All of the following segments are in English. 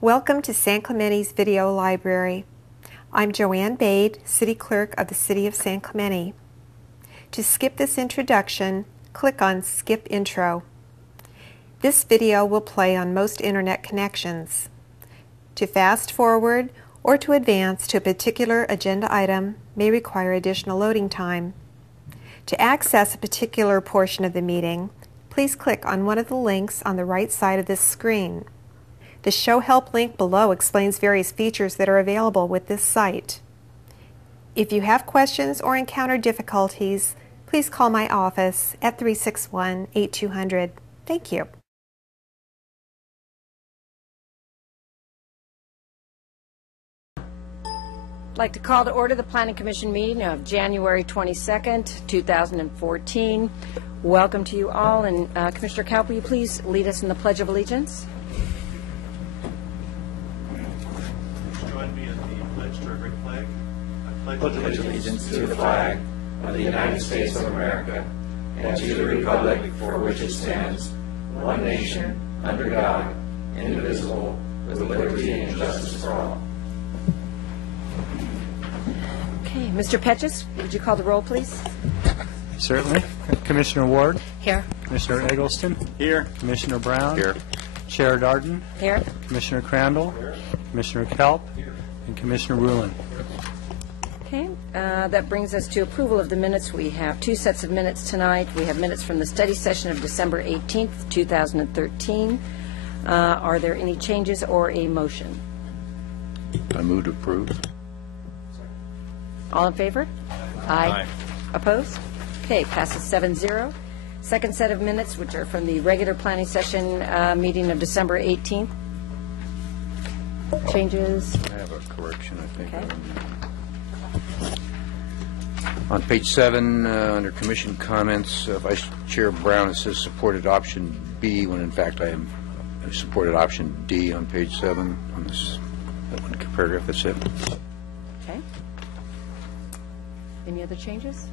Welcome to San Clemente's Video Library. I'm Joanne Bade, City Clerk of the City of San Clemente. To skip this introduction, click on Skip Intro. This video will play on most internet connections. To fast forward or to advance to a particular agenda item may require additional loading time. To access a particular portion of the meeting, please click on one of the links on the right side of this screen. The Show Help link below explains various features that are available with this site. If you have questions or encounter difficulties, please call my office at 361-8200. Thank you. I'd like to call to order the Planning Commission meeting of January 22nd, 2014. Welcome to you all, and Commissioner Kaup, will you please lead us in the Pledge of Allegiance? Join me in the pledge to a great flag. I pledge allegiance to the flag of the United States of America and to the republic for which it stands, one nation, under God, indivisible, with liberty and justice for all. Okay, Mr. Petches, would you call the roll, please? Certainly. Commissioner Ward. Here. Commissioner Eggleston. Here. Commissioner Brown. Here. Chair Darden. Here. Commissioner Crandall. Commissioner Kaup. And Commissioner Rulin. Okay, that brings us to approval of the minutes. We have two sets of minutes tonight. We have minutes from the study session of December 18th, 2013. Are there any changes or a motion? I move to approve. All in favor? Aye. Opposed? Okay, passes 7-0. Second set of minutes, which are from the regular planning session meeting of December 18th. Changes? I have a correction, I think. Okay. On page 7, under Commission comments, Vice Chair Brown, it says supported option B, when in fact I supported option D on page 7 on this that one paragraph. That's it. Okay. Any other changes?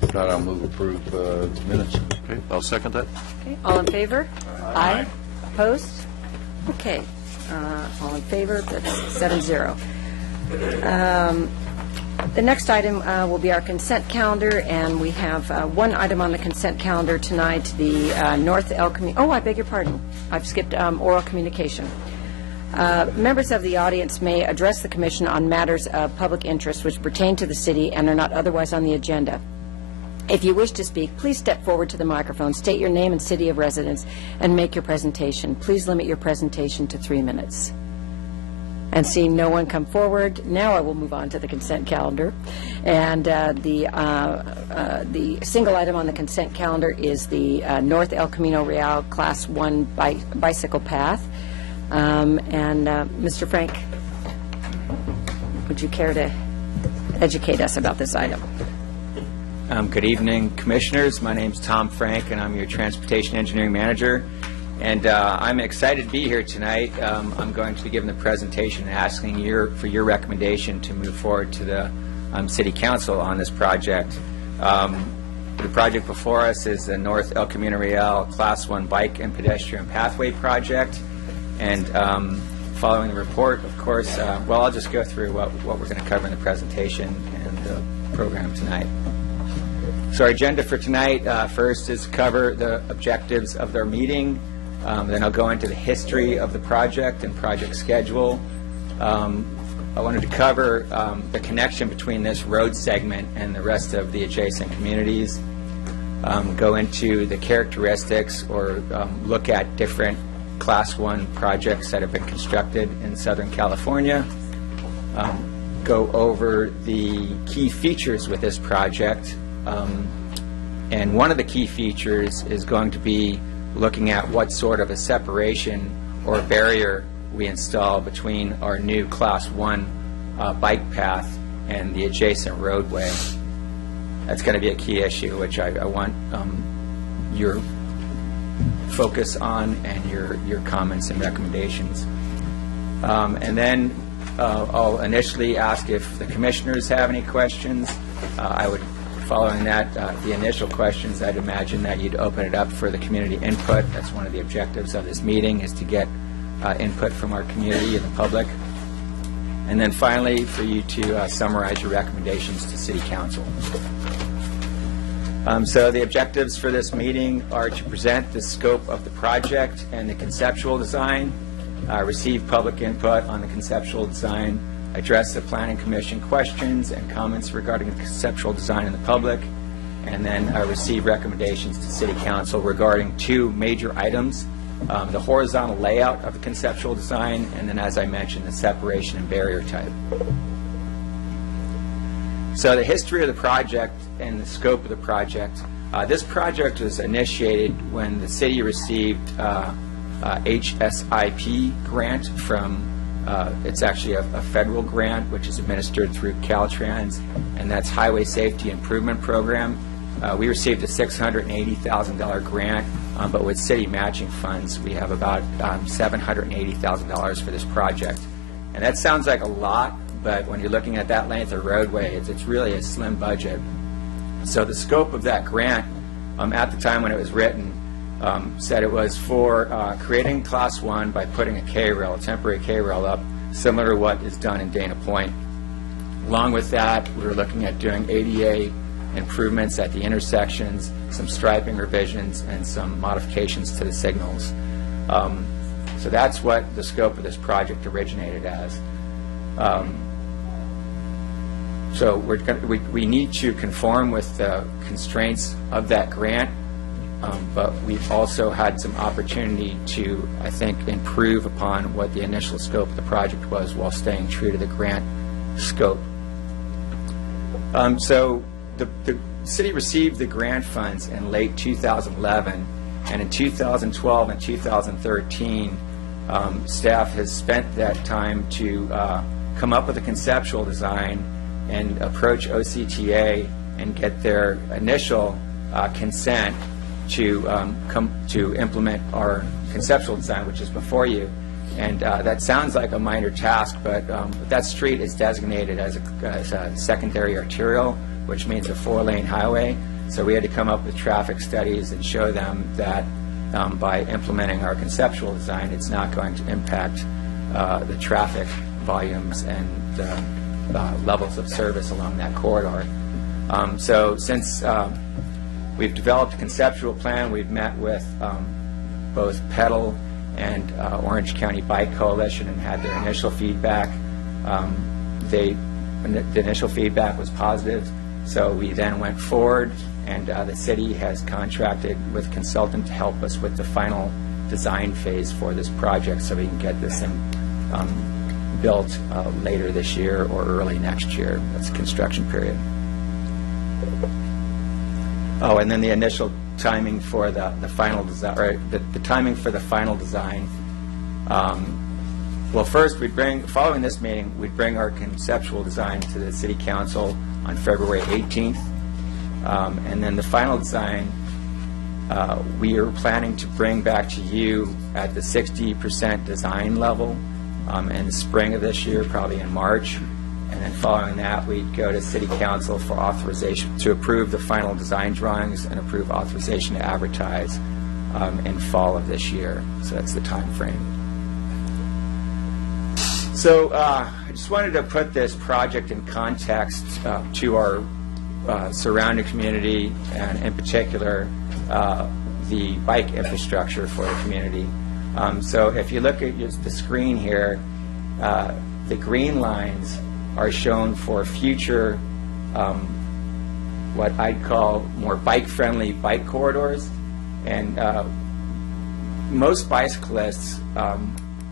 If not, I'll move approve the minutes. Okay, I'll second that. Okay, all in favor? Aye. Opposed? Okay, all in favor, that's 7-0. The next item will be our consent calendar, and we have one item on the consent calendar tonight, the North El Camino. Oh, I beg your pardon. I've skipped oral communication. Members of the audience may address the Commission on matters of public interest which pertain to the city and are not otherwise on the agenda. If you wish to speak, please step forward to the microphone, state your name and city of residence, and make your presentation. Please limit your presentation to 3 minutes. And seeing no one come forward, now I will move on to the consent calendar. And the single item on the consent calendar is the North El Camino Real Class 1 bicycle path. Mr. Frank, would you care to educate us about this item? Good evening, Commissioners. My name is Tom Frank, and I'm your Transportation Engineering Manager. And I'm excited to be here tonight. I'm going to be giving the presentation and asking for your recommendation to move forward to the City Council on this project. The project before us is the North El Camino Real Class 1 Bike and Pedestrian Pathway Project. And following the report, of course, well, I'll just go through what we're going to cover in the presentation and the program tonight. So our agenda for tonight, first is cover the objectives of their meeting. Then I'll go into the history of the project and project schedule. I wanted to cover the connection between this road segment and the rest of the adjacent communities. Go into the characteristics or look at different Class 1 projects that have been constructed in Southern California. Go over the key features with this project. And one of the key features is going to be looking at what sort of a separation or barrier we install between our new Class 1 bike path and the adjacent roadway. That's going to be a key issue, which I want your focus on and your comments and recommendations. And then I'll initially ask if the commissioners have any questions. Following that, the initial questions, I'd imagine that you'd open it up for the community input. That's one of the objectives of this meeting, is to get input from our community and the public. And then finally, for you to summarize your recommendations to City Council. So the objectives for this meeting are to present the scope of the project and the conceptual design, receive public input on the conceptual design, address the Planning Commission questions and comments regarding the conceptual design in the public, and then receive recommendations to City Council regarding two major items, the horizontal layout of the conceptual design, and then, as I mentioned, the separation and barrier type. So the history of the project and the scope of the project. This project was initiated when the city received HSIP grant from, it's actually a federal grant which is administered through Caltrans, and that's Highway Safety Improvement Program. We received a $680,000 grant, but with city matching funds, we have about $780,000 for this project. And that sounds like a lot, but when you're looking at that length of roadway, it's really a slim budget. So the scope of that grant, at the time when it was written, said it was for creating Class 1 by putting a K-rail, a temporary K-rail up, similar to what is done in Dana Point. Along with that, we were looking at doing ADA improvements at the intersections, some striping revisions, and some modifications to the signals. So that's what the scope of this project originated as. So we need to conform with the constraints of that grant, but we've also had some opportunity to, I think, improve upon what the initial scope of the project was while staying true to the grant scope. So the city received the grant funds in late 2011, and in 2012 and 2013, staff has spent that time to come up with a conceptual design and approach OCTA and get their initial consent to implement our conceptual design, which is before you. And that sounds like a minor task, but that street is designated as a secondary arterial, which means a 4-lane highway. So we had to come up with traffic studies and show them that by implementing our conceptual design, it's not going to impact the traffic volumes and levels of service along that corridor. So since we've developed a conceptual plan, we've met with both Petal and Orange County Bike Coalition and had their initial feedback. The initial feedback was positive, so we then went forward, and the city has contracted with a consultant to help us with the final design phase for this project so we can get this built later this year or early next year. That's the construction period. Oh, and then the initial timing for the final design, or the timing for the final design. Well, first, following this meeting, we'd bring our conceptual design to the City Council on February 18th. And then the final design, we are planning to bring back to you at the 60% design level in the spring of this year, probably in March. And then following that, we'd go to City Council for authorization to approve the final design drawings and approve authorization to advertise in fall of this year. So that's the time frame. So I just wanted to put this project in context to our surrounding community, and in particular the bike infrastructure for the community. So if you look at the screen here, the green lines are shown for future what I'd call more bike-friendly bike corridors. And most bicyclists,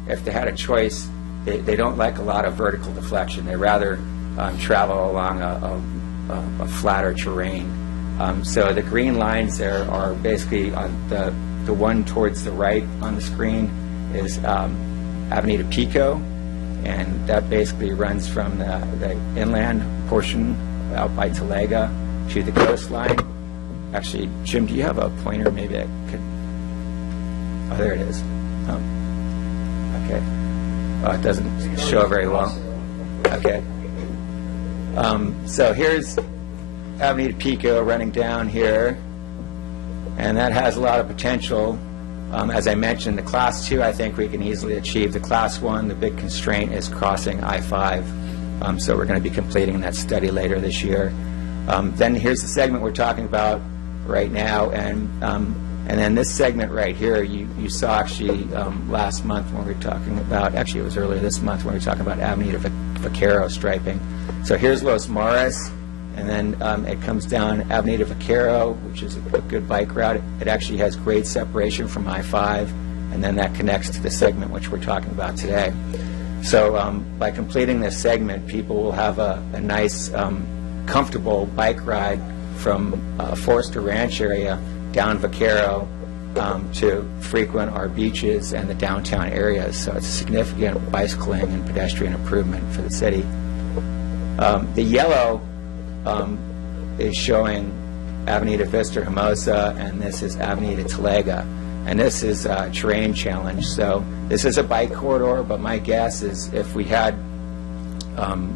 if they had a choice, they don't like a lot of vertical deflection. They rather travel along a flatter terrain. So the green lines there are basically on the one towards the right on the screen is Avenida Pico, and that basically runs from the inland portion out by Talega to the coastline. Actually, Jim, do you have a pointer? Maybe I could. Oh, there it is. Oh, okay. Oh, it doesn't show very well. Okay. So here's Avenida Pico running down here, and that has a lot of potential As I mentioned, the Class 2, I think we can easily achieve. The Class 1, the big constraint is crossing I-5, so we're going to be completing that study later this year. Then here's the segment we're talking about right now, and then this segment right here, you saw actually last month when we were talking about, actually it was earlier this month when we were talking about Avenida Vaquero striping. So here's Los Mares, and then it comes down Avenida Vaquero, which is a good bike route. It actually has great separation from I-5, and then that connects to the segment which we're talking about today. So by completing this segment, people will have a nice, comfortable bike ride from Forester Ranch area down Vaquero to frequent our beaches and the downtown areas. So it's a significant bicycling and pedestrian improvement for the city. The yellow is showing Avenida Vista Hermosa, and this is Avenida Talega. And this is a terrain challenge. So this is a bike corridor, but my guess is if we had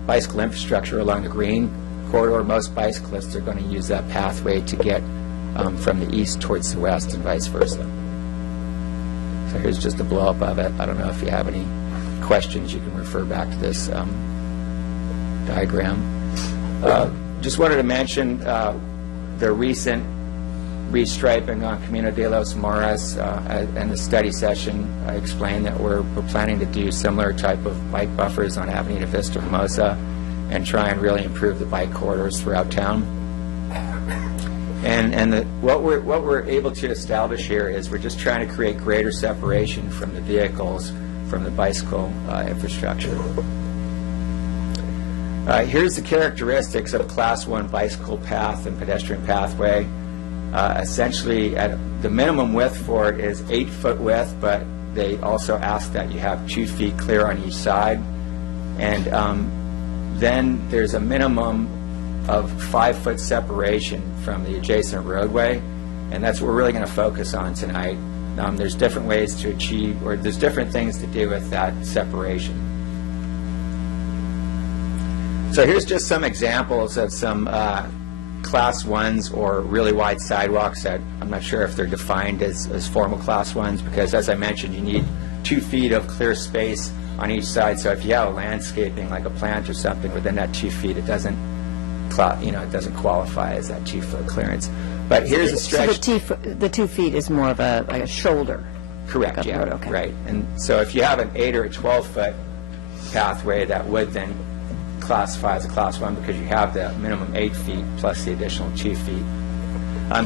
bicycle infrastructure along the green corridor, most bicyclists are going to use that pathway to get from the east towards the west and vice versa. So here's just a blow-up of it. I don't know if you have any questions. You can refer back to this diagram. Just wanted to mention the recent restriping on Camino de los Mares. In the study session, I explained that we're planning to do similar type of bike buffers on Avenida Vista Hermosa and try and really improve the bike corridors throughout town. And what we're able to establish here is we're just trying to create greater separation from the vehicles from the bicycle infrastructure. Here's the characteristics of a Class 1 bicycle path and pedestrian pathway. Essentially, the minimum width for it is 8-foot width, but they also ask that you have 2 feet clear on each side. And then there's a minimum of 5-foot separation from the adjacent roadway, and that's what we're really going to focus on tonight. There's different ways to achieve, or there's different things to do with that separation. So here's just some examples of some Class 1s or really wide sidewalks that I'm not sure if they're defined as formal Class 1s, because as I mentioned, you need 2 feet of clear space on each side. So if you have a landscaping like a plant or something within that 2 feet, it doesn't qualify as that 2-foot clearance. But here's a stretch. So the 2 feet is more of like a shoulder. Correct. Like yeah. road, okay. Right. And so if you have an 8 or a 12-foot pathway, that would then classify as a Class 1 because you have the minimum 8 feet plus the additional 2 feet.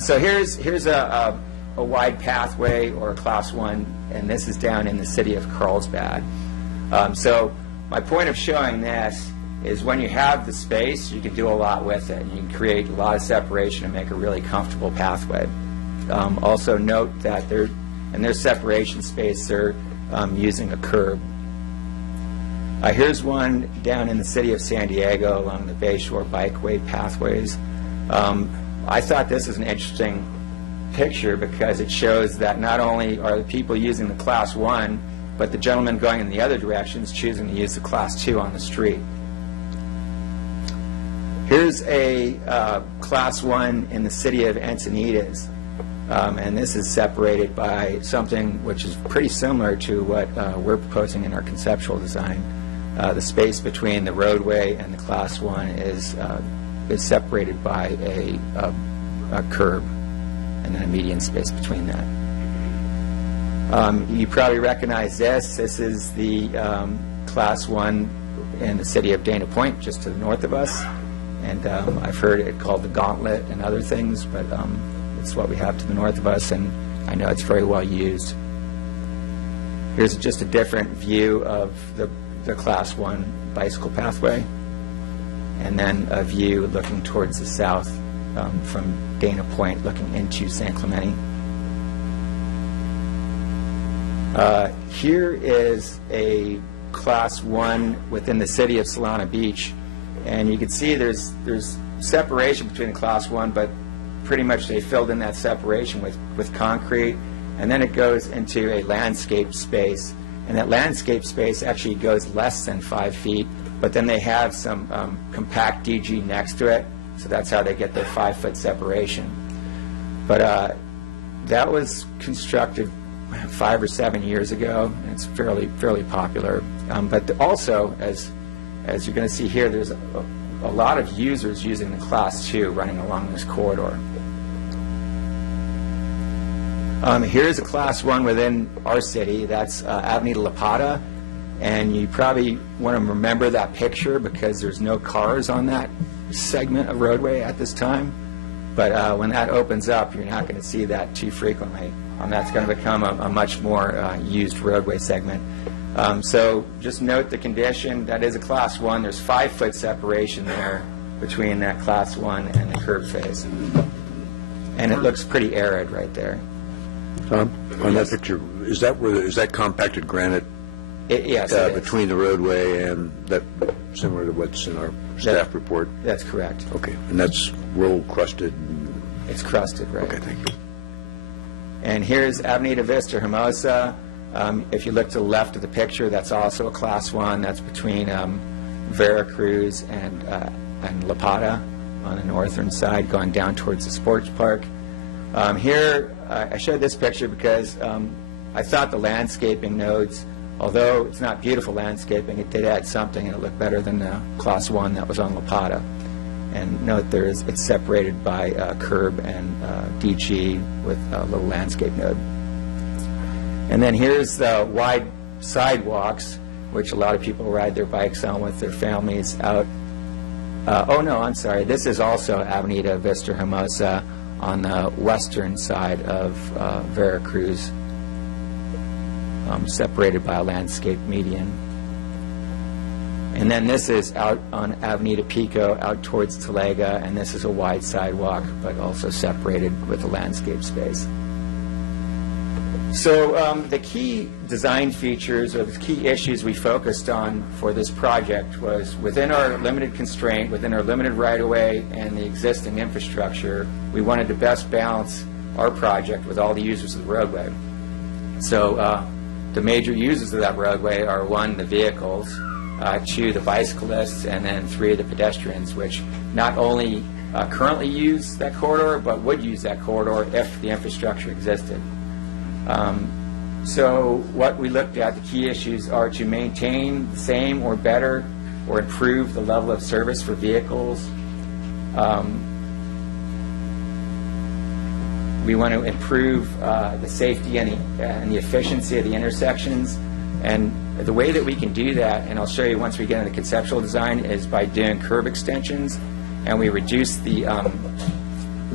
So here's a wide pathway or a Class 1, and this is down in the city of Carlsbad. So my point of showing this is when you have the space, you can do a lot with it. You can create a lot of separation and make a really comfortable pathway. Also note that in their separation space, they're using a curb. Here's one down in the city of San Diego along the Bayshore Bikeway pathways. I thought this is an interesting picture because it shows that not only are the people using the Class 1, but the gentleman going in the other direction is choosing to use the Class 2 on the street. Here's a Class 1 in the city of Encinitas, and this is separated by something which is pretty similar to what we're proposing in our conceptual design. The space between the roadway and the Class 1 is separated by a curb and then a median space between that. You probably recognize this. This is the Class 1 in the city of Dana Point, just to the north of us. And I've heard it called the Gauntlet and other things, but it's what we have to the north of us, and I know it's very well used. Here's just a different view of the Class 1 bicycle pathway, and then a view looking towards the south from Dana Point looking into San Clemente. Here is a Class 1 within the city of Solana Beach, and you can see there's separation between the Class 1, but pretty much they filled in that separation with concrete, and then it goes into a landscape space, and that landscape space actually goes less than 5 feet, but then they have some compact DG next to it, so that's how they get their 5-foot separation. But that was constructed 5 or 7 years ago. And it's fairly popular. But also, as you're going to see here, there's a lot of users using the Class 2 running along this corridor. Here's a Class 1 within our city. That's Avenida La Plata. And you probably want to remember that picture because there's no cars on that segment of roadway at this time. But when that opens up, you're not going to see that too frequently. That's going to become a much more used roadway segment. So just note the condition. That is a Class 1. There's 5-foot separation there between that Class 1 and the curb face. And it looks pretty arid right there. Tom, on that picture, is that compacted granite? Yes, it is. Between the roadway and that, similar to what's in our staff report? That's correct. Okay, and that's roll crusted? It's crusted, right. Okay, thank you. And here's Avenida Vista Hermosa. If you look to the left of the picture, that's also a Class 1. That's between Veracruz and La Plata on the northern side, going down towards the sports park. Here, I showed this picture because I thought the landscaping nodes, although it's not beautiful landscaping, it did add something, and it looked better than the Class 1 that was on La Plata. And note it's separated by curb and DG with a little landscape node. And then here's the wide sidewalks, which a lot of people ride their bikes on with their families out. Oh no, I'm sorry. This is also Avenida Vista Hermosa on the western side of Veracruz, separated by a landscape median. And then this is out on Avenida Pico, out towards Talega, and this is a wide sidewalk, but also separated with a landscape space. So the key design features or the key issues we focused on for this project was within our limited constraint, within our limited right-of-way and the existing infrastructure, we wanted to best balance our project with all the users of the roadway. So the major users of that roadway are 1, the vehicles, 2, the bicyclists, and then 3, the pedestrians, which not only currently use that corridor, but would use that corridor if the infrastructure existed. So what we looked at, the key issues are to maintain the same or better or improve the level of service for vehicles. We want to improve the safety and the efficiency of the intersections. And the way that we can do that, and I'll show you once we get into conceptual design, is by doing curb extensions, and we reduce the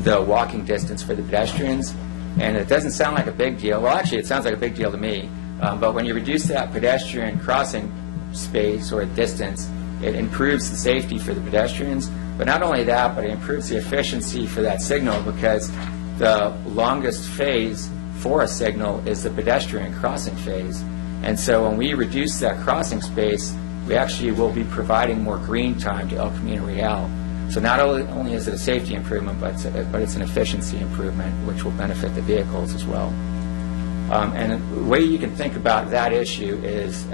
walking distance for the pedestrians. And it doesn't sound like a big deal. Well, actually, it sounds like a big deal to me. But when you reduce that pedestrian crossing space or distance, it improves the safety for the pedestrians. But not only that, but it improves the efficiency for that signal, because the longest phase for a signal is the pedestrian crossing phase. And so when we reduce that crossing space, we actually will be providing more green time to El Camino Real. So not only is it a safety improvement, but it's an efficiency improvement, which will benefit the vehicles as well. And the way you can think about that issue is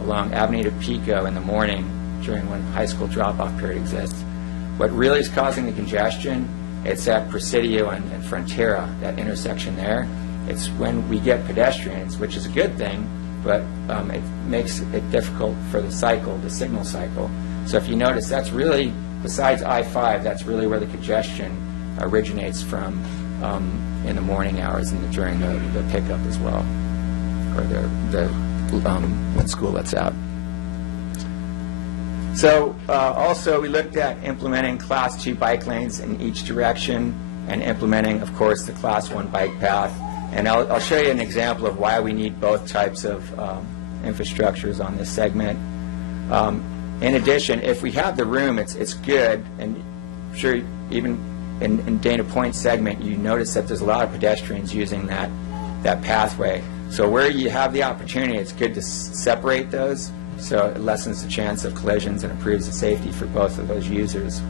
along Avenida Pico in the morning during when high school drop-off period exists. What really is causing the congestion, it's at Presidio and Frontera, that intersection there. It's when we get pedestrians, which is a good thing, but it makes it difficult for the signal cycle. So if you notice, that's really, besides I-5, that's really where the congestion originates from in the morning hours and during the pickup as well, or when school lets out. So also we looked at implementing Class 2 bike lanes in each direction and implementing, of course, the Class 1 bike path. And I'll show you an example of why we need both types of infrastructures on this segment. In addition, if we have the room, it's good, and I'm sure even in Dana Point segment, you notice that there's a lot of pedestrians using that pathway. So where you have the opportunity, it's good to separate those, so it lessens the chance of collisions and improves the safety for both of those users.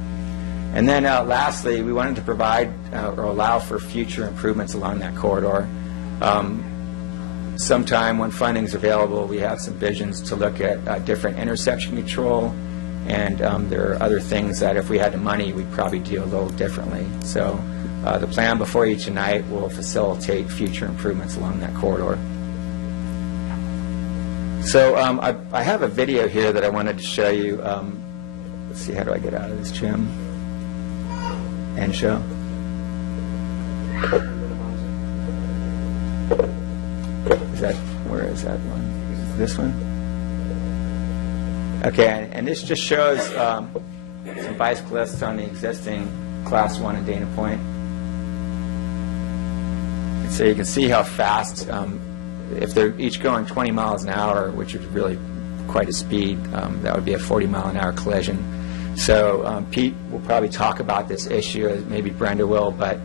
And then lastly, we wanted to provide or allow for future improvements along that corridor. Sometime when funding is available, we have some visions to look at different intersection control, and there are other things that if we had the money, we'd probably do a little differently. So the plan before you tonight will facilitate future improvements along that corridor. So I have a video here that I wanted to show you. Let's see, how do I get out of this, Jim? And show. Where is that one? Is it this one? Okay, and this just shows some bicyclists on the existing Class 1 in Dana Point. And so you can see how fast, if they're each going 20 miles an hour, which is really quite a speed, that would be a 40-mile-an-hour collision. So Pete will probably talk about this issue, maybe Brenda will, but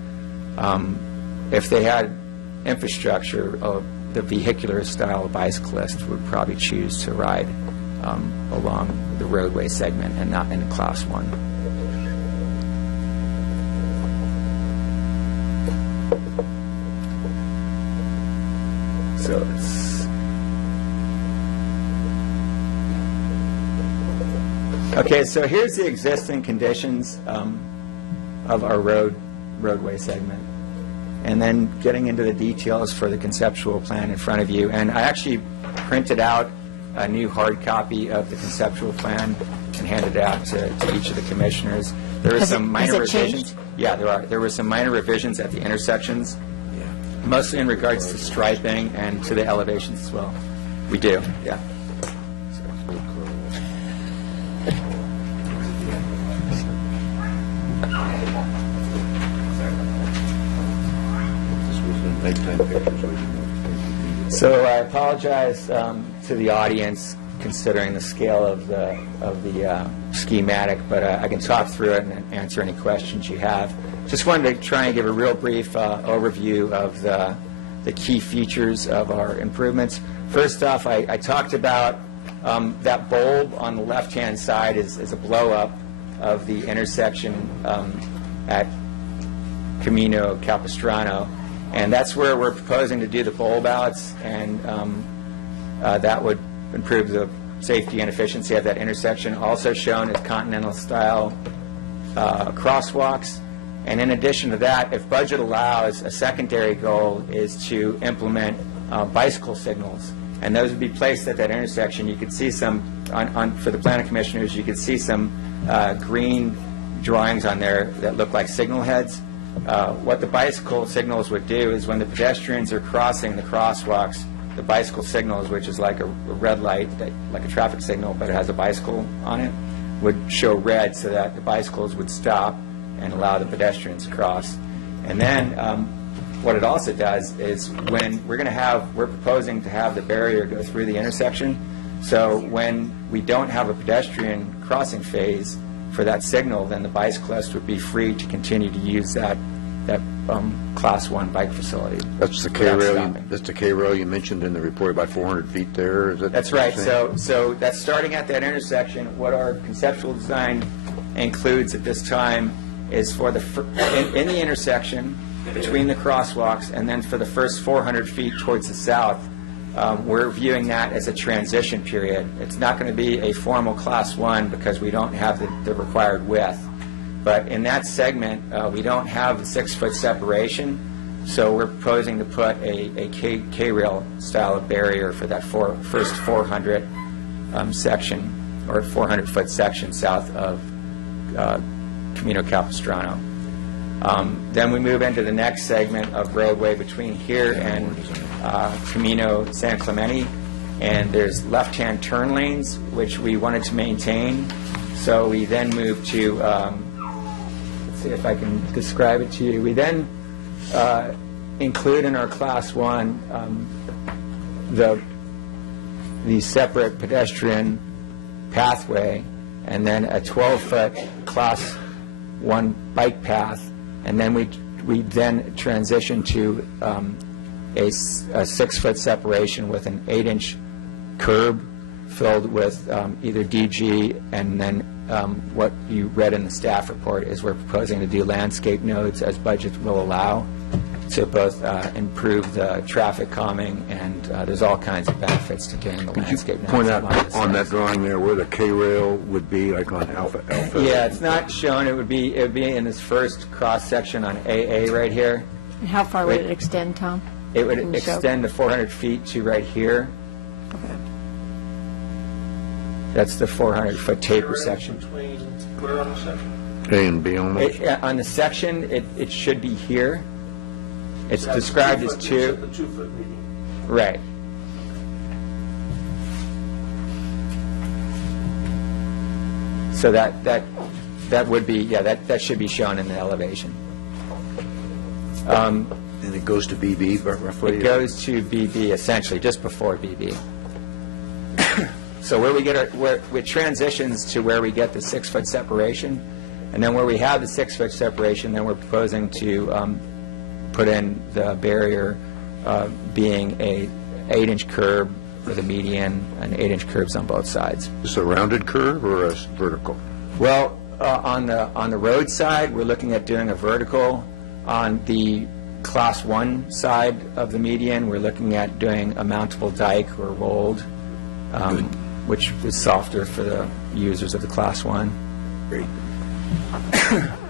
if they had infrastructure, the vehicular style bicyclist would probably choose to ride along the roadway segment and not in Class 1. So okay, so here's the existing conditions of our roadway segment, and then getting into the details for the conceptual plan in front of you. And I actually printed out a new hard copy of the conceptual plan and handed it out to each of the commissioners. There were some minor revisions. Yeah, there were some minor revisions at the intersections, mostly in regards to striping and to the elevations as well. We do, yeah. So I apologize to the audience considering the scale of the schematic, but I can talk through it and answer any questions you have. Just wanted to try and give a real brief overview of the key features of our improvements. First off, I talked about that bulb on the left-hand side is a blow-up of the intersection at Camino Capistrano. And that's where we're proposing to do the bulb outs, and that would improve the safety and efficiency of that intersection. Also shown as Continental-style crosswalks. And in addition to that, if budget allows, a secondary goal is to implement bicycle signals. And those would be placed at that intersection. You could see some, for the planning commissioners, you could see some green drawings on there that look like signal heads. What the bicycle signals would do is when the pedestrians are crossing the crosswalks, the bicycle signals, which is like a red light, like a traffic signal, but it has a bicycle on it, would show red so that the bicycles would stop and allow the pedestrians to cross. And then what it also does is when we're proposing to have the barrier go through the intersection, so when we don't have a pedestrian crossing phase for that signal, then the bicyclist would be free to continue to use that Class 1 bike facility. That's the K-rail. That's the K-rail you mentioned in the report, about 400 feet there. Is that that's right. So that's starting at that intersection. What our conceptual design includes at this time is for the in the intersection between the crosswalks, and then for the first 400 feet towards the south, we're viewing that as a transition period. It's not going to be a formal Class 1 because we don't have the required width. But in that segment, we don't have the 6-foot separation, so we're proposing to put a K-rail style of barrier for that first 400 section, or 400-foot section south of Camino Capistrano. Then we move into the next segment of roadway between here and Camino San Clemente, and there's left-hand turn lanes, which we wanted to maintain. So we then move to, let's see if I can describe it to you. We then include in our Class 1 the separate pedestrian pathway, and then a 12-foot Class 1 bike path, and then we then transition to a 6-foot separation with an 8-inch curb filled with either DG, and then what you read in the staff report is we're proposing to do landscape nodes as budget will allow. to both improve the traffic calming, and there's all kinds of benefits to doing the landscape. Point out on that drawing there where the K-rail would be, like on Alpha. Yeah, it's not shown. It would be in this first cross section on AA right here. And how far would it extend, Tom? It would Can you show? extend to 400 feet to right here. Okay. That's the 400-foot taper section. Between where on the section? A and B almost. On the section, it should be here. It's described as 2. The 2-foot median. Right. So that would be, yeah, that should be shown in the elevation. And it goes to BB roughly? It goes to BB essentially, just before BB. So where we get where it transitions to where we get the 6-foot separation, and then where we have the 6-foot separation, then we're proposing to put in the barrier being a 8-inch curb for the median and 8-inch curbs on both sides. Is it a rounded curve or a vertical? Well, on the road side, we're looking at doing a vertical. On the Class 1 side of the median, we're looking at doing a mountable dike or rolled, which is softer for the users of the Class 1. Great.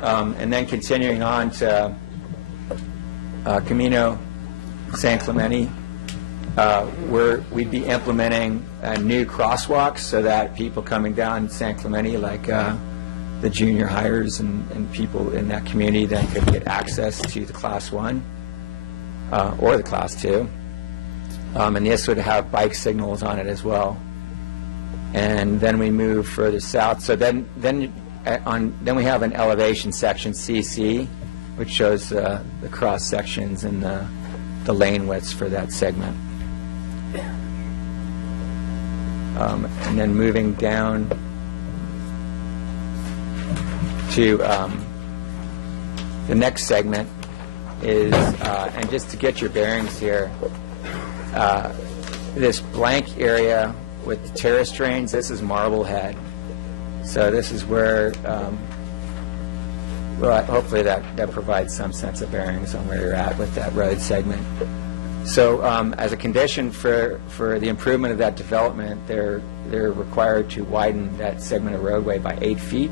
And then continuing on to Camino San Clemente, we'd be implementing new crosswalks so that people coming down San Clemente, like the junior hires and people in that community, then could get access to the Class 1 or the Class 2. And this would have bike signals on it as well. And then we move further south. So then we have an elevation section, CC, which shows the cross sections and the lane widths for that segment. And then moving down to the next segment is, and just to get your bearings here, this blank area with the terrace drains, this is Marblehead. So this is where, well, hopefully that provides some sense of bearings on where you're at with that road segment. So as a condition for the improvement of that development, they're required to widen that segment of roadway by 8 feet.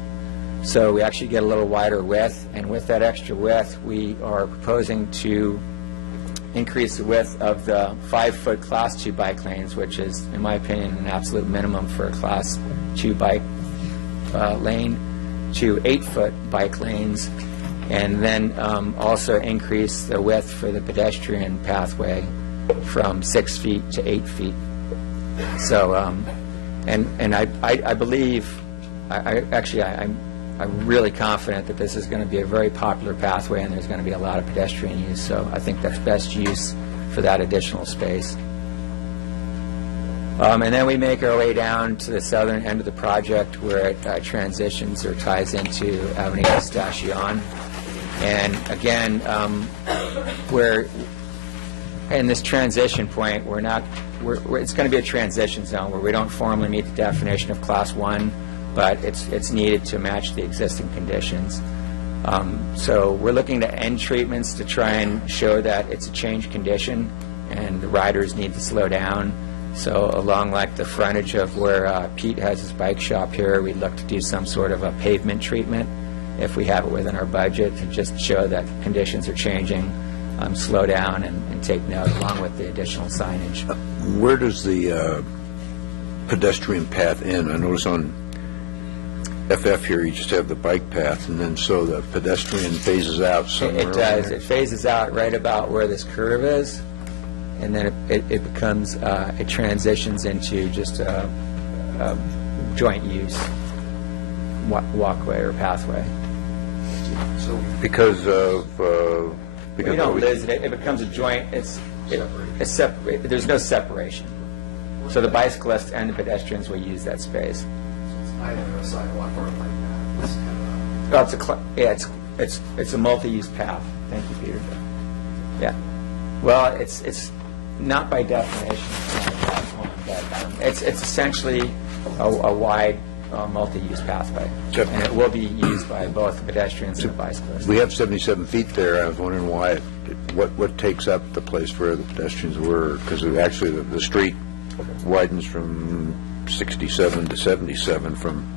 So we actually get a little wider width, and with that extra width, we are proposing to increase the width of the 5-foot Class 2 bike lanes, which is, in my opinion, an absolute minimum for a Class 2 bike lane, to 8-foot bike lanes, and then also increase the width for the pedestrian pathway from 6 feet to 8 feet. So, and I believe, I'm really confident that this is going to be a very popular pathway, and there's going to be a lot of pedestrian use. So I think that's best use for that additional space. And then we make our way down to the southern end of the project where it transitions or ties into Avenida Estacion. And again, we're in this transition point, it's going to be a transition zone where we don't formally meet the definition of Class 1, but it's needed to match the existing conditions. So we're looking to end treatments to try and show that it's a changed condition and the riders need to slow down. So along like the frontage of where Pete has his bike shop here, we'd look to do some sort of a pavement treatment if we have it within our budget to just show that conditions are changing, slow down and take note along with the additional signage. Where does the pedestrian path end? I notice on FF here you just have the bike path, and then so the pedestrian phases out somewhere. It does. It phases out right about where this curve is, and then it becomes, it transitions into just a joint use walkway or pathway. So because of We don't lose it. It becomes a joint. It's separate. There's no separation. So the bicyclists and the pedestrians will use that space. Either a sidewalk or a bike path. Well, it's a multi-use path. Thank you, Peter. Yeah. Well, it's not by definition, but it's essentially a wide multi-use pathway. Yep. And it will be used by both pedestrians and bicyclists. We have 77 feet there. I was wondering why, what takes up the place where the pedestrians were? Because actually the street widens from 67 to 77 from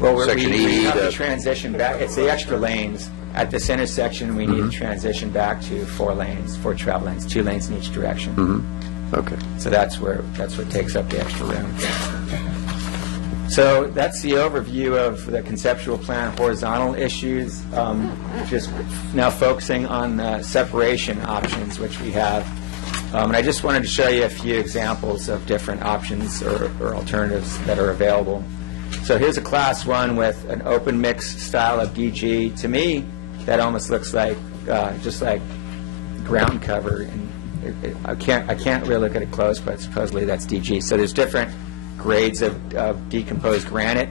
Well, Section we E have to to- transition back. It's the extra lanes. At this intersection, we need to transition back to 4 lanes, 4 travel lanes, 2 lanes in each direction. Okay. So that's what takes up the extra room. So that's the overview of the conceptual plan horizontal issues. Just now focusing on the separation options, which we have. And I just wanted to show you a few examples of different options or alternatives that are available. So here's a class 1 with an open mix style of DG. To me, that almost looks like just like ground cover. And I can't really look at it close, but supposedly that's DG. So there's different grades of decomposed granite.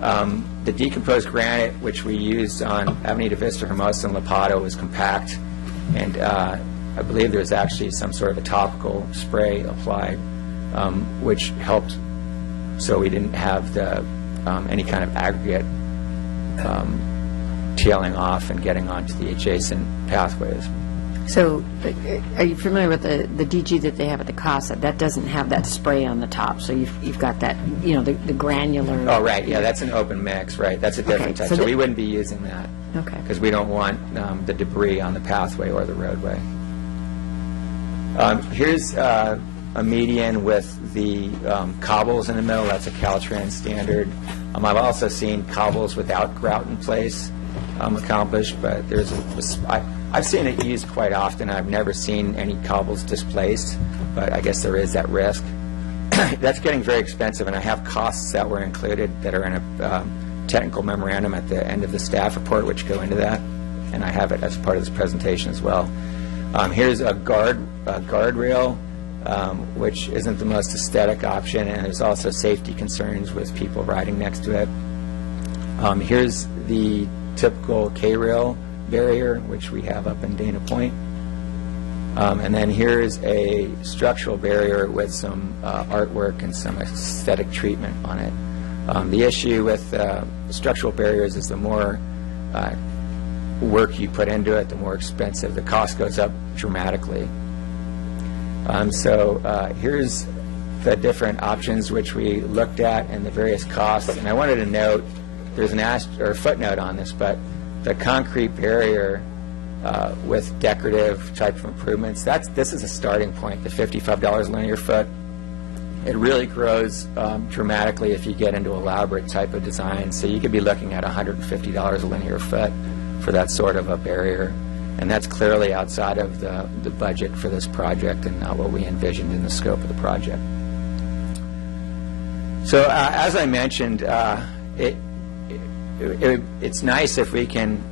The decomposed granite, which we used on Avenida Vista, Hermosa, and Lepato, was compact, and I believe there's actually some sort of a topical spray applied, which helped so we didn't have the any kind of aggregate tailing off and getting onto the adjacent pathways. So are you familiar with the DG that they have at the Casa? That doesn't have that spray on the top, so you've got that, you know, the granular. Oh, right, yeah, that's an open mix, right, that's a different type, so we wouldn't be using that. Okay. Because we don't want the debris on the pathway or the roadway. Here's a median with the cobbles in the middle. That's a Caltrans standard. I've also seen cobbles without grout in place accomplished, but I've seen it used quite often. I've never seen any cobbles displaced, but I guess there is that risk. That's getting very expensive, and I have costs that were included that are in a technical memorandum at the end of the staff report, which go into that, and I have it as part of this presentation as well. Here's a guardrail, which isn't the most aesthetic option, and there's also safety concerns with people riding next to it. Here's the typical K-rail barrier, which we have up in Dana Point. And then here's a structural barrier with some artwork and some aesthetic treatment on it. The issue with structural barriers is the more work you put into it, the more expensive. The cost goes up dramatically. So here's the different options which we looked at and the various costs. And I wanted to note, there's a footnote on this, but the concrete barrier with decorative type of improvements, this is a starting point, the $55 linear foot. It really grows dramatically if you get into elaborate type of design. So you could be looking at $150 a linear foot for that sort of a barrier. And that's clearly outside of the budget for this project and not what we envisioned in the scope of the project. So as I mentioned, it's nice if we can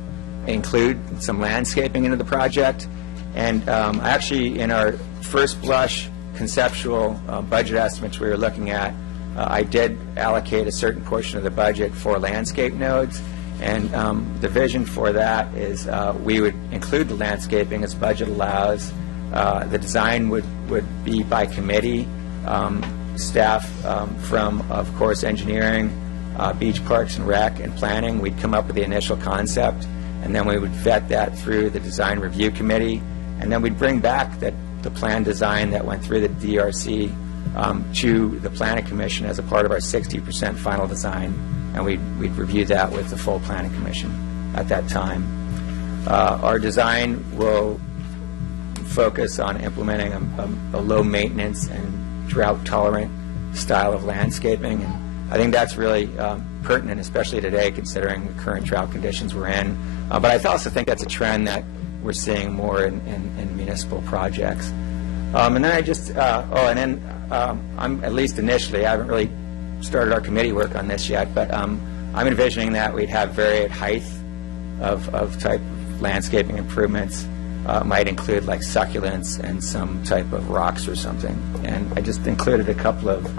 include some landscaping into the project. And actually, in our first blush conceptual budget estimates we were looking at, I did allocate a certain portion of the budget for landscape nodes. And the vision for that is we would include the landscaping as budget allows. The design would be by committee, staff from, of course, engineering, beach, parks, and rec, and planning. We'd come up with the initial concept, and then we would vet that through the design review committee, and then we'd bring back the plan design that went through the DRC to the Planning Commission as a part of our 60% final design, and we'd review that with the full Planning Commission at that time. Our design will focus on implementing a low maintenance and drought tolerant style of landscaping, and I think that's really pertinent, especially today, considering the current drought conditions we're in. But I also think that's a trend that we're seeing more in municipal projects. And then I'm, at least initially, I haven't really started our committee work on this yet, but I'm envisioning that we'd have varied height of type landscaping improvements. Might include like succulents and some type of rocks or something. And I just included a couple of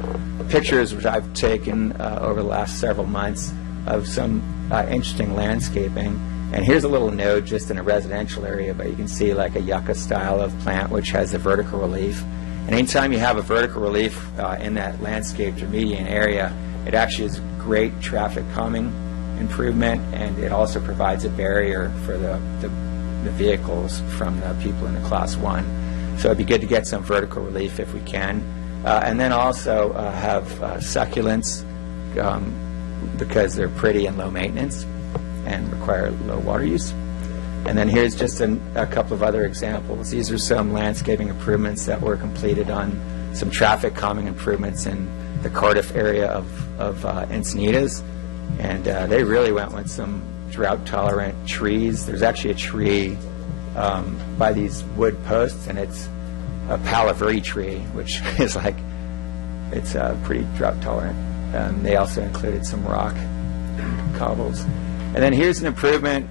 pictures which I've taken over the last several months of some interesting landscaping. And here's a little node just in a residential area, but you can see like a yucca style of plant which has a vertical relief. And anytime you have a vertical relief in that landscaped or median area, it actually is great traffic calming improvement, and it also provides a barrier for the vehicles from the people in the Class 1. So it'd be good to get some vertical relief if we can. And then also have succulents because they're pretty and low maintenance and require low water use. And then here's just a couple of other examples. These are some landscaping improvements that were completed on some traffic calming improvements in the Cardiff area of Encinitas. And they really went with some drought-tolerant trees. There's actually a tree by these wood posts, and it's a Palo Verde tree, which is like, it's pretty drought-tolerant. They also included some rock cobbles. And then here's an improvement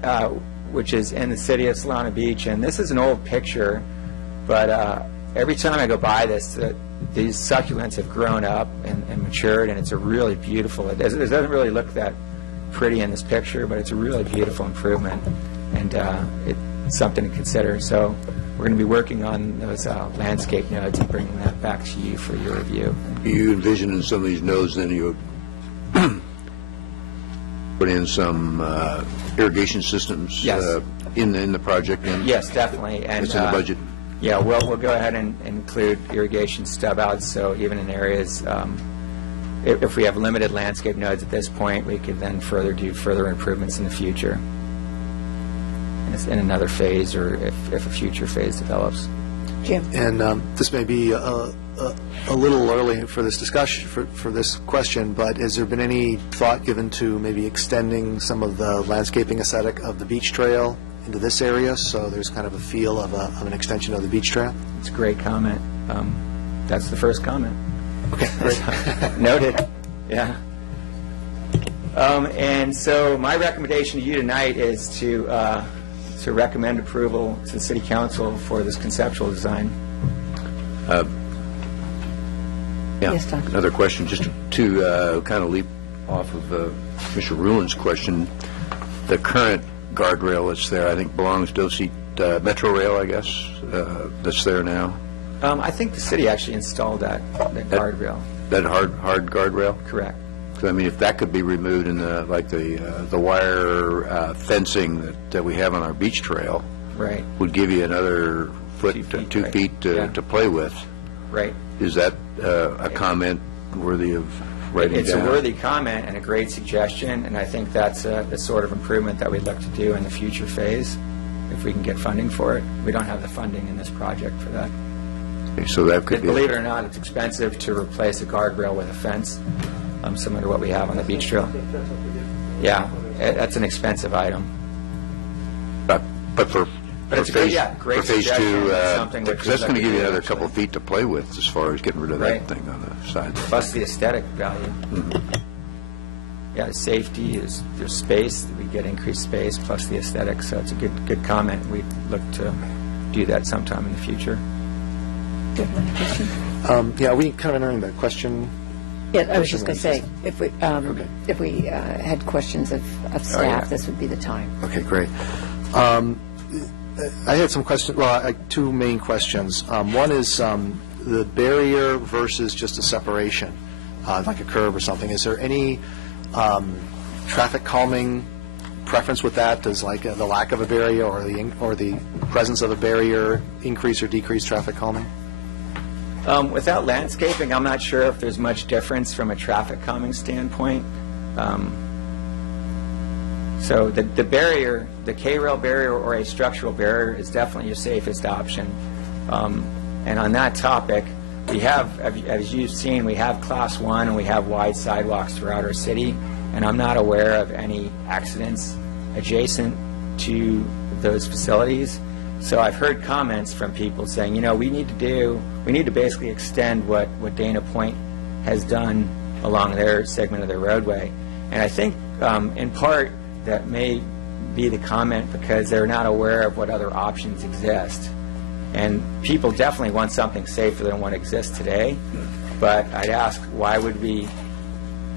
which is in the city of Solana Beach, and this is an old picture, but every time I go by this, these succulents have grown up and matured, and it's a really beautiful, it doesn't really look that pretty in this picture, but it's a really beautiful improvement, and it's something to consider. So we're going to be working on those landscape nodes and bringing that back to you for your review. You envision in some of these nodes, then you put in some irrigation systems Yes. in the project? Yes, definitely. And it's in the budget? Yeah, we'll go ahead and include irrigation stub outs, so even in areas, if we have limited landscape nodes at this point, we could then do further improvements in the future in another phase, or if a future phase develops. Jim? And this may be a little early for this discussion, for this question, but has there been any thought given to maybe extending some of the landscaping aesthetic of the beach trail into this area, so there's kind of a feel of an extension of the beach trail? It's a great comment. That's the first comment. Okay, great. Noted. Yeah. And so my recommendation to you tonight is to recommend approval to the City Council for this conceptual design. Yeah. Yes, Tom. Another question, just to kind of leap off of Commissioner Rulin's question. The current guardrail that's there, I think, belongs to Metro Rail, I guess, that's there now. I think the city actually installed that guardrail. That hard guardrail? Correct. So, I mean, if that could be removed in the wire fencing that we have on our beach trail, Right. would give you another foot, 2 right. feet Yeah. to play with. Right. Is that a comment worthy of writing It's down? a worthy comment and a great suggestion, and I think that's the sort of improvement that we'd look to do in the future phase, if we can get funding for it. We don't have the funding in this project for that. Okay, so that could be... Believe it or not, it's expensive to replace a guardrail with a fence, similar to what we have on the beach trail. Yeah, that's an expensive item. But for it's a great- phase, yeah, great for phase suggestion. 2, It's something which because that's we'd going to like give to you do, another actually. couple of feet to play with as far as getting rid of Right. that thing on the side. Plus the aesthetic value. Yeah, safety, there's space, we get increased space, plus the aesthetic, so it's a good comment. We'd look to do that sometime in the future. Do you have any question? Yeah, are we kind of entering the question? Yeah, I was just going to say, if we had questions of staff, yeah. this would be the time. Okay, great. I had some questions, well, two main questions. One is the barrier versus just a separation, like a curb or something. Is there any traffic calming preference with that? Does the lack of a barrier or the presence of a barrier increase or decrease traffic calming? Without landscaping, I'm not sure if there's much difference from a traffic calming standpoint. So the barrier, the K-rail barrier or a structural barrier is definitely your safest option. And on that topic, we have, as you've seen, we have Class 1 and we have wide sidewalks throughout our city, and I'm not aware of any accidents adjacent to those facilities. So I've heard comments from people saying, you know, we need to basically extend what Dana Point has done along their segment of their roadway. And I think in part that may be the comment because they're not aware of what other options exist. And people definitely want something safer than what exists today. But I'd ask, why would we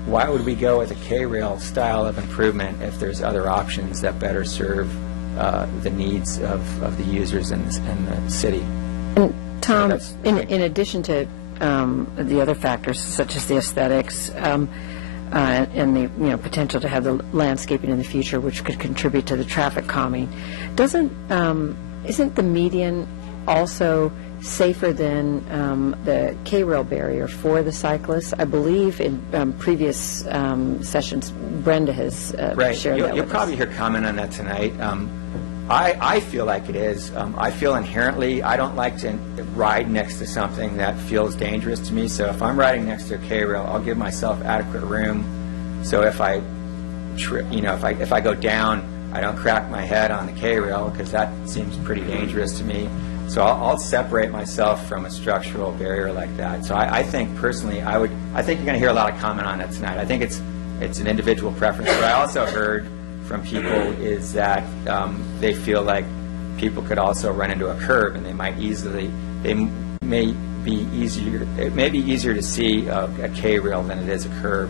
go with a K-rail style of improvement if there's other options that better serve the needs of the users in the city? And Tom, So in addition to the other factors such as the aesthetics, and the potential to have the landscaping in the future, which could contribute to the traffic calming. Isn't the median also safer than the K-rail barrier for the cyclists? I believe in previous sessions, Brenda has shared that You'll with probably us. hear comment on that tonight. I feel like it is. I feel inherently I don't like to ride next to something that feels dangerous to me. So if I'm riding next to a K-rail, I'll give myself adequate room. So if I trip, if I go down, I don't crack my head on the K-rail because that seems pretty dangerous to me. So I'll separate myself from a structural barrier like that. So I think personally, I think you're going to hear a lot of comment on that tonight. I think it's an individual preference. But I also heard from people is that they feel like people could also run into a curb, and it may be easier to see a K-rail than it is a curb.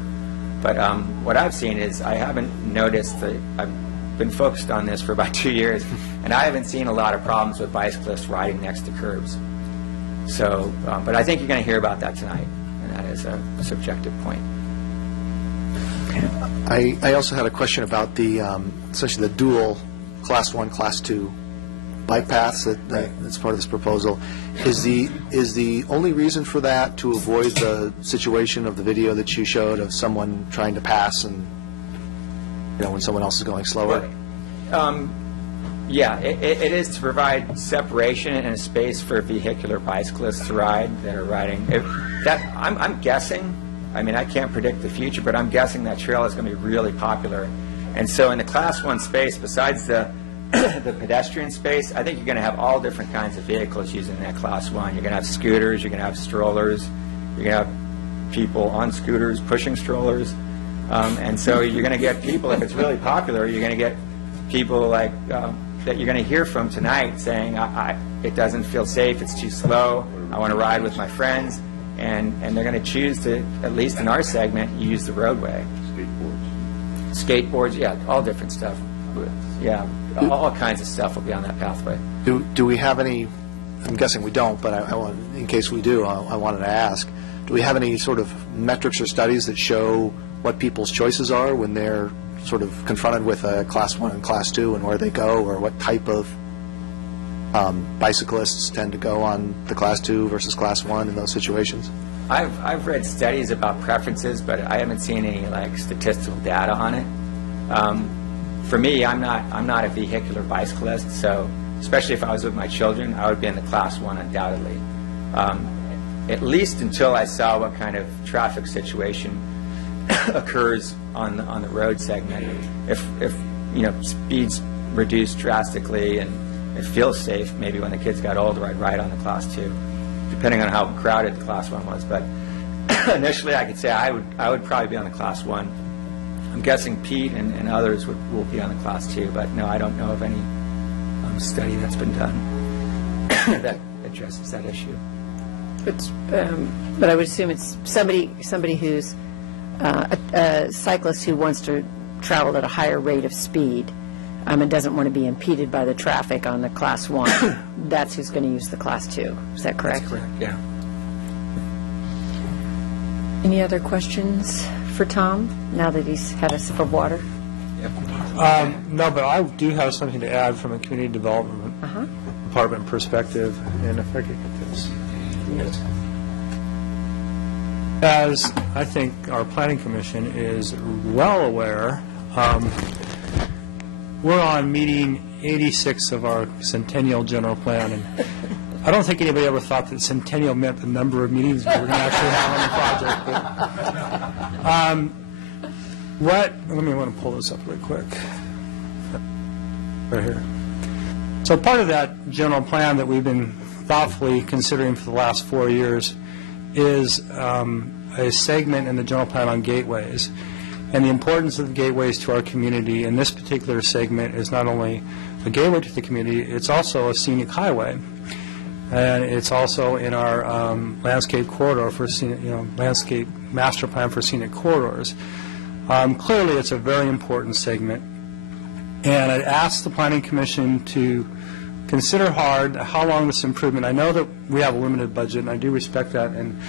But what I've seen is I haven't noticed that I've been focused on this for about 2 years, and I haven't seen a lot of problems with bicyclists riding next to curbs. So, but I think you're going to hear about that tonight, and that is a subjective point. I also had a question about the essentially the dual Class 1, Class 2 bike paths that's part of this proposal. Is the only reason for that to avoid the situation of the video that you showed of someone trying to pass and when someone else is going slower? Yeah, it is to provide separation and a space for vehicular bicyclists to ride that are riding. I'm guessing. I mean, I can't predict the future, but I'm guessing that trail is going to be really popular. And so in the Class 1 space, besides the pedestrian space, I think you're going to have all different kinds of vehicles using that Class 1. You're going to have scooters, you're going to have strollers, you're going to have people on scooters pushing strollers. And so you're going to get people, if it's really popular, you're going to get people like that you're going to hear from tonight saying, it doesn't feel safe, it's too slow, I want to ride with my friends. And they're going to choose to, at least in our segment, use the roadway. Skateboards, yeah, all different stuff. Yeah, all kinds of stuff will be on that pathway. Do we have any, I'm guessing we don't, but in case we do, I wanted to ask, do we have any sort of metrics or studies that show what people's choices are when they're sort of confronted with a Class 1 and Class 2 and where they go, or what type of bicyclists tend to go on the Class 2 versus Class 1 in those situations? I've read studies about preferences, but I haven't seen any like statistical data on it. For me, I'm not a vehicular bicyclist, so especially if I was with my children, I would be in the Class 1 undoubtedly. At least until I saw what kind of traffic situation occurs on the road segment. If speeds reduce drastically and it feels safe, maybe when the kids got older, I'd ride on the Class 2, depending on how crowded the Class 1 was. But initially, I could say I would probably be on the Class 1. I'm guessing Pete and others will be on the Class 2, but no, I don't know of any study that's been done that addresses that issue. But I would assume it's somebody who's a cyclist who wants to travel at a higher rate of speed and doesn't want to be impeded by the traffic on the Class 1. That's who's going to use the Class 2. Is that correct? That's correct, yeah. Any other questions for Tom, now that he's had a sip of water? No, but I do have something to add from a community development department perspective, and if I could get this. As I think our planning commission is well aware, we're on meeting 86 of our centennial general plan, and I don't think anybody ever thought that centennial meant the number of meetings we were going to actually have on the project. Let me want to pull this up real quick. Right here. So part of that general plan that we've been thoughtfully considering for the last 4 years is a segment in the general plan on gateways. And the importance of the gateways to our community in this particular segment is not only a gateway to the community, it's also a scenic highway. And it's also in our landscape corridor for landscape master plan for scenic corridors. Clearly, it's a very important segment. And I'd ask the Planning Commission to consider hard how long this improvement. I know that we have a limited budget, and I do respect that. And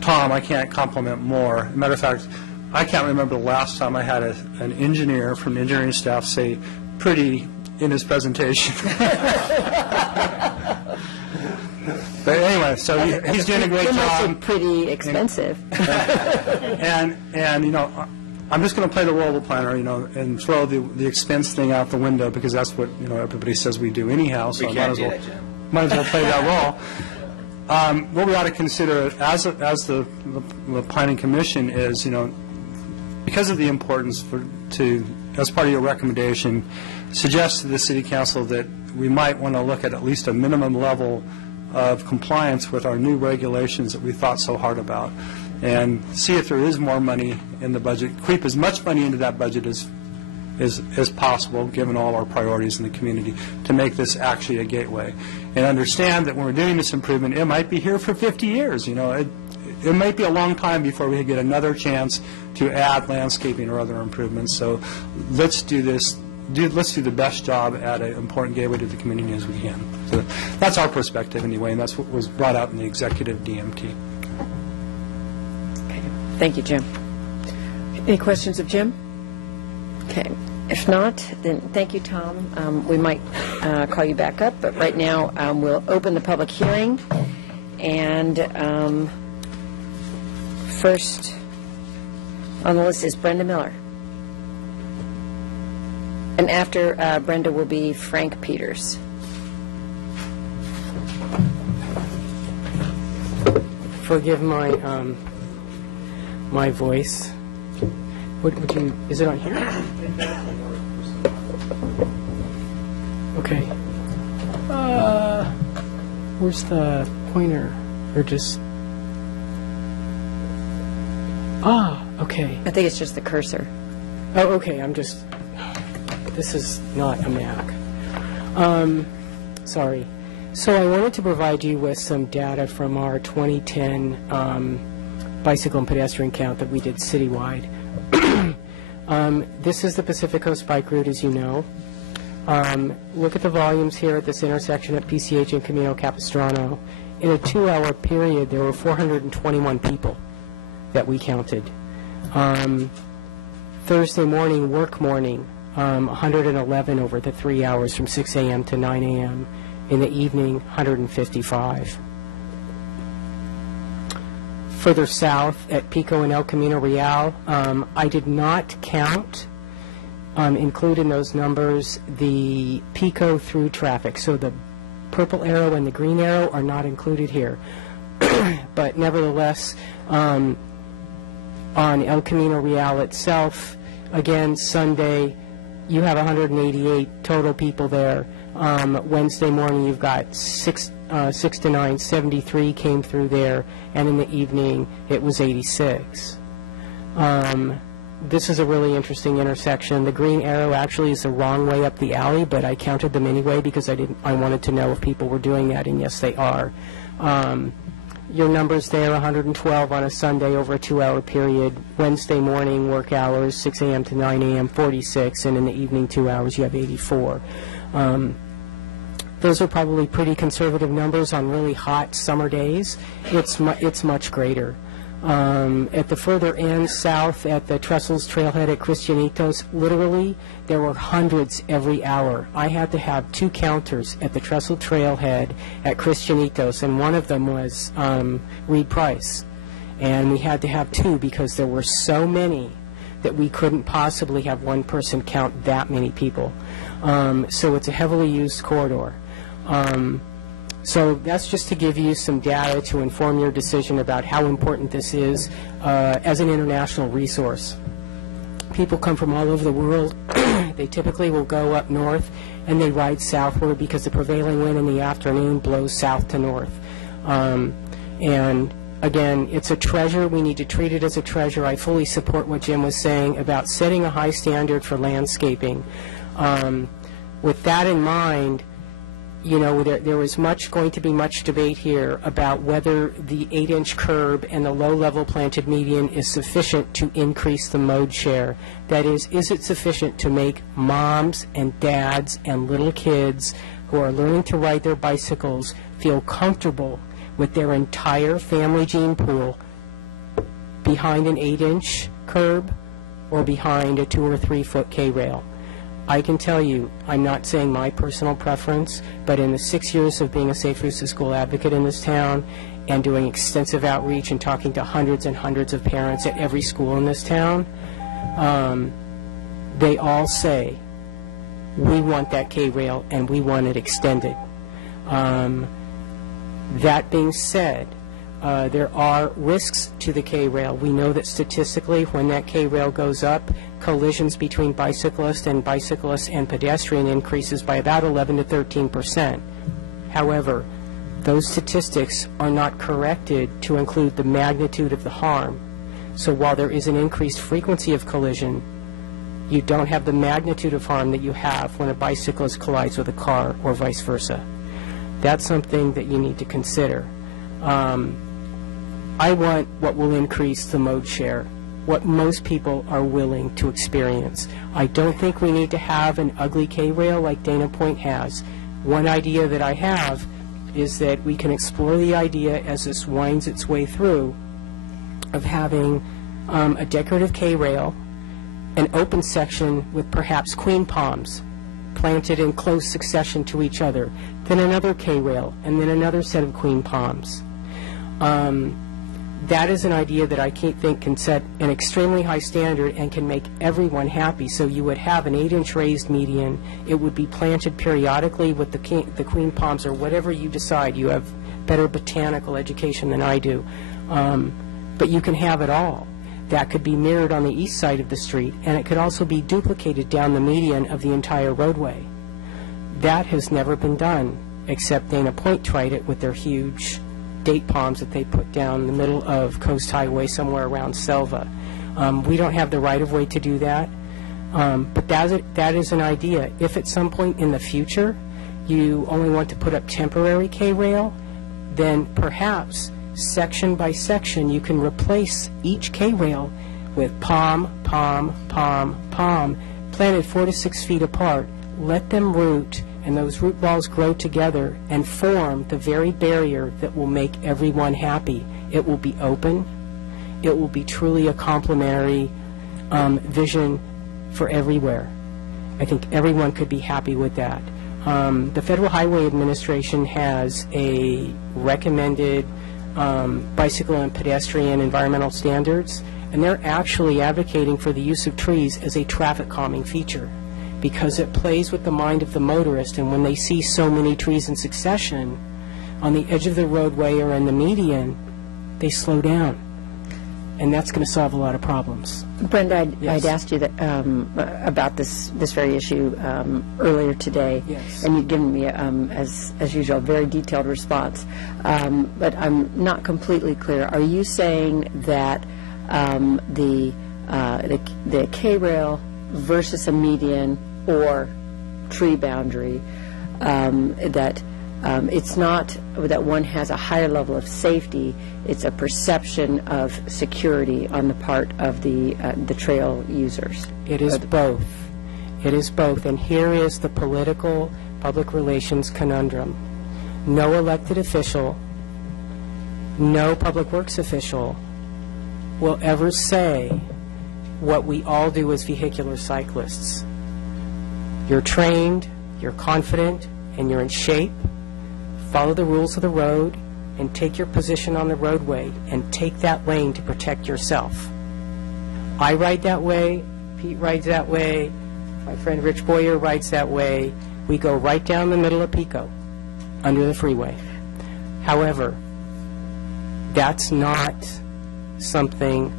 Tom, I can't compliment more. As a matter of fact, I can't remember the last time I had an engineer from the engineering staff say pretty in his presentation. But anyway, so he's doing a great It must job. be pretty expensive. And you know, I'm just going to play the role of a planner, you know, and throw the expense thing out the window, because that's what, you know, everybody says we do anyhow. So We can't do that, Jim. might as well play that role. What we ought to consider as the Planning Commission is, you know, because of the importance as part of your recommendation, suggest to the City Council that we might want to look at least a minimum level of compliance with our new regulations that we thought so hard about, and see if there is more money in the budget, creep as much money into that budget as possible, given all our priorities in the community, to make this actually a gateway. And understand that when we're doing this improvement, it might be here for 50 years. You know, it might be a long time before we get another chance to add landscaping or other improvements. So let's do this. Let's do the best job at an important gateway to the community as we can. So that's our perspective anyway, and that's what was brought out in the executive DMT. Okay. Thank you, Jim. Any questions of Jim? Okay. If not, then thank you, Tom. We might call you back up, but right now we'll open the public hearing. And first on the list is Brenda Miller. And after Brenda will be Frank Peters. Forgive my my voice. Would you? Is it on here? Okay. Where's the pointer? Or just? Ah, okay. I think it's just the cursor. Oh, okay. I'm just. This is not a Mac. Sorry. So I wanted to provide you with some data from our 2010 bicycle and pedestrian count that we did citywide. This is the Pacific Coast Bike Route, as you know. Look at the volumes here at this intersection at PCH and Camino Capistrano. In a 2-hour period, there were 421 people that we counted. Thursday morning, work morning, 111 over the 3 hours from 6 a.m. to 9 a.m. In the evening, 155. Further south at Pico and El Camino Real, I did not count, include in those numbers, the Pico through traffic. So the purple arrow and the green arrow are not included here. But nevertheless, on El Camino Real itself, again, Sunday, you have 188 total people there. Wednesday morning, you've got 6 to 9, 73 came through there, and in the evening, it was 86. This is a really interesting intersection. The green arrow actually is the wrong way up the alley, but I counted them anyway because I wanted to know if people were doing that, and yes, they are. Your numbers there, 112 on a Sunday over a 2-hour period. Wednesday morning, work hours, 6 a.m. to 9 a.m., 46, and in the evening 2 hours, you have 84. Those are probably pretty conservative numbers on really hot summer days. It's much greater. At the further end, south at the Trestles Trailhead at Cristianitos, literally, there were hundreds every hour. I had to have 2 counters at the Trestle Trailhead at Cristianitos, and one of them was Reed Price. And we had to have 2 because there were so many that we couldn't possibly have one person count that many people. So it's a heavily used corridor. So that's just to give you some data to inform your decision about how important this is as an international resource. People come from all over the world. They typically will go up north and they ride southward because the prevailing wind in the afternoon blows south to north. And again, it's a treasure. We need to treat it as a treasure. I fully support what Jim was saying about setting a high standard for landscaping. With that in mind, you know, there was going to be much debate here about whether the 8-inch curb and the low-level planted median is sufficient to increase the mode share. That is it sufficient to make moms and dads and little kids who are learning to ride their bicycles feel comfortable with their entire family gene pool behind an 8-inch curb or behind a 2 or 3 foot K-rail. I can tell you, I'm not saying my personal preference, but in the 6 years of being a Safe Routes to School advocate in this town and doing extensive outreach and talking to hundreds and hundreds of parents at every school in this town, they all say, we want that K-rail and we want it extended. That being said, there are risks to the K-rail. We know that statistically, when that K-rail goes up, collisions between bicyclists and pedestrian increases by about 11 to 13%. However, those statistics are not corrected to include the magnitude of the harm. So while there is an increased frequency of collision, you don't have the magnitude of harm that you have when a bicyclist collides with a car or vice versa. That's something that you need to consider. I want what will increase the mode share, what most people are willing to experience. I don't think we need to have an ugly K-rail like Dana Point has. One idea that I have is that we can explore the idea as this winds its way through of having a decorative K-rail, an open section with perhaps queen palms planted in close succession to each other, then another K-rail, and then another set of queen palms. That is an idea that I think can set an extremely high standard and can make everyone happy. So you would have an 8-inch raised median. It would be planted periodically with the queen palms or whatever you decide. You have better botanical education than I do. But you can have it all. That could be mirrored on the east side of the street, and it could also be duplicated down the median of the entire roadway. That has never been done, except Dana Point tried it with their huge date palms that they put down the middle of Coast Highway somewhere around Selva. We don't have the right-of-way to do that, but that is an idea. If at some point in the future you only want to put up temporary K-rail, then perhaps section by section you can replace each K-rail with palm, palm, palm, palm, planted 4 to 6 feet apart. Let them root, and those root balls grow together and form the very barrier that will make everyone happy. It will be open. It will be truly a complementary vision for everywhere. I think everyone could be happy with that. The Federal Highway Administration has a recommended bicycle and pedestrian environmental standards, and they're actually advocating for the use of trees as a traffic calming feature, because it plays with the mind of the motorist, and when they see so many trees in succession on the edge of the roadway or in the median, they slow down. And that's going to solve a lot of problems. Brenda, Yes. I'd asked you that, about this very issue earlier today, Yes. and you've given me, as usual, a very detailed response. But I'm not completely clear. Are you saying that the K-rail versus a median or tree boundary, that it's not that one has a higher level of safety, it's a perception of security on the part of the trail users? It is both. It is both. And here is the political public relations conundrum. No elected official, no public works official will ever say what we all do as vehicular cyclists. You're trained, you're confident, and you're in shape. Follow the rules of the road and take your position on the roadway and take that lane to protect yourself. I ride that way, Pete rides that way, my friend Rich Boyer rides that way. We go right down the middle of Pico, under the freeway. However, that's not something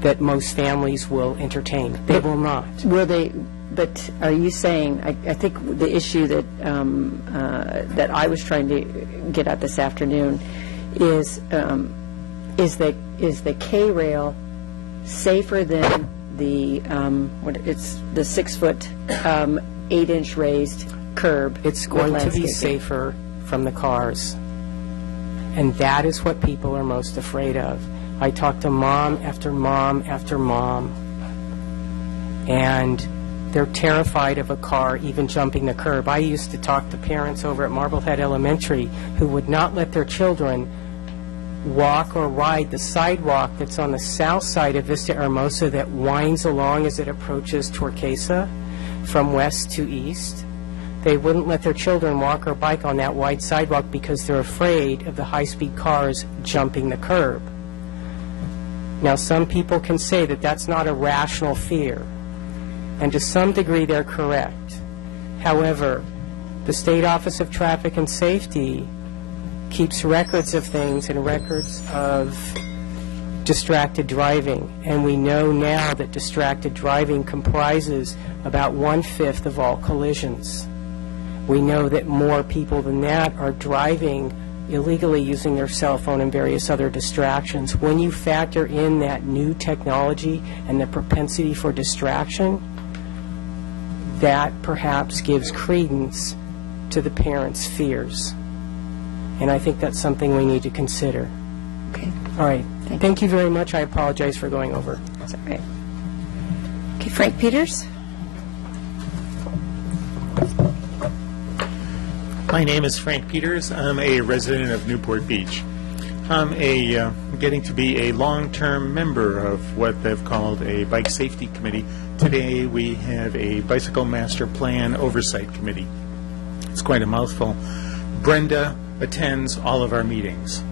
that most families will entertain. They will not. Will they? But are you saying? I think the issue that that I was trying to get at this afternoon is the K-rail safer than the it's the 6-foot 8-inch raised curb? It's with going to be landscaping? safer from the cars. And that is what people are most afraid of. I talked to mom after mom after mom, and they're terrified of a car even jumping the curb. I used to talk to parents over at Marblehead Elementary who would not let their children walk or ride the sidewalk that's on the south side of Vista Hermosa that winds along as it approaches Turquesa from west to east. They wouldn't let their children walk or bike on that wide sidewalk because they're afraid of the high-speed cars jumping the curb. Now, some people can say that that's not a rational fear, and to some degree they're correct. However, the State Office of Traffic and Safety keeps records of things and records of distracted driving, and we know now that distracted driving comprises about 1/5 of all collisions. We know that more people than that are driving illegally using their cell phone and various other distractions. When you factor in that new technology and the propensity for distraction, that perhaps gives credence to the parents' fears. And I think that's something we need to consider. Okay. All right. Thank you very much. I apologize for going over. That's all right. Okay, Frank Peters? My name is Frank Peters. I'm a resident of Newport Beach. I'm getting to be a long-term member of what they've called a Bike Safety Committee. Today we have a Bicycle Master Plan Oversight Committee. It's quite a mouthful. Brenda attends all of our meetings,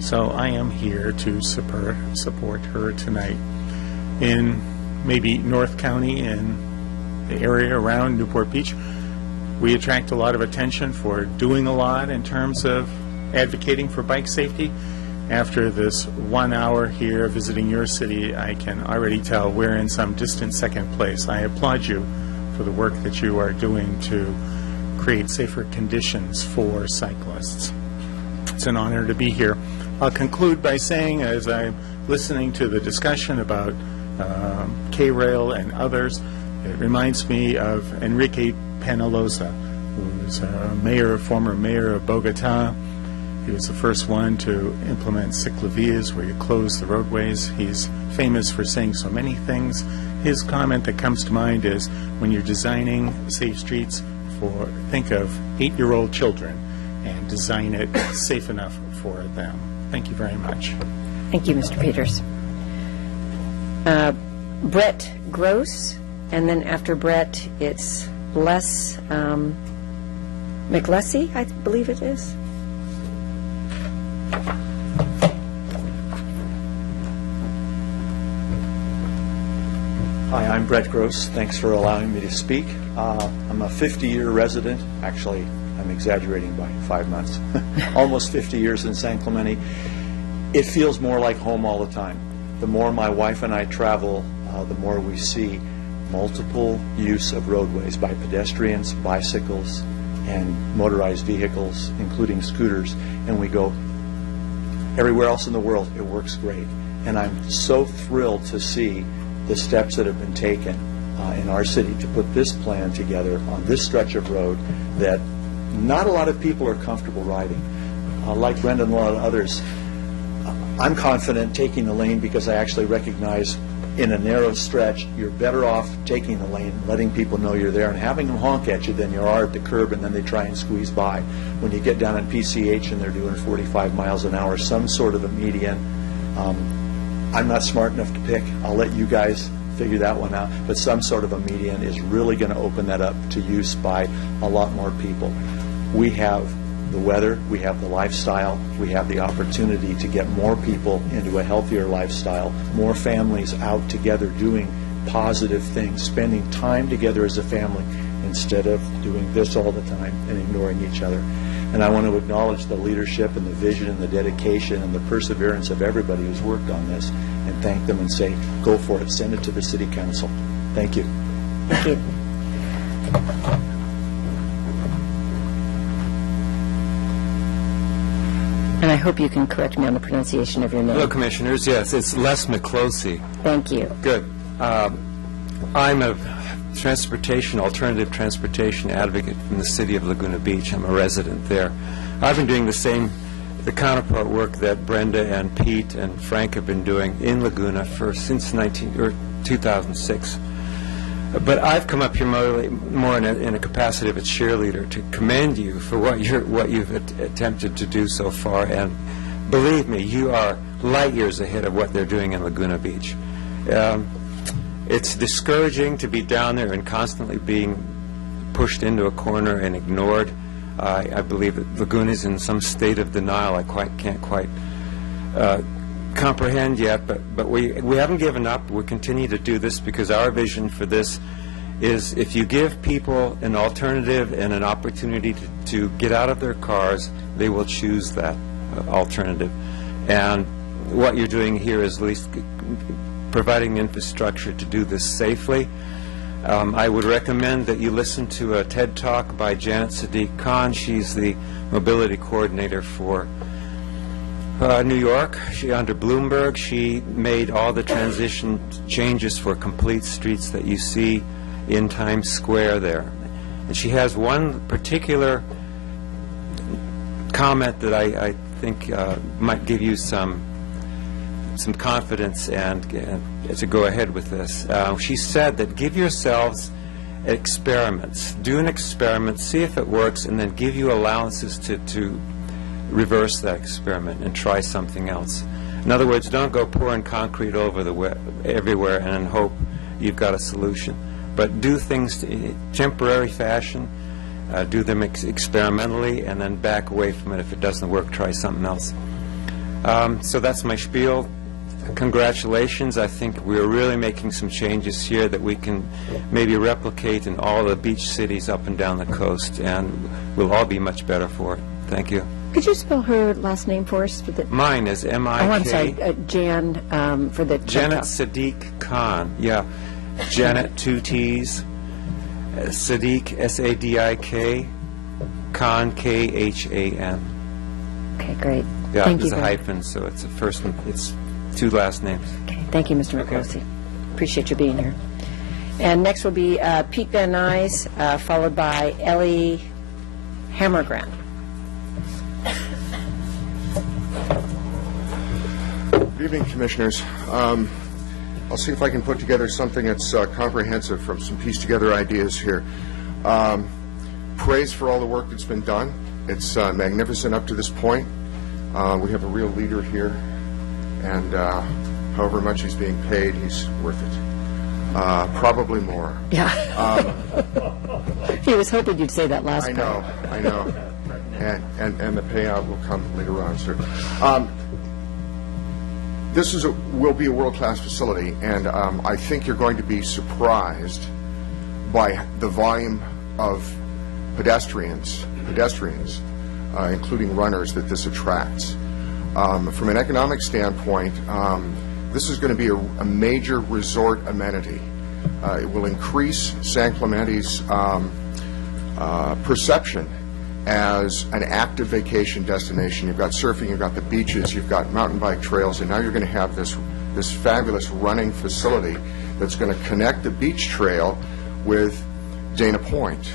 so I am here to support her tonight. In maybe North County and the area around Newport Beach, we attract a lot of attention for doing a lot in terms of advocating for bike safety. After this 1 hour here visiting your city, I can already tell we're in some distant second place. I applaud you for the work that you are doing to create safer conditions for cyclists. It's an honor to be here. I'll conclude by saying, as I'm listening to the discussion about K-Rail and others, it reminds me of Enrique Peñalosa, who was a former mayor of Bogota. He was the first one to implement ciclovías, where you close the roadways. He's famous for saying so many things. His comment that comes to mind is, when you're designing safe streets, think of 8-year-old children and design it safe enough for them. Thank you very much. Thank you, Mr. Peters. Brett Gross, and then after Brett, it's Les McLessy, I believe it is. Hi, I'm Brett Gross. Thanks for allowing me to speak. I'm a 50-year resident. Actually, I'm exaggerating by 5 months. Almost 50 years in San Clemente. It feels more like home all the time. The more my wife and I travel, the more we see multiple use of roadways by pedestrians, bicycles, and motorized vehicles, including scooters. And we go, everywhere else in the world, it works great. And I'm so thrilled to see the steps that have been taken in our city to put this plan together on this stretch of road that not a lot of people are comfortable riding. Like Brenda and a lot of others, I'm confident taking the lane because I actually recognize in a narrow stretch, you're better off taking the lane, letting people know you're there, and having them honk at you than you are at the curb and then they try and squeeze by. When you get down at PCH and they're doing 45 miles an hour, some sort of a median. I'm not smart enough to pick. I'll let you guys figure that one out. But some sort of a median is really going to open that up to use by a lot more people. We have the weather, we have the lifestyle, we have the opportunity to get more people into a healthier lifestyle, more families out together doing positive things, spending time together as a family instead of doing this all the time and ignoring each other. And I want to acknowledge the leadership and the vision and the dedication and the perseverance of everybody who's worked on this and thank them and say, go for it, send it to the City Council. Thank you. Thank you. And I hope you can correct me on the pronunciation of your name. Hello, Commissioners. Yes, it's Les McClosey. Thank you. Good. I'm a alternative transportation advocate from the city of Laguna Beach. I'm a resident there. I've been doing the counterpart work that Brenda and Pete and Frank have been doing in Laguna since 2006. But I've come up here more in a capacity of a cheerleader to commend you for what you've attempted to do so far, and believe me, you are light years ahead of what they're doing in Laguna Beach. It's discouraging to be down there and constantly being pushed into a corner and ignored. I believe that Laguna is in some state of denial I can't quite comprehend yet, but we haven't given up. We'll continue to do this because our vision for this is if you give people an alternative and an opportunity to get out of their cars, they will choose that alternative. And what you're doing here is at least providing infrastructure to do this safely. I would recommend that you listen to a TED Talk by Janet Sadiq Khan. She's the mobility coordinator for New York. Under Bloomberg, she made all the transition changes for complete streets that you see in Times Square there. And she has one particular comment that I think might give you some confidence and to go ahead with this. She said that give yourselves experiments. Do an experiment, see if it works, and then give you allowances to reverse that experiment and try something else. In other words, don't go pouring concrete over everywhere and then hope you've got a solution. But do things in temporary fashion, do them experimentally, and then back away from it. If it doesn't work, try something else. So that's my spiel. Congratulations. I think we're really making some changes here that we can maybe replicate in all the beach cities up and down the coast, and we'll all be much better for it. Thank you. Could you spell her last name for us? Mine is M-I-K. Oh, I'm sorry, Jan, for the... Janet Sadiq Khan, yeah. Janet, 2 T's. Sadiq, S-A-D-I-K. Khan, K-H-A-N. Okay, great. Yeah, Thank there's you a hyphen, so it's a first and it's 2 last names. Okay, thank you, Mr. McCloskey. Appreciate you being here. And next will be Pete Van Nuys, followed by Ellie Hammergrant. Good evening, Commissioners. I'll see if I can put together something that's comprehensive from some pieced together ideas here. Praise for all the work that's been done. It's magnificent up to this point. We have a real leader here, and however much he's being paid, he's worth it. Probably more. Yeah. He was hoping you'd say that last part. I know. And the payout will come later on, sir. This will be a world-class facility, and I think you're going to be surprised by the volume of pedestrians, including runners, that this attracts. From an economic standpoint, this is going to be a major resort amenity. It will increase San Clemente's perception as an active vacation destination. You've got surfing, you've got the beaches, you've got mountain bike trails, and now you're going to have this fabulous running facility that's going to connect the beach trail with Dana Point.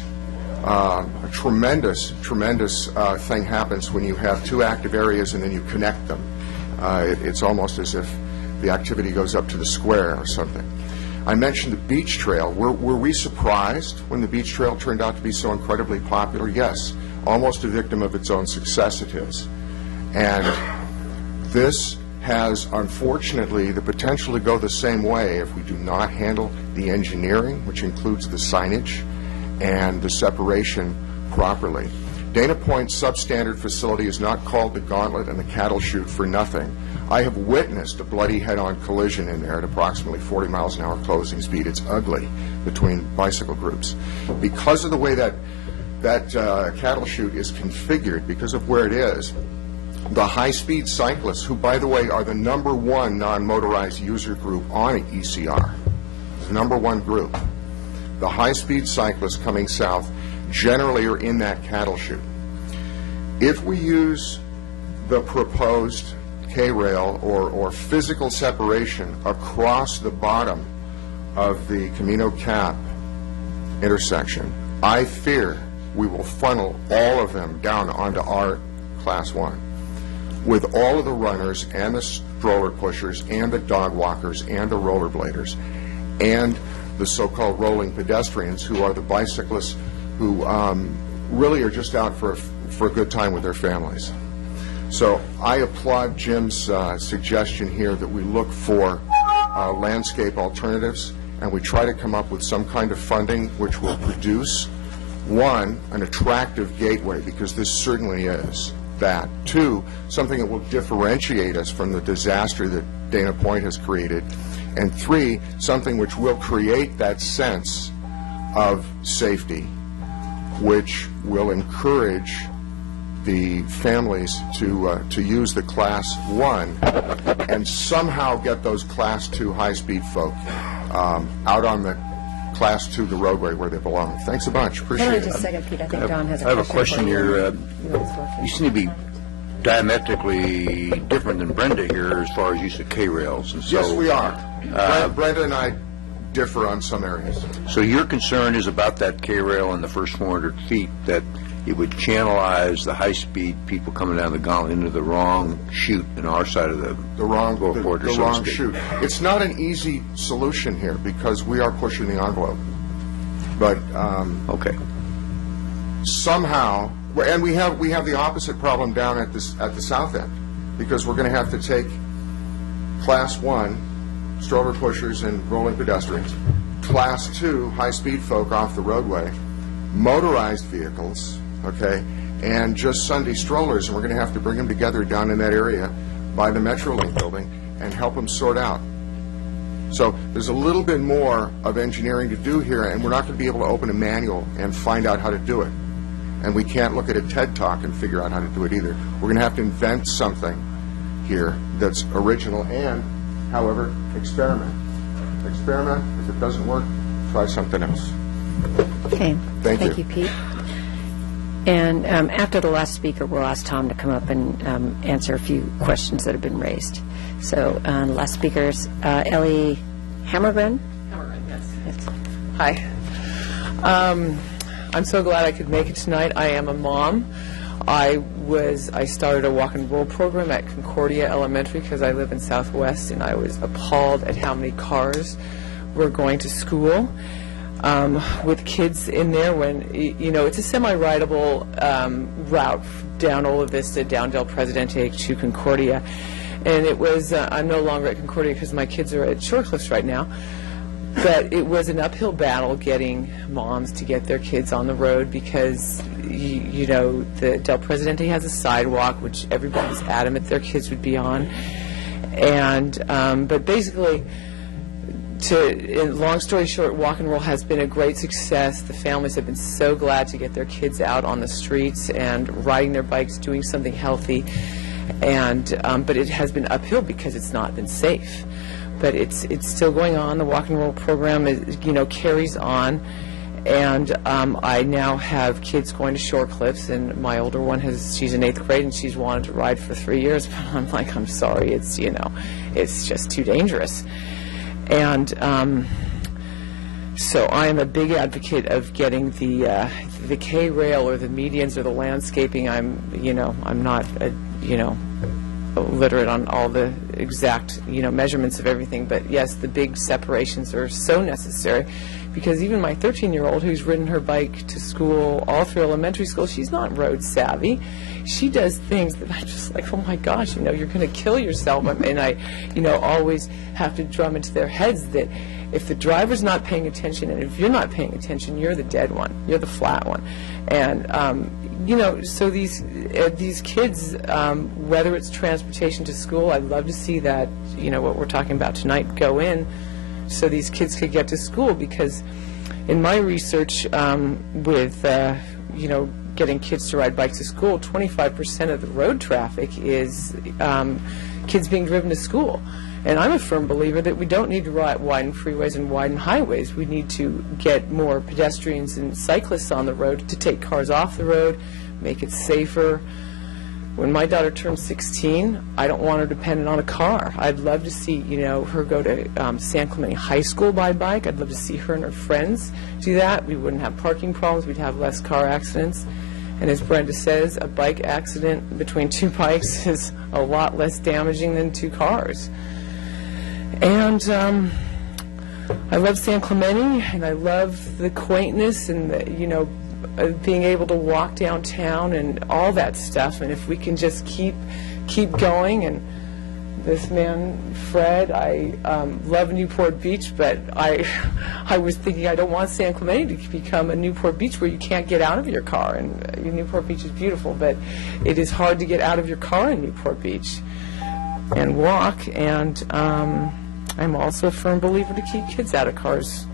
A tremendous thing happens when you have 2 active areas and then you connect them. It's almost as if the activity goes up to the square or something. I mentioned the beach trail. Were we surprised when the beach trail turned out to be so incredibly popular? Yes. Almost a victim of its own success it is. And this has, unfortunately, the potential to go the same way if we do not handle the engineering, which includes the signage and the separation, properly. Dana Point's substandard facility is not called the Gauntlet and the Cattle Chute for nothing. I have witnessed a bloody head-on collision in there at approximately 40 miles an hour closing speed. It's ugly between bicycle groups. Because of the way that cattle chute is configured, because of where it is, the high-speed cyclists, who, by the way, are the #1 non-motorized user group on ECR, the #1 group, the high-speed cyclists coming south generally are in that cattle chute. If we use the proposed K-rail or physical separation across the bottom of the Camino Cap intersection, I fear we will funnel all of them down onto our Class 1, with all of the runners and the stroller pushers and the dog walkers and the rollerbladers and the so-called rolling pedestrians, who are the bicyclists who really are just out for a good time with their families. So I applaud Jim's suggestion here that we look for landscape alternatives, and we try to come up with some kind of funding which will produce, one, an attractive gateway, because this certainly is that. Two, something that will differentiate us from the disaster that Dana Point has created. And three, something which will create that sense of safety, which will encourage the families to use the Class 1 and somehow get those Class 2 high-speed folk out on the Class 2, the roadway where they belong. Thanks a bunch. Appreciate Hold on it. just a second, Pete. I think Don has a question. I have a question here. for You seem to be diametrically different than Brenda here as far as use of K-rails. And so, Yes, we are. Brenda and I differ on some areas. So your concern is about that K-rail in the first 400 feet, that it would channelize the high-speed people coming down the Gauntlet into the wrong chute in our side of the wrong border, the so to wrong speak. chute. It's not an easy solution here because we are pushing the envelope. But Okay. somehow, and we have the opposite problem down at the south end, because we're going to have to take Class 1 stroller pushers and rolling pedestrians, Class 2 high-speed folk off the roadway, motorized vehicles, okay, and just Sunday strollers, and we're going to have to bring them together down in that area by the Metrolink building and help them sort out. So there's a little bit more of engineering to do here, and we're not going to be able to open a manual and find out how to do it. And we can't look at a TED Talk and figure out how to do it either. We're going to have to invent something here that's original and, however, experiment. Experiment. If it doesn't work, try something else. Okay. Thank you, Pete. And after the last speaker, we'll ask Tom to come up and answer a few questions that have been raised. So, last speaker's Ellie Hammergren. Yes. Hi. I'm so glad I could make it tonight. I am a mom. I started a walk and roll program at Concordia Elementary because I live in Southwest, and I was appalled at how many cars were going to school with kids in there when, it's a semi-rideable route down Ola Vista, down Del Presidente to Concordia. And it was, I'm no longer at Concordia because my kids are at Shorecliffs right now. But it was an uphill battle getting moms to get their kids on the road because, the Del Presidente has a sidewalk, which everybody's adamant their kids would be on. And, but basically, long story short, Walk and Roll has been a great success. The families have been so glad to get their kids out on the streets and riding their bikes, doing something healthy. And, but it has been uphill because it's not been safe. But it's still going on. The Walk and Roll program is, carries on, and I now have kids going to Shorecliffs, and my older one she's in 8th grade, and she's wanted to ride for 3 years. But I'm like, I'm sorry, it's it's just too dangerous. And so I am a big advocate of getting the K-rail or the medians or the landscaping. I'm not literate on all the exact measurements of everything, but yes, the big separations are so necessary because even my 13-year-old who's ridden her bike to school all through elementary school, she's not road savvy. She does things that I'm just like, oh my gosh, you're going to kill yourself. And I always have to drum into their heads that if the driver's not paying attention and if you're not paying attention, you're the dead one, you're the flat one. And so these kids, whether it's transportation to school, I'd love to see that, what we're talking about tonight, go in so these kids could get to school, because in my research with, getting kids to ride bikes to school, 25% of the road traffic is kids being driven to school. And I'm a firm believer that we don't need to widen freeways and widen highways. We need to get more pedestrians and cyclists on the road to take cars off the road, make it safer. When my daughter turns 16, I don't want her dependent on a car. I'd love to see, her go to San Clemente High School by bike. I'd love to see her and her friends do that. We wouldn't have parking problems. We'd have less car accidents. And as Brenda says, a bike accident between two bikes is a lot less damaging than two cars. And I love San Clemente, and I love the quaintness and the, being able to walk downtown and all that stuff. And if we can just keep going. And this man, Fred, I love Newport Beach, but I was thinking I don't want San Clemente to become a Newport Beach where you can't get out of your car. And Newport Beach is beautiful, but it is hard to get out of your car in Newport Beach and walk. And I'm also a firm believer to keep kids out of cars.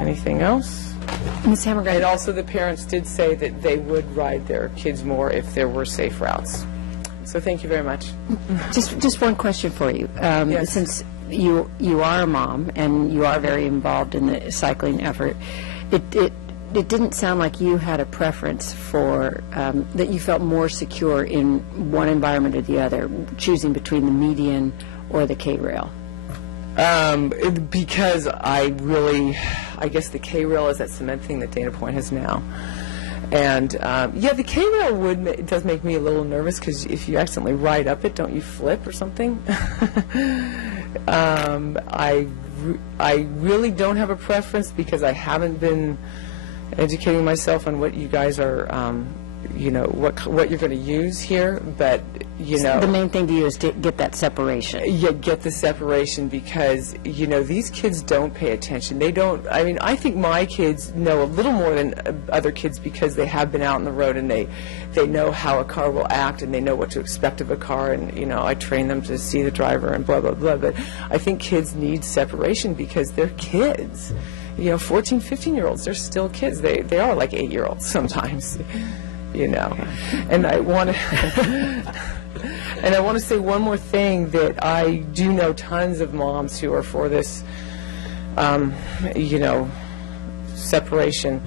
Anything else? Ms. Hammergren. And also the parents did say that they would ride their kids more if there were safe routes. So thank you very much. Just one question for you. Yes. Since you are a mom and you are very involved in the cycling effort, it didn't sound like you had a preference for that you felt more secure in one environment or the other, choosing between the median or the K-rail. Because I guess the K-rail is that cement thing that Dana Point has now. And, yeah, the K-rail does make me a little nervous, because if you accidentally ride up it, don't you flip or something? I really don't have a preference, because I haven't been educating myself on what you guys are, you know, what you're going to use here, but, you know. The main thing to you is to get that separation. Yeah, get the separation, because, you know, these kids don't pay attention. They don't, I mean, I think my kids know a little more than other kids, because they have been out on the road, and they know how a car will act, and they know what to expect of a car, and, you know, I train them to see the driver and blah, blah, blah. But I think kids need separation, because they're kids. You know, 14, 15-year-olds, they're still kids. They are like 8-year-olds sometimes. You know, and I want to say one more thing, that I do know tons of moms who are for this, you know, separation.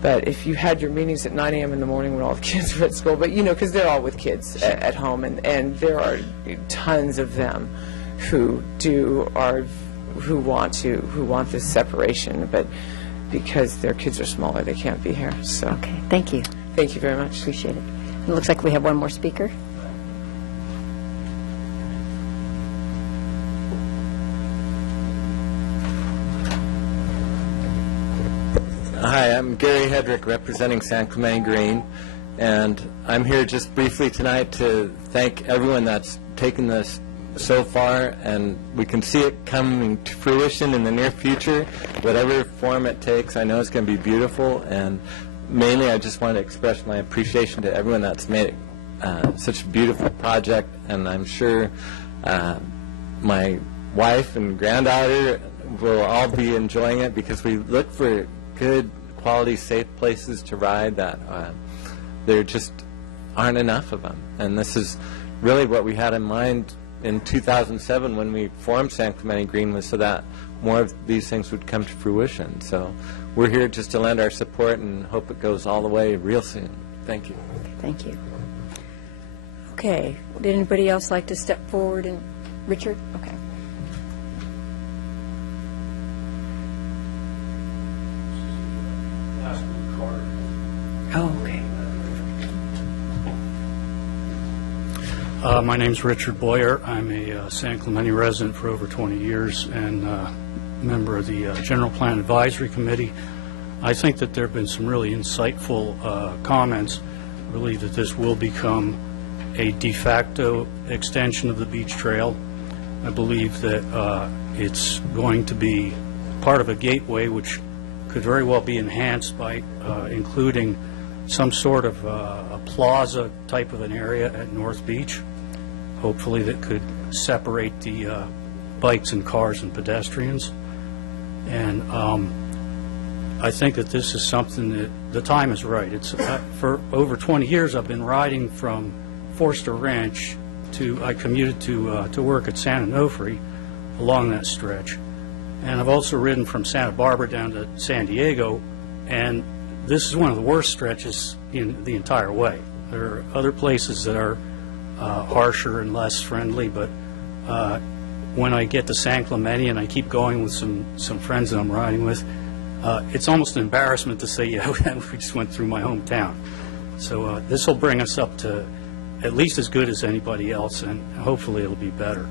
But if you had your meetings at 9 a.m. in the morning when all the kids are at school, but, you know, because they're all with kids at home, and there are tons of them who want this separation, but because their kids are smaller, they can't be here. So Okay, thank you. Thank you very much. Appreciate it. It looks like we have one more speaker. Hi, I'm Gary Hedrick, representing San Clemente Green, and I'm here just briefly tonight to thank everyone that's taken this so far, and we can see it coming to fruition in the near future. Whatever form it takes, I know it's going to be beautiful, and mainly I just want to express my appreciation to everyone that's made it such a beautiful project, and I'm sure my wife and granddaughter will all be enjoying it, because we look for good, quality, safe places to ride that there just aren't enough of them. And this is really what we had in mind in 2007 when we formed San Clemente Green, was so that more of these things would come to fruition. So we're here just to lend our support and hope it goes all the way real soon. Thank you. Thank you. Okay, would anybody else like to step forward? And Richard? Okay. Oh, okay. My name's Richard Boyer. I'm a San Clemente resident for over 20 years and member of the General Plan Advisory Committee. I think that there have been some really insightful comments. I believe that this will become a de facto extension of the beach trail. I believe that it's going to be part of a gateway which could very well be enhanced by including some sort of a plaza type of an area at North Beach, hopefully that could separate the bikes and cars and pedestrians. And I think that this is something that the time is right. It's for over 20 years I've been riding from Forster Ranch I commuted to work at San Onofre along that stretch. And I've also ridden from Santa Barbara down to San Diego, and this is one of the worst stretches in the entire way. There are other places that are harsher and less friendly, but when I get to San Clemente and I keep going with some friends that I'm riding with, it's almost an embarrassment to say, yeah, we just went through my hometown. So this will bring us up to at least as good as anybody else, and hopefully it'll be better.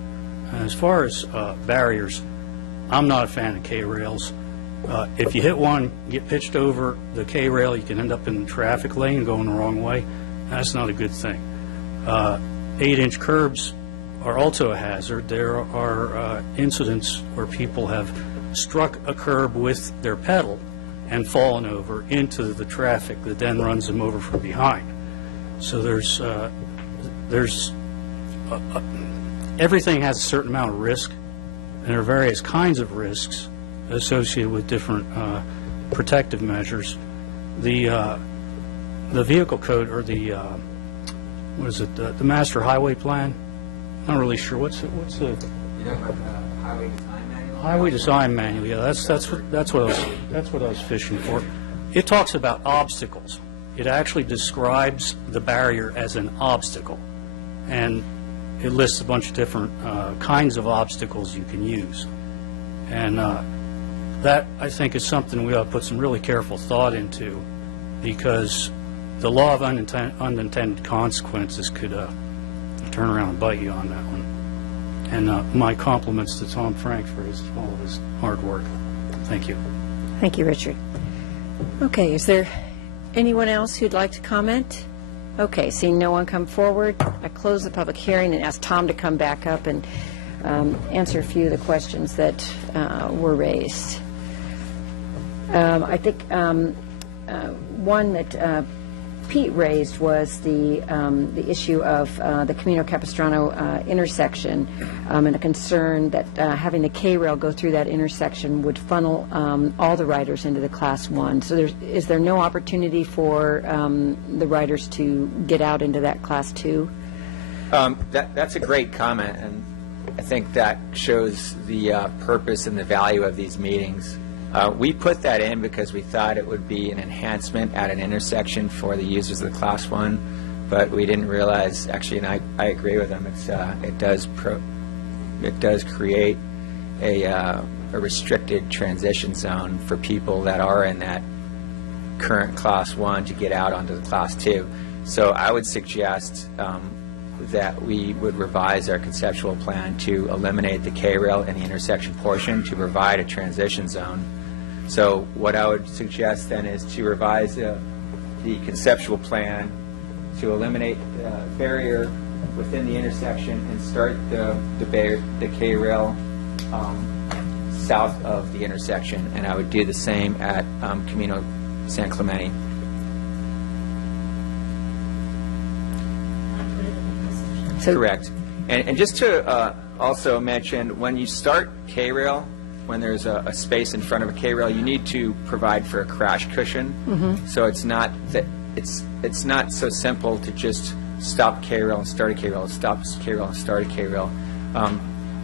And as far as barriers, I'm not a fan of K-rails. If you hit one, get pitched over the K-rail, you can end up in the traffic lane going the wrong way. That's not a good thing. 8-inch curbs are also a hazard. There are incidents where people have struck a curb with their pedal and fallen over into the traffic that then runs them over from behind. So there's everything has a certain amount of risk, and there are various kinds of risks associated with different protective measures. The vehicle code, or the what is it? The Master Highway Plan. I'm not really sure what's the You're talking about the highway design manual? Highway Design Manual. Yeah, that's what I was fishing for. It talks about obstacles. It actually describes the barrier as an obstacle, and it lists a bunch of different kinds of obstacles you can use. And that, I think, is something we ought to put some really careful thought into, because the law of unintended consequences could turn around and bite you on that one. And my compliments to Tom Frank for all of his hard work. Thank you. Thank you, Richard. Okay, is there anyone else who'd like to comment? Okay, seeing no one come forward, I close the public hearing and ask Tom to come back up and answer a few of the questions that were raised. I think one that Pete raised was the issue of the Camino Capistrano intersection, and a concern that having the K-rail go through that intersection would funnel all the riders into the Class 1. So is there no opportunity for the riders to get out into that Class 2? That's a great comment, and I think that shows the purpose and the value of these meetings. We put that in because we thought it would be an enhancement at an intersection for the users of the Class 1, but we didn't realize, actually, and I agree with them, it does create a restricted transition zone for people that are in that current Class 1 to get out onto the Class 2. So I would suggest that we would revise our conceptual plan to eliminate the K-rail in the intersection portion to provide a transition zone. So what I would suggest then is to revise the conceptual plan to eliminate the barrier within the intersection and start the K-rail south of the intersection, and I would do the same at Camino San Clemente. Correct. And just to also mention, when you start K-rail, when there's a space in front of a K-rail, you need to provide for a crash cushion. Mm-hmm. So it's not that it's not so simple to just stop K-rail and start a K-rail, stop K-rail and start a K-rail.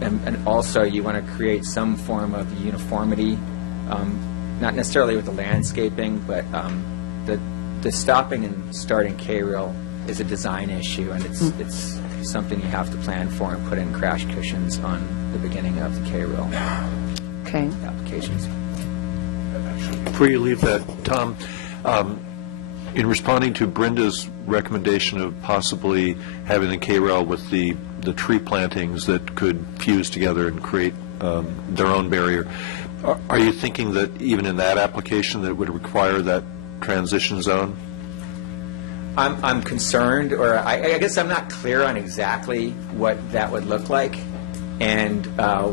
And also you want to create some form of uniformity, not necessarily with the landscaping, but the stopping and starting K-rail is a design issue, and it's something you have to plan for and put in crash cushions on the beginning of the K-rail applications. Before you leave that, Tom, in responding to Brenda's recommendation of possibly having the K-rail with the tree plantings that could fuse together and create their own barrier, are you thinking that even in that application that it would require that transition zone? I'm concerned, or I guess I'm not clear on exactly what that would look like, and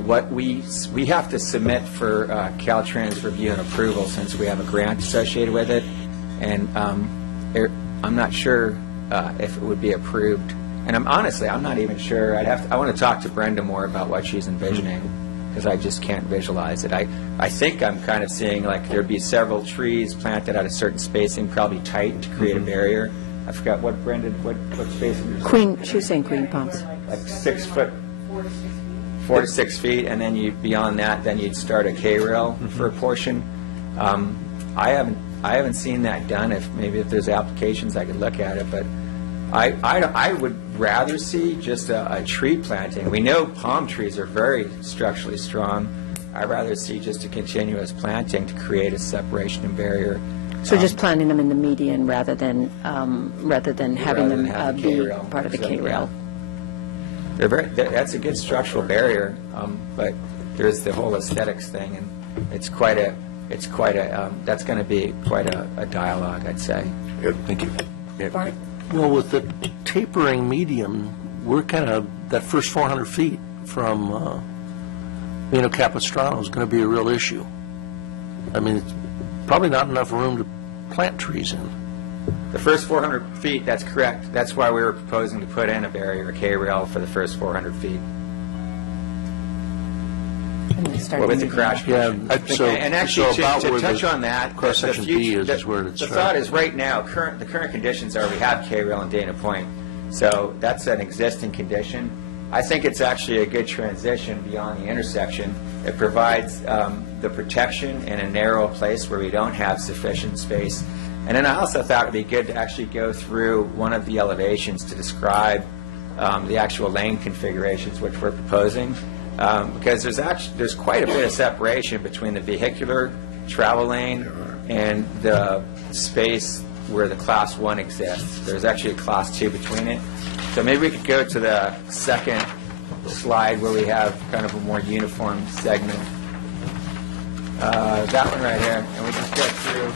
what we have to submit for Caltrans review and approval, since we have a grant associated with it, and I'm not sure if it would be approved, and I'm not even sure. I want to talk to Brenda more about what she's envisioning, because I just can't visualize it. I think I'm kind of seeing like there'd be several trees planted at a certain spacing, probably tight, to create a barrier. I forgot what Brenda, what spacing? She was saying Queen Palms. Like 6 foot, 4 to 6 feet, and then beyond that, then you'd start a K-rail for a portion. I haven't seen that done. If there's applications, I could look at it, but I would rather see just a tree planting. We know palm trees are very structurally strong. I'd rather see just a continuous planting to create a separation and barrier. So just planting them in the median rather than having them be part of the K-rail. That's a good structural barrier, but there's the whole aesthetics thing, and it's quite a it's quite a, that's going to be quite a dialogue, I'd say. Good, thank you. Well, with the tapering medium, we're kind of, that first 400 feet from Capistrano is going to be a real issue. I mean, it's probably not enough room to plant trees in. The first 400 feet, that's correct. That's why we were proposing to put in a barrier, a K-rail, for the first 400 feet. What with the crash? Yeah, and actually, to touch on that, cross-section B is where it's the thought is right now, the current conditions are we have K-rail in Dana Point, so that's an existing condition. I think it's actually a good transition beyond the intersection. It provides the protection in a narrow place where we don't have sufficient space. And then I also thought it would be good to actually go through one of the elevations to describe the actual lane configurations which we're proposing, because there's quite a bit of separation between the vehicular travel lane and the space where the Class 1 exists. There's actually a Class 2 between it. So maybe we could go to the second slide where we have kind of a more uniform segment. That one right here, and we just go through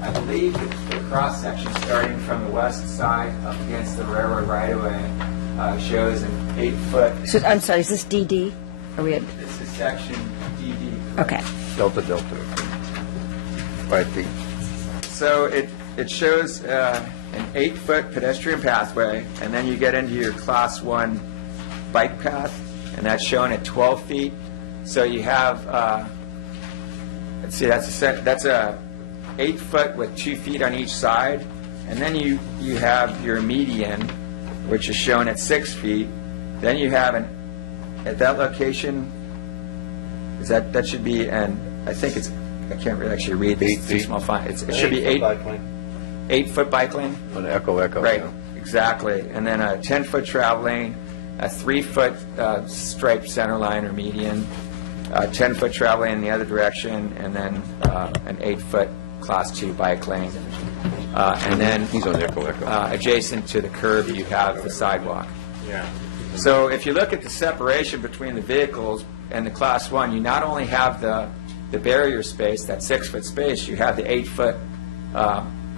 I believe the cross-section starting from the west side up against the railroad right-of-way shows an 8-foot... So, I'm sorry, is this DD? Are we at... This is section DD. Okay. Delta, 5 feet. So it shows an 8-foot pedestrian pathway, and then you get into your Class 1 bike path, and that's shown at 12 feet. So you have, let's see, that's a 8-foot with 2 feet on each side, and then you have your median, which is shown at 6 feet. Then you have at that location, that should be I think it's, I can't really actually read this. 8 feet. Small font. It should be 8-foot bike lane. An echo. Right, Yeah. exactly. And then a 10-foot travel lane, a 3-foot striped center line or median, a 10-foot travel lane in the other direction, and then an 8-foot Class 2 bike lane. And then he's on echo. Adjacent to the curb, you have the sidewalk. Yeah. So if you look at the separation between the vehicles and the Class 1, you not only have the barrier space, that 6-foot space, you have the 8-foot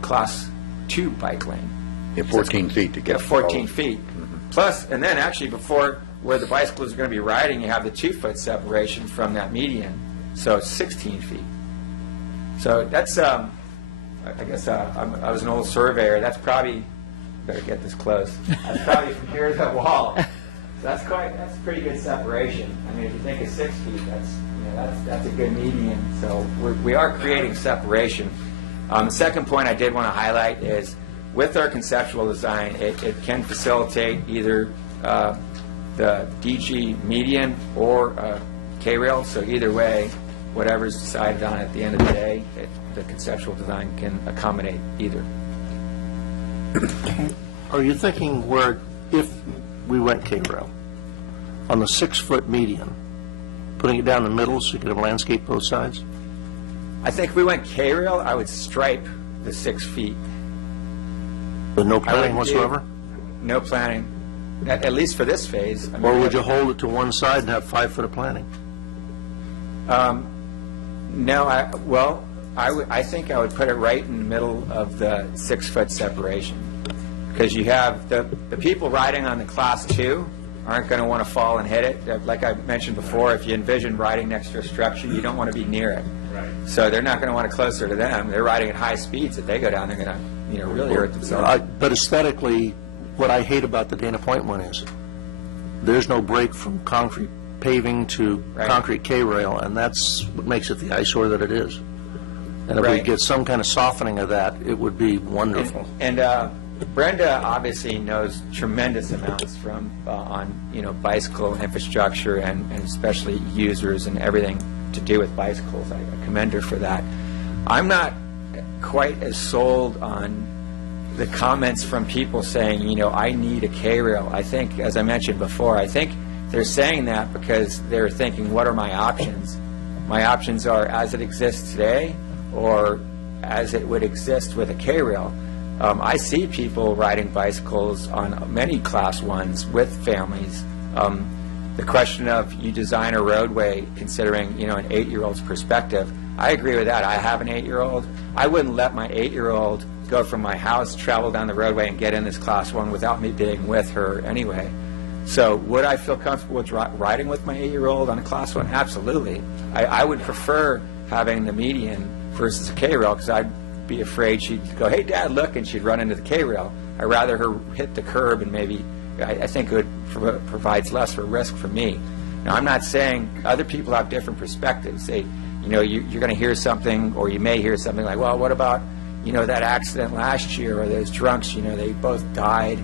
Class 2 bike lane. Yeah, 14 feet to get. Yeah, 14 feet. Plus, and then actually before where the bicycles are going to be riding, you have the 2-foot separation from that median. So it's 16 feet. So that's, I guess I was an old surveyor. That's probably, better get this close. That's probably from here to that wall. So that's a pretty good separation. I mean, if you think of 6 feet, that's a good median. So we are creating separation. The second point I did want to highlight is with our conceptual design, it can facilitate either the DG median or K-rail. So either way, whatever's decided on at the end of the day, the conceptual design can accommodate either. Are you thinking where, if we went K-rail, on the 6-foot median, putting it down the middle so you could have landscape both sides? I think if we went K-rail, I would stripe the 6 feet. With no planning whatsoever? No planning, at least for this phase. I mean, Or would you hold it to one side and have 5 foot of planning? No, I think I would put it right in the middle of the 6-foot separation, because you have the people riding on the Class 2 aren't going to want to fall and hit it. Like I mentioned before, if you envision riding next to a structure, you don't want to be near it. Right. So they're not going to want it closer to them. They're riding at high speeds. If they go down, they're going to really hurt themselves. But aesthetically, what I hate about the Dana Point one is there's no break from concrete paving to concrete K-rail, and that's what makes it the eyesore that it is. And if we get some kind of softening of that, it would be wonderful. And Brenda obviously knows tremendous amounts from on bicycle infrastructure and especially users and everything to do with bicycles. I commend her for that. I'm not quite as sold on the comments from people saying, I need a K-rail. I think, as I mentioned before, I think they're saying that because they're thinking, what are my options? My options are as it exists today or as it would exist with a K-rail. I see people riding bicycles on many Class 1s with families The question of you design a roadway considering, an 8-year-old's perspective, I agree with that. I have an 8-year-old. I wouldn't let my 8-year-old go from my house, travel down the roadway, and get in this Class 1 without me being with her anyway. So would I feel comfortable with riding with my 8-year-old on a Class 1? Absolutely. I would prefer having the median versus a K-rail because I'd be afraid she'd go, hey, Dad, look, and she'd run into the K-rail. I'd rather her hit the curb and maybe, I think it provides less of a risk for me. Now, I'm not saying other people have different perspectives. You're going to hear something, or you may hear something like, well, what about, that accident last year, or those drunks, they both died.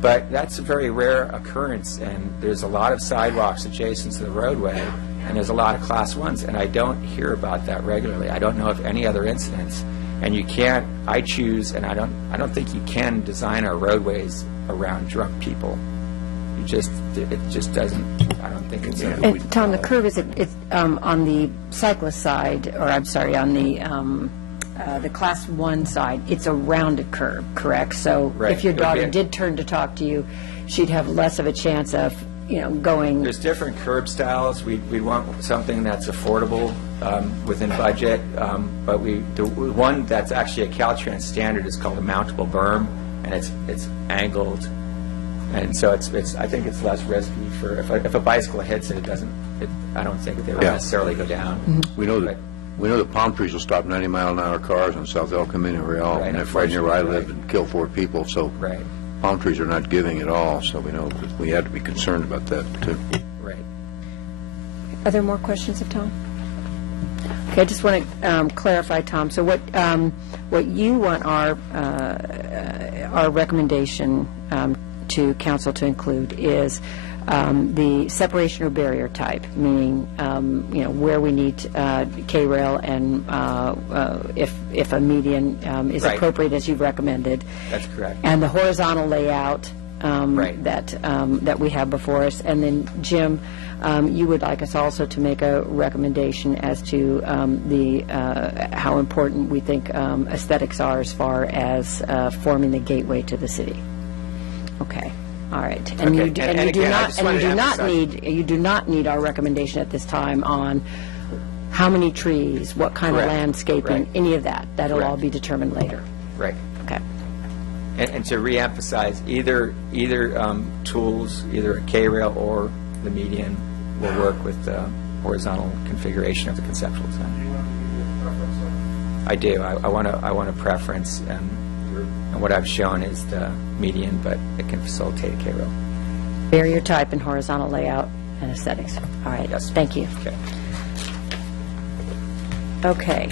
But that's a very rare occurrence, and there's a lot of sidewalks adjacent to the roadway, and there's a lot of Class 1s, and I don't hear about that regularly. I don't know of any other incidents. And you can't, I choose, and I don't think you can design our roadways around drunk people. It just doesn't, I don't think it's And Tom, the curve is on the cyclist side, or I'm sorry, on the Class 1 side, it's a rounded curve, correct? So if your daughter did turn to talk to you, she'd have less of a chance of, going... There's different curb styles. We want something that's affordable within budget, but the one that's actually a Caltrans standard is called a mountable berm, and it's angled, and so I think it's less risky for if a bicycle hits it, I don't think they would necessarily go down. Mm-hmm. We know that palm trees will stop 90-mile-an-hour cars on South El Camino Real, and that's right near where I live, and kill 4 people. So palm trees are not giving at all. So we know that we have to be concerned about that too. Right. Are there more questions of Tom? Okay, I just want to clarify, Tom. So what you want our recommendation to council to include is the separation or barrier type, meaning where we need K-rail, and if a median is appropriate as you've recommended. That's correct. And the horizontal layout that we have before us. And then, Jim, you would like us also to make a recommendation as to how important we think aesthetics are as far as forming the gateway to the city. Okay. All right. And you do not need our recommendation at this time on how many trees, what kind of landscaping, any of that. That'll all be determined later. Right. Okay. And to reemphasize, either tools, either a K-rail or the median, will work with the horizontal configuration of the conceptual design. I do. I want a preference, and what I've shown is the median, but it can facilitate a K-rail. Barrier type and horizontal layout and aesthetics. All right. Yes. Thank you. Okay. Okay.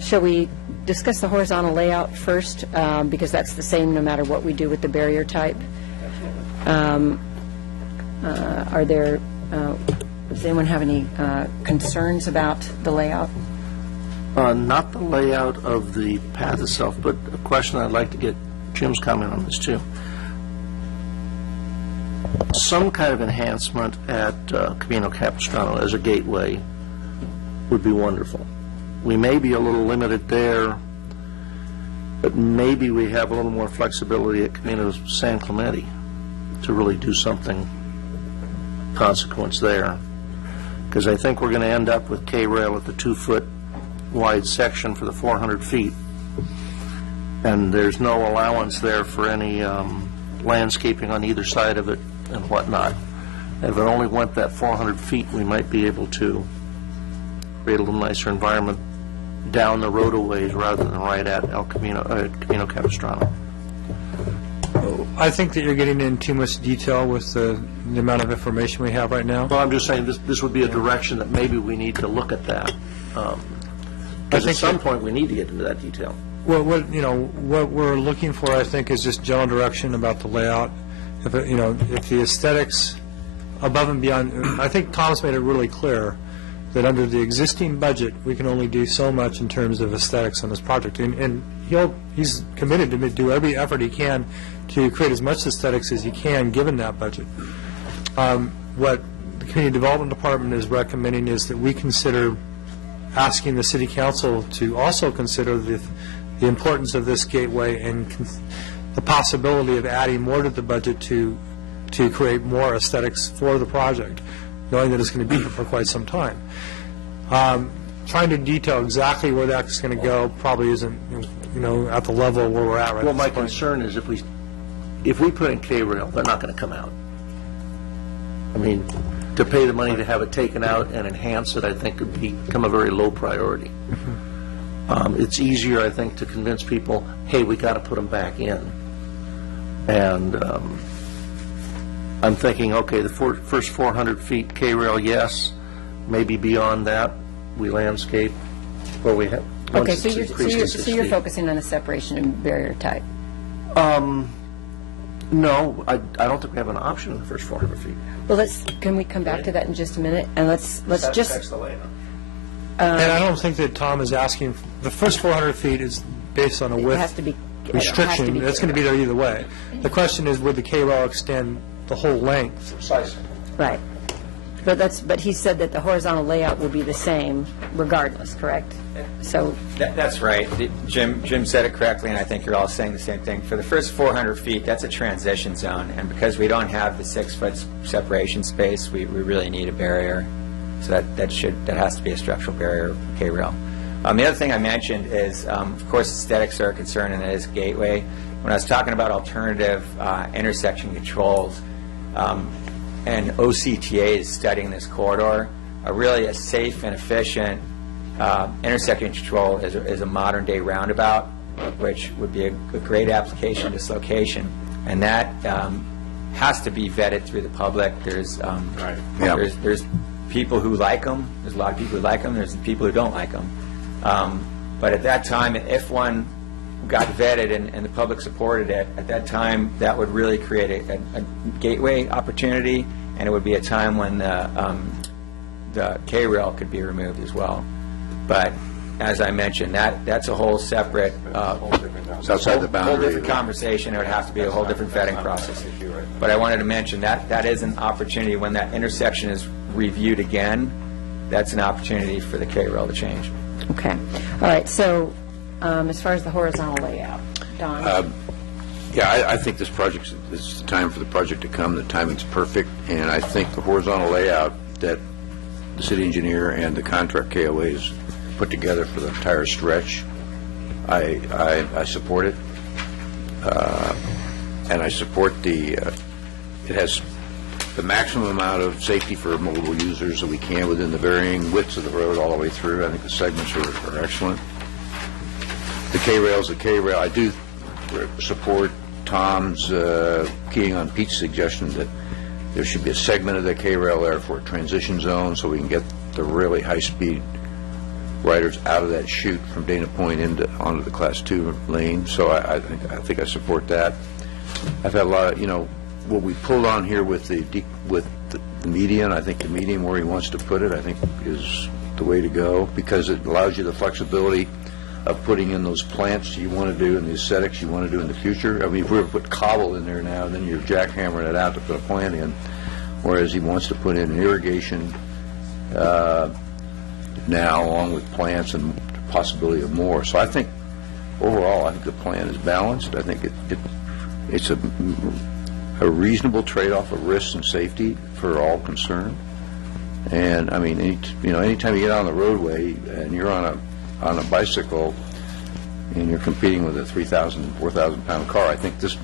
Shall we discuss the horizontal layout first, because that's the same no matter what we do with the barrier type? Are there, does anyone have any concerns about the layout? Not the layout of the path itself, but a question I'd like to get Jim's comment on this too. Some kind of enhancement at Camino Capistrano as a gateway would be wonderful. We may be a little limited there, but maybe we have a little more flexibility at Camino San Clemente to really do something consequence there. Because I think we're going to end up with K-rail at the 2-foot wide section for the 400 feet. And there's no allowance there for any landscaping on either side of it and whatnot. If it only went that 400 feet, we might be able to create a little nicer environment down the roadways rather than right at Camino Capistrano. I think that you're getting in too much detail with the amount of information we have right now. Well, I'm just saying this would be a direction that maybe we need to look at that. Because at some point we need to get into that detail. Well, what we're looking for, I think, is just general direction about the layout. If the aesthetics above and beyond, I think Tom's made it really clear that under the existing budget, we can only do so much in terms of aesthetics on this project. And he's committed to do every effort he can to create as much aesthetics as he can, given that budget. What the Community Development Department is recommending is that we consider asking the City Council to also consider the importance of this gateway and the possibility of adding more to the budget to to create more aesthetics for the project, knowing that it's going to be here for quite some time. Trying to detail exactly where that's going to go probably isn't, at the level where we're at right now. Well, my concern is if we put in K-rail, they're not going to come out. I mean, to pay the money to have it taken out and enhance it, I think would become a very low priority. It's easier, I think, to convince people, hey, we got to put them back in. And I'm thinking, okay, the first 400 feet K-rail, yes. Maybe beyond that, we landscape, or we have. Okay, so you're focusing on the separation and barrier type. No, I don't think we have an option in the first 400 feet. Well, can we come back to that in just a minute? And let's just. That's the layout. And I don't think that Tom is asking, the first 400 feet is based on a width restriction. It's going to be there either way. The question is, would the K-rail extend the whole length? Precisely. Right. But he said that the horizontal layout will be the same regardless, correct? So that's right. Jim said it correctly, and I think you're all saying the same thing. For the first 400 feet, that's a transition zone, and because we don't have the 6-foot separation space, we really need a barrier. So that has to be a structural barrier, K-rail. The other thing I mentioned is, of course, aesthetics are a concern, and that is gateway. When I was talking about alternative intersection controls, and OCTA is studying this corridor, really a safe and efficient intersection control is a modern-day roundabout, which would be a great application of this location, and that has to be vetted through the public. There's people who like them. There's a lot of people who like them. There's people who don't like them. But at that time, if one got vetted and the public supported it, at that time, that would really create a gateway opportunity, and it would be a time when the K-rail could be removed as well. But as I mentioned, that's a whole separate, it's outside the boundary. Whole different conversation. It would have to be a whole different vetting process. But I wanted to mention that is an opportunity when that intersection is reviewed again. That's an opportunity for the K-rail to change. Okay. All right. So as far as the horizontal layout, Don? I think this is the time for the project to come. The timing's perfect, and I think the horizontal layout that the city engineer and the contract KOA has put together for the entire stretch, I support it, and I support it has the maximum amount of safety for mobile users that we can within the varying widths of the road all the way through. I think the segments are excellent. The K-rail's the K-rail. I do support Tom's keying on Pete's suggestion that there should be a segment of the K-rail there for a transition zone so we can get the really high-speed riders out of that chute from Dana Point onto the Class 2 lane. So I think I support that. I've had a lot of, what we pulled on here with the median, I think the median where he wants to put it, I think is the way to go, because it allows you the flexibility of putting in those plants you want to do and the aesthetics you want to do in the future. I mean, if we were to put cobble in there now, then you're jackhammering it out to put a plant in, whereas he wants to put in an irrigation now, along with plants and the possibility of more. So I think, overall, I think the plan is balanced. I think it's a reasonable trade-off of risks and safety for all concerned. And, I mean, anytime you get on the roadway and you're on a bicycle and you're competing with a 3,000, 4,000-pound car, I think this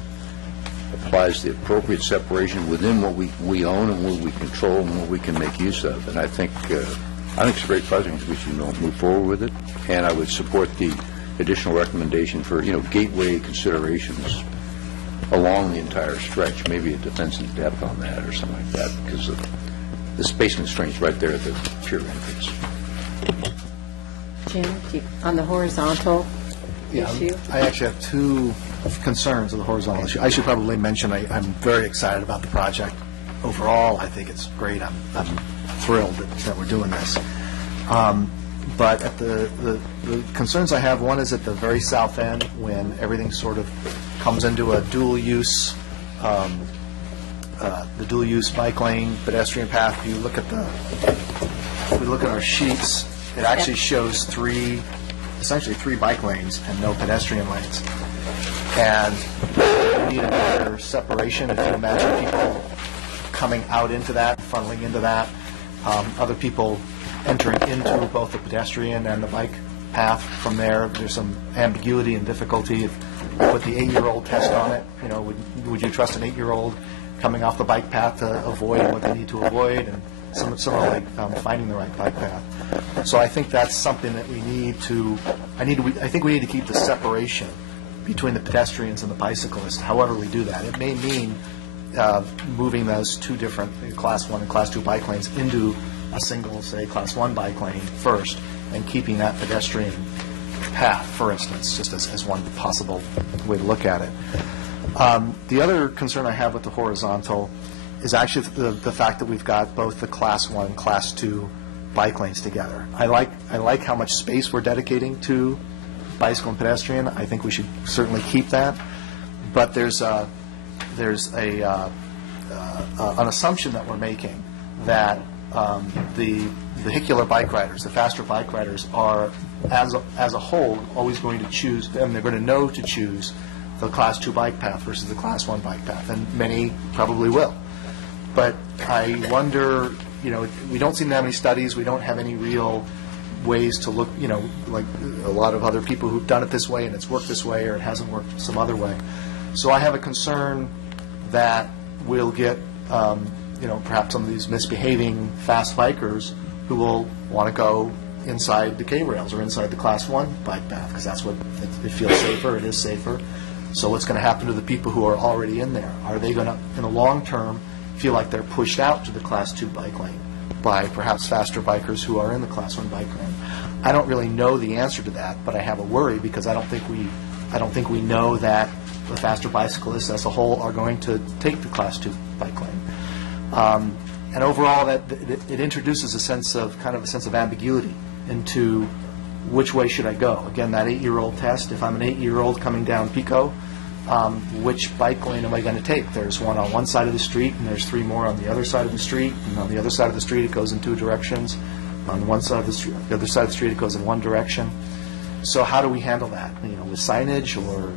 applies the appropriate separation within what we own and what we control and what we can make use of. And I think it's a great project. We should move forward with it. And I would support the additional recommendation for, gateway considerations along the entire stretch, maybe a defensive depth on that or something like that, because of the space constraints right there at the pier entrance. Jim, on the horizontal issue? I actually have two concerns on the horizontal issue. I should probably mention I'm very excited about the project. Overall, I think it's great. I'm thrilled that we're doing this. But at the concerns I have, one is at the very south end when everything sort of comes into a dual use, the dual use bike lane, pedestrian path. If we look at our sheets, it actually shows 3 essentially 3 bike lanes and no pedestrian lanes. And we need a better separation. If you imagine people coming out into that, funneling into that, other people entering into both the pedestrian and the bike path from there. There's some ambiguity and difficulty. If you put the 8-year-old test on it, you know, would you trust an 8-year-old coming off the bike path to avoid what they need to avoid, and similarly finding the right bike path. So I think that's something that we need to. I think we need to keep the separation between the pedestrians and the bicyclists. However we do that, it may mean moving those 2 different Class 1 and Class 2 bike lanes into a single, say, Class 1 bike lane first, and keeping that pedestrian path, for instance, just as one possible way to look at it. The other concern I have with the horizontal is actually the fact that we've got both the Class 1 and Class 2 bike lanes together. I like how much space we're dedicating to bicycle and pedestrian. I think we should certainly keep that. But there's an assumption that we're making that the vehicular bike riders, the faster bike riders, are, as a whole, always going to choose, and they're going to know to choose the Class 2 bike path versus the Class 1 bike path, and many probably will. But I wonder, you know, we don't seem to have any studies, we don't have any real ways to look, you know, like a lot of other people who've done it this way and it's worked this way or it hasn't worked some other way. So I have a concern that we'll get, you know, perhaps some of these misbehaving fast bikers who will want to go inside the K-rails or inside the Class 1 bike path, because that's what it feels safer, it is safer. So what's going to happen to the people who are already in there? Are they going to, in the long term, feel like they're pushed out to the Class 2 bike lane by perhaps faster bikers who are in the Class 1 bike lane? I don't really know the answer to that, but I have a worry because I don't think we know that the faster bicyclists as a whole are going to take the Class 2 bike lane. And overall, that it introduces a sense of ambiguity into which way should I go. Again, that 8-year-old test. If I'm an 8-year-old coming down Pico, which bike lane am I going to take? There's one on one side of the street, and there's 3 more on the other side of the street. And on the other side of the street, it goes in 2 directions. On one side of the street, the other side of the street, it goes in 1 direction. So how do we handle that? You know, with signage, or,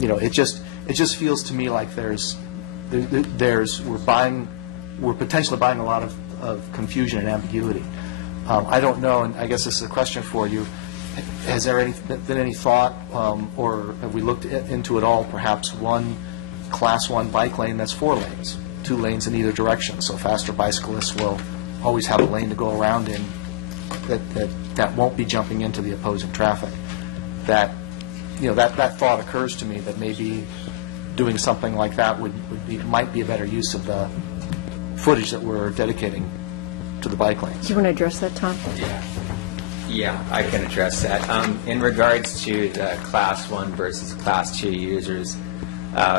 you know, it just feels to me like we're potentially buying a lot of confusion and ambiguity. I don't know, and I guess this is a question for you. Has there been any thought, or have we looked into it all, perhaps one Class 1 bike lane that's 4 lanes, 2 lanes in either direction, so faster bicyclists will always have a lane to go around in that won't be jumping into the opposing traffic? That, you know, that thought occurs to me, that maybe doing something like that might be a better use of the footage that we're dedicating to the bike lanes. Do you want to address that, Tom? Yeah, I can address that. In regards to the Class 1 versus Class 2 users,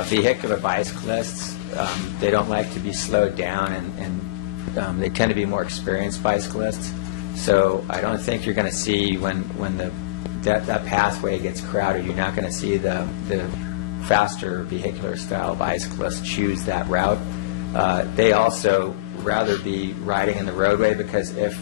vehicular bicyclists, they don't like to be slowed down, and they tend to be more experienced bicyclists. So I don't think you're going to see when that pathway gets crowded, you're not going to see the faster vehicular style bicyclists choose that route. They also rather be riding in the roadway, because if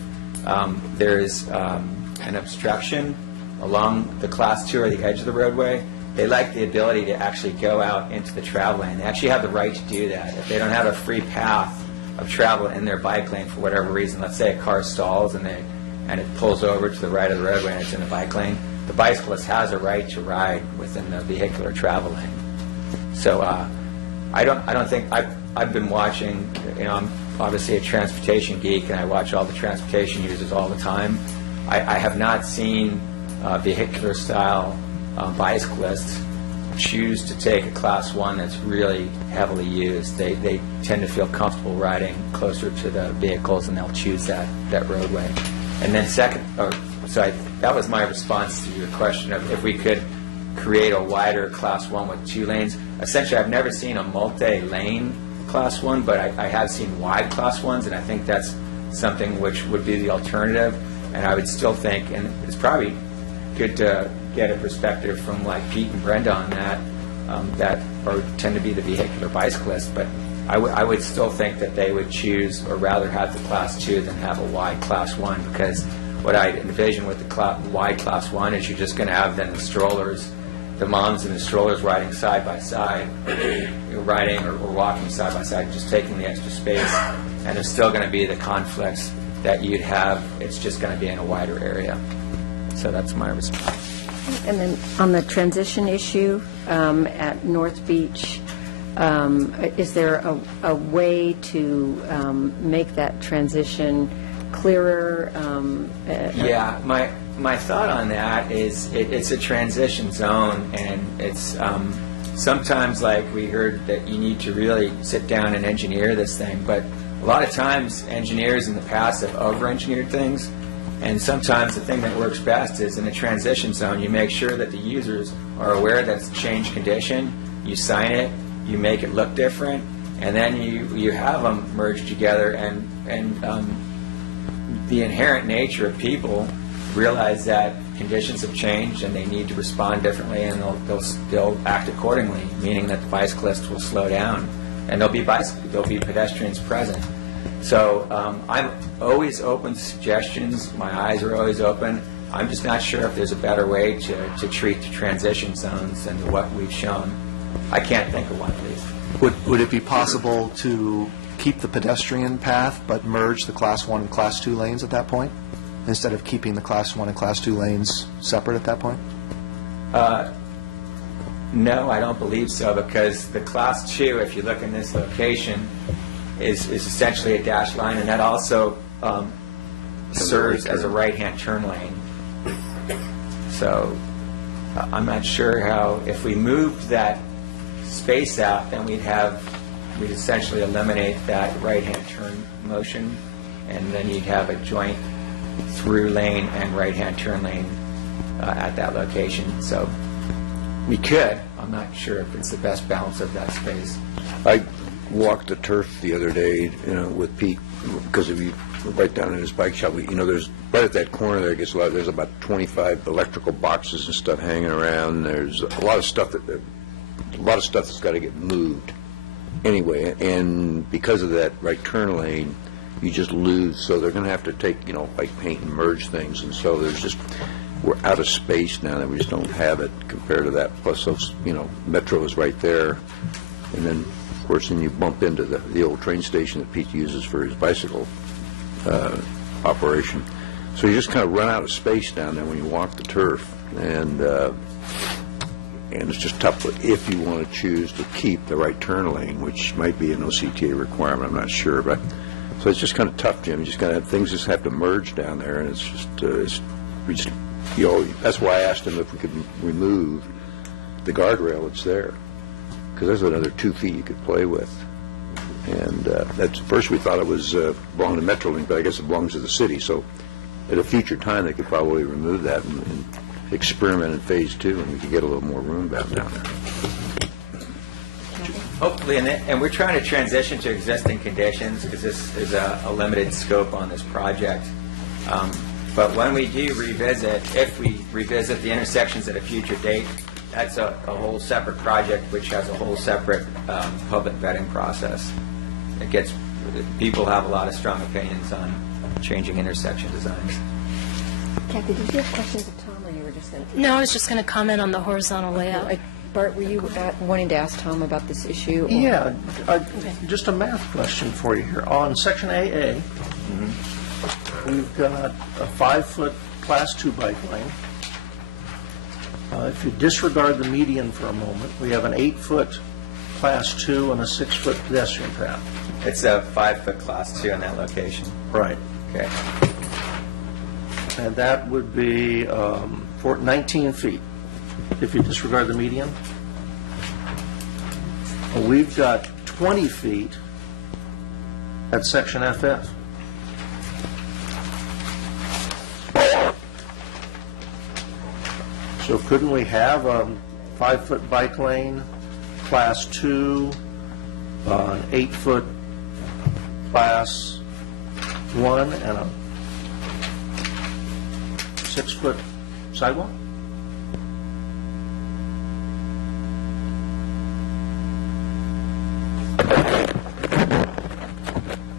there's an obstruction along the Class 2 or the edge of the roadway, they like the ability to actually go out into the travel lane. They actually have the right to do that. If they don't have a free path of travel in their bike lane for whatever reason, let's say a car stalls and it pulls over to the right of the roadway and it's in the bike lane, the bicyclist has a right to ride within the vehicular travel lane. So I don't think I've been watching. You know, I'm obviously a transportation geek, and I watch all the transportation users all the time. I have not seen vehicular style bicyclists choose to take a Class 1 that's really heavily used. They tend to feel comfortable riding closer to the vehicles, and they'll choose that roadway. And then that was my response to your question of if we could create a wider Class 1 with 2 lanes. Essentially, I've never seen a multi-lane Class 1, but I have seen wide Class 1s, and I think that's something which would be the alternative. And I would still think, and it's probably good to get a perspective from like Pete and Brenda on that tend to be the vehicular bicyclists, but I would still think that they would choose or rather have the Class 2 than have a wide Class 1, because what I envision with the wide Class 1 is you're just going to have then the strollers, the moms and the strollers riding side by side, riding or walking side by side, just taking the extra space, and there's still going to be the conflicts that you'd have. It's just going to be in a wider area. So that's my response. And then on the transition issue at North Beach, is there a way to make that transition clearer? Yeah, my thought on that is it's a transition zone, and it's sometimes, like we heard, that you need to really sit down and engineer this thing, but a lot of times engineers in the past have over-engineered things, and sometimes the thing that works best is in a transition zone, you make sure that the users are aware that it's a changed condition, you sign it, you make it look different, and then you have them merged together, and the inherent nature of people realize that conditions have changed and they need to respond differently, and they'll act accordingly, meaning that the bicyclists will slow down, and there'll be pedestrians present. So I'm always open to suggestions. My eyes are always open. I'm just not sure if there's a better way to treat the transition zones than what we've shown. I can't think of one, at least. Would it be possible to keep the pedestrian path but merge the Class 1 and Class 2 lanes at that point, instead of keeping the Class 1 and Class 2 lanes separate at that point? No, I don't believe so, because the Class 2, if you look in this location, is essentially a dashed line, and that also serves as a right-hand turn lane. So I'm not sure how, if we moved that space out, then we'd essentially eliminate that right-hand turn motion, and then you'd have a joint through lane and right-hand turn lane at that location. So we could. I'm not sure if it's the best balance of that space. I walked the turf the other day, with Pete, because if you right down in his bike shop, there's right at that corner there, there's about 25 electrical boxes and stuff hanging around. There's a lot of stuff that's got to get moved anyway, and because of that right turn lane, you just lose. So they're going to have to take, bike paint and merge things, and so we're out of space now that we just don't have it compared to that. Plus, those, Metro is right there, and then of course, then you bump into the old train station that Pete uses for his bicycle operation. So you just kind of run out of space down there when you walk the turf, and it's just tough if you want to choose to keep the right turn lane, which might be an OCTA requirement. I'm not sure, but so it's just kind of tough, Jim. You just kind of things just have to merge down there, and it's just that's why I asked him if we could remove the guardrail that's there, because there's another 2 feet you could play with. And at first we thought it was belonged to Metrolink, but I guess it belongs to the city. So at a future time, they could probably remove that and experiment in phase 2, and we could get a little more room back down there. Hopefully, and we're trying to transition to existing conditions, because this is a limited scope on this project. But when we do revisit, if we revisit the intersections at a future date, that's a whole separate project, which has a whole separate public vetting process. People have a lot of strong opinions on changing intersection designs. Kathy, did you have questions of Tom, or you were just going to? No, I was just going to comment on the horizontal layout. Bart, were you wanting to ask Tom about this issue? Yeah, just a math question for you here. On Section AA, we've got a 5-foot Class 2 bike lane. If you disregard the median for a moment, we have an 8-foot Class 2 and a 6-foot pedestrian path. It's a 5-foot Class 2 in that location. Right. Okay. And that would be 19 feet if you disregard the median. We've got 20 feet at Section FF. So couldn't we have a 5-foot bike lane, Class 2, an 8-foot Class 1, and a 6-foot sidewalk?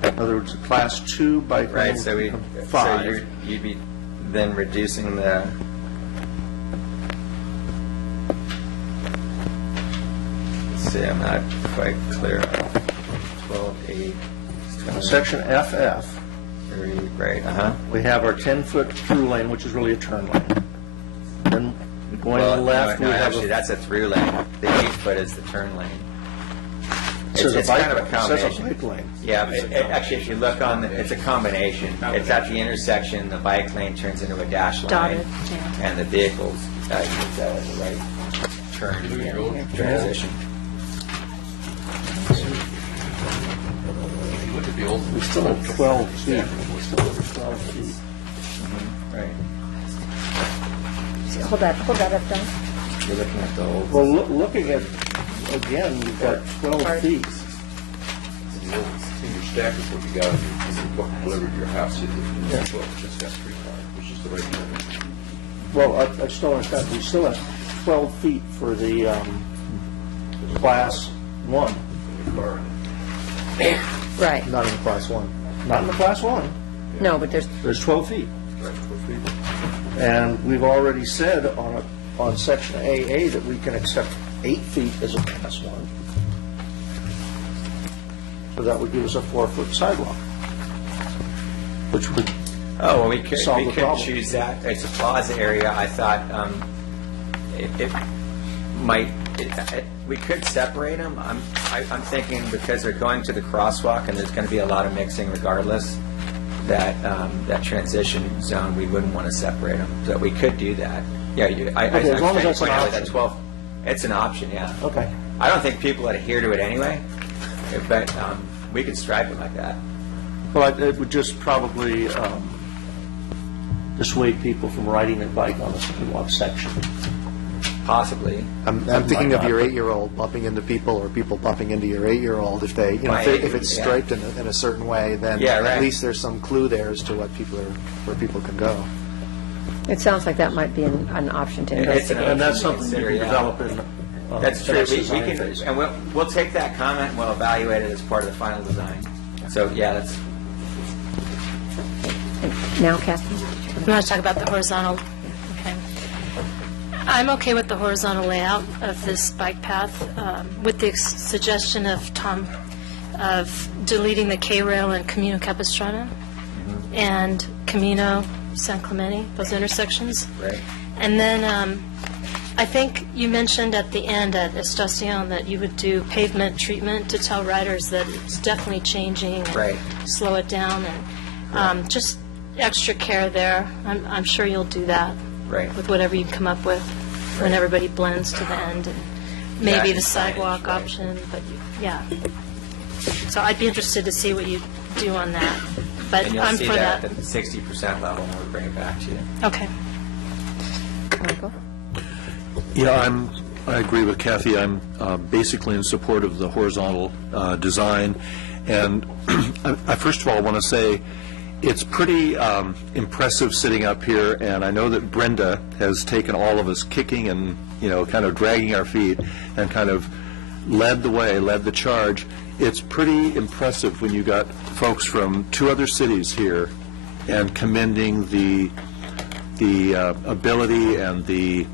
In other words, a Class 2 bike lane. Right, so of 5. you'd be then reducing the, let's see, I'm not quite clear. 12.8. Section FF, Right, we have our 10-foot through lane, which is really a turn lane. Then going to the left, no, we have actually, that's a through lane. The 8-foot is the turn lane. says a It's bike kind of a lane. It says a combination. bike lane. Yeah, but actually, if you look on, it's a combination. It's at the intersection, the bike lane turns into a dash line. Dotted, yeah. And the vehicles use that as a right turn transition. We still have 12 feet. We still have 12 feet. Right. So hold that up, Don. You're looking at the old. Well, looking at, again, you've got 12 feet. In your stack is what you got, whatever your house is. Yeah. Just got 3 cars, which is the right number. Well, I still understand, we still have 12 feet for the class 1. Right. Not in class 1. Not in the class 1. No, but there's, There's 12 feet. And we've already said on section AA that we can accept 8 feet as a class 1. So that would give us a 4-foot sidewalk, which would Oh, well, we could solve the problem. choose that. It's a plaza area. I thought it might, we could separate them. I'm thinking because they're going to the crosswalk and there's going to be a lot of mixing regardless, that that transition zone, we wouldn't want to separate them. So we could do that. Yeah, as long as that's an option. That 12, it's an option, yeah. Okay. I don't think people adhere to it anyway, but we could stripe it like that. Well, it would just probably dissuade people from riding their bike on the sidewalk section. Possibly. I'm thinking of your 8-year-old bumping into people, or people bumping into your 8-year-old. If they, if it's striped in a certain way, then at least there's some clue there as to what people are, where people can go. it sounds like that might be an option to It's an investigate. And that's something you can Yeah. develop in That's the true. next We design can, phase. and we'll take that comment and we'll evaluate it as part of the final design. So, yeah, that's, Now, Kathy? You want to talk about the horizontal? Okay. I'm okay with the horizontal layout of this bike path, with the suggestion of Tom of deleting the K-rail in Camino Capistrano and Camino San Clemente, those intersections. right. And then I think you mentioned at the end at Estacion that you would do pavement treatment to tell riders that it's definitely changing and Right. slow it down, and just extra care there. I'm sure you'll do that Right. with whatever you come up with when everybody blends to the end, and maybe Yeah, the signage, sidewalk right. option, but yeah. So I'd be interested to see what you do on that, but And you'll I'm see for that that. at the 60% level when we bring it back to you. Okay. Michael? Yeah, I agree with Kathy. I'm basically in support of the horizontal design. And I first of all want to say it's pretty impressive sitting up here, and I know that Brenda has taken all of us kicking and, kind of dragging our feet and kind of led the way, led the charge. It's pretty impressive when you got folks from 2 other cities here and commending the ability and the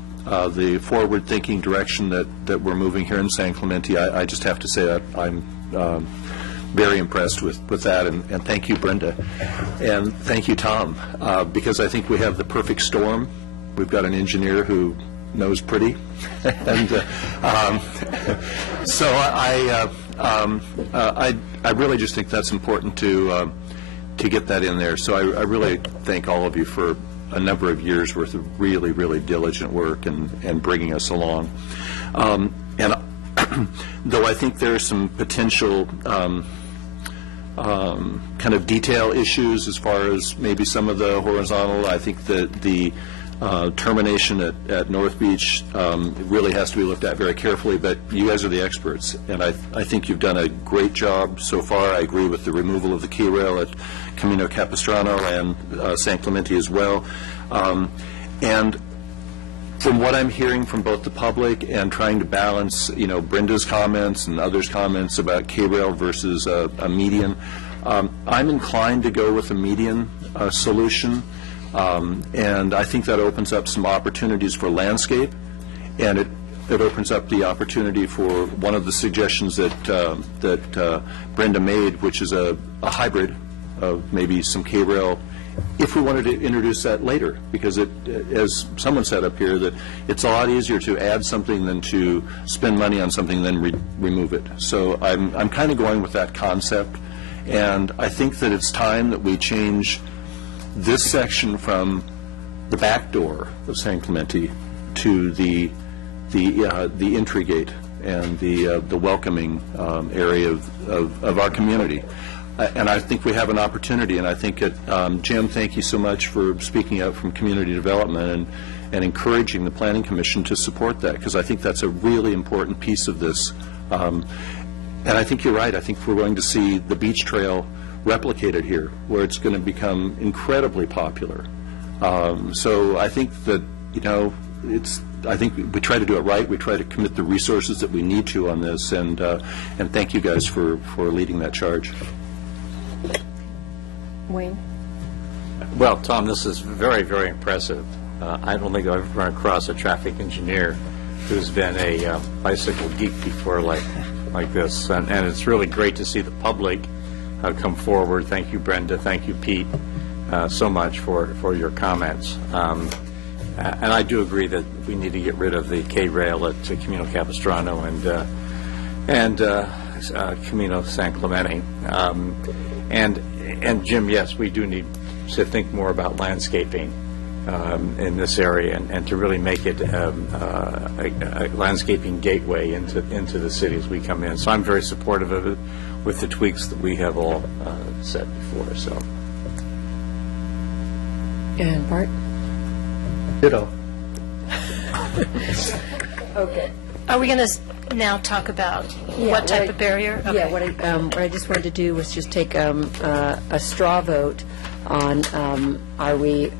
forward-thinking direction that we're moving here in San Clemente. I just have to say that I'm very impressed with that, and thank you, Brenda. And thank you, Tom, because I think we have the perfect storm. We've got an engineer who knows pretty, and so I really just think that's important to get that in there. So I really thank all of you for a number of years worth of really, really diligent work and bringing us along. And though I think there are some potential kind of detail issues as far as maybe some of the horizontal, I think that the termination at North Beach really has to be looked at very carefully, but you guys are the experts, and I think you've done a great job so far. I agree with the removal of the key rail at Camino Capistrano and San Clemente as well. And from what I'm hearing from both the public and trying to balance, Brenda's comments and others' comments about K-rail versus a median, I'm inclined to go with a median solution. And I think that opens up some opportunities for landscape, and it opens up the opportunity for one of the suggestions that Brenda made, which is a hybrid of maybe some K-rail, if we wanted to introduce that later, because as someone said up here, that it's a lot easier to add something than to spend money on something and then remove it. So I'm kind of going with that concept, and I think that it's time that we change this section from the back door of San Clemente to the entry gate and the welcoming area of our community. And I think we have an opportunity, and I think Jim, thank you so much for speaking out from community development and encouraging the Planning Commission to support that, because I think that's a really important piece of this. And I think you're right. I think we're going to see the beach trail replicated here, where it's going to become incredibly popular. So I think that, I think we try to do it right. We try to commit the resources that we need to on this, and thank you guys for leading that charge. Wayne? Well, Tom, this is very, very impressive. I don't think I've ever run across a traffic engineer who's been a bicycle geek before like this, and it's really great to see the public come forward. Thank you, Brenda. Thank you, Pete, so much for your comments. And I do agree that we need to get rid of the K-rail at Camino Capistrano and Camino San Clemente. And Jim, yes, we do need to think more about landscaping in this area and to really make it a landscaping gateway into the city as we come in. So I'm very supportive of it with the tweaks that we have all said before. So. And Bart? Ditto. Okay. Are we going to now talk about what type of barrier? Okay. Yeah, what I just wanted to do was just take a straw vote on are we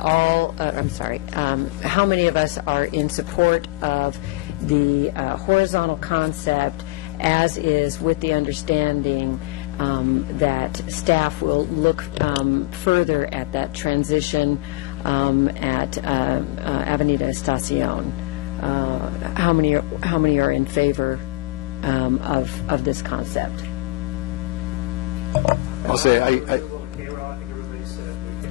all, I'm sorry, how many of us are in support of the horizontal concept as is, with the understanding that staff will look further at that transition at Avenida Estacion. How many are in favor of this concept? I'll say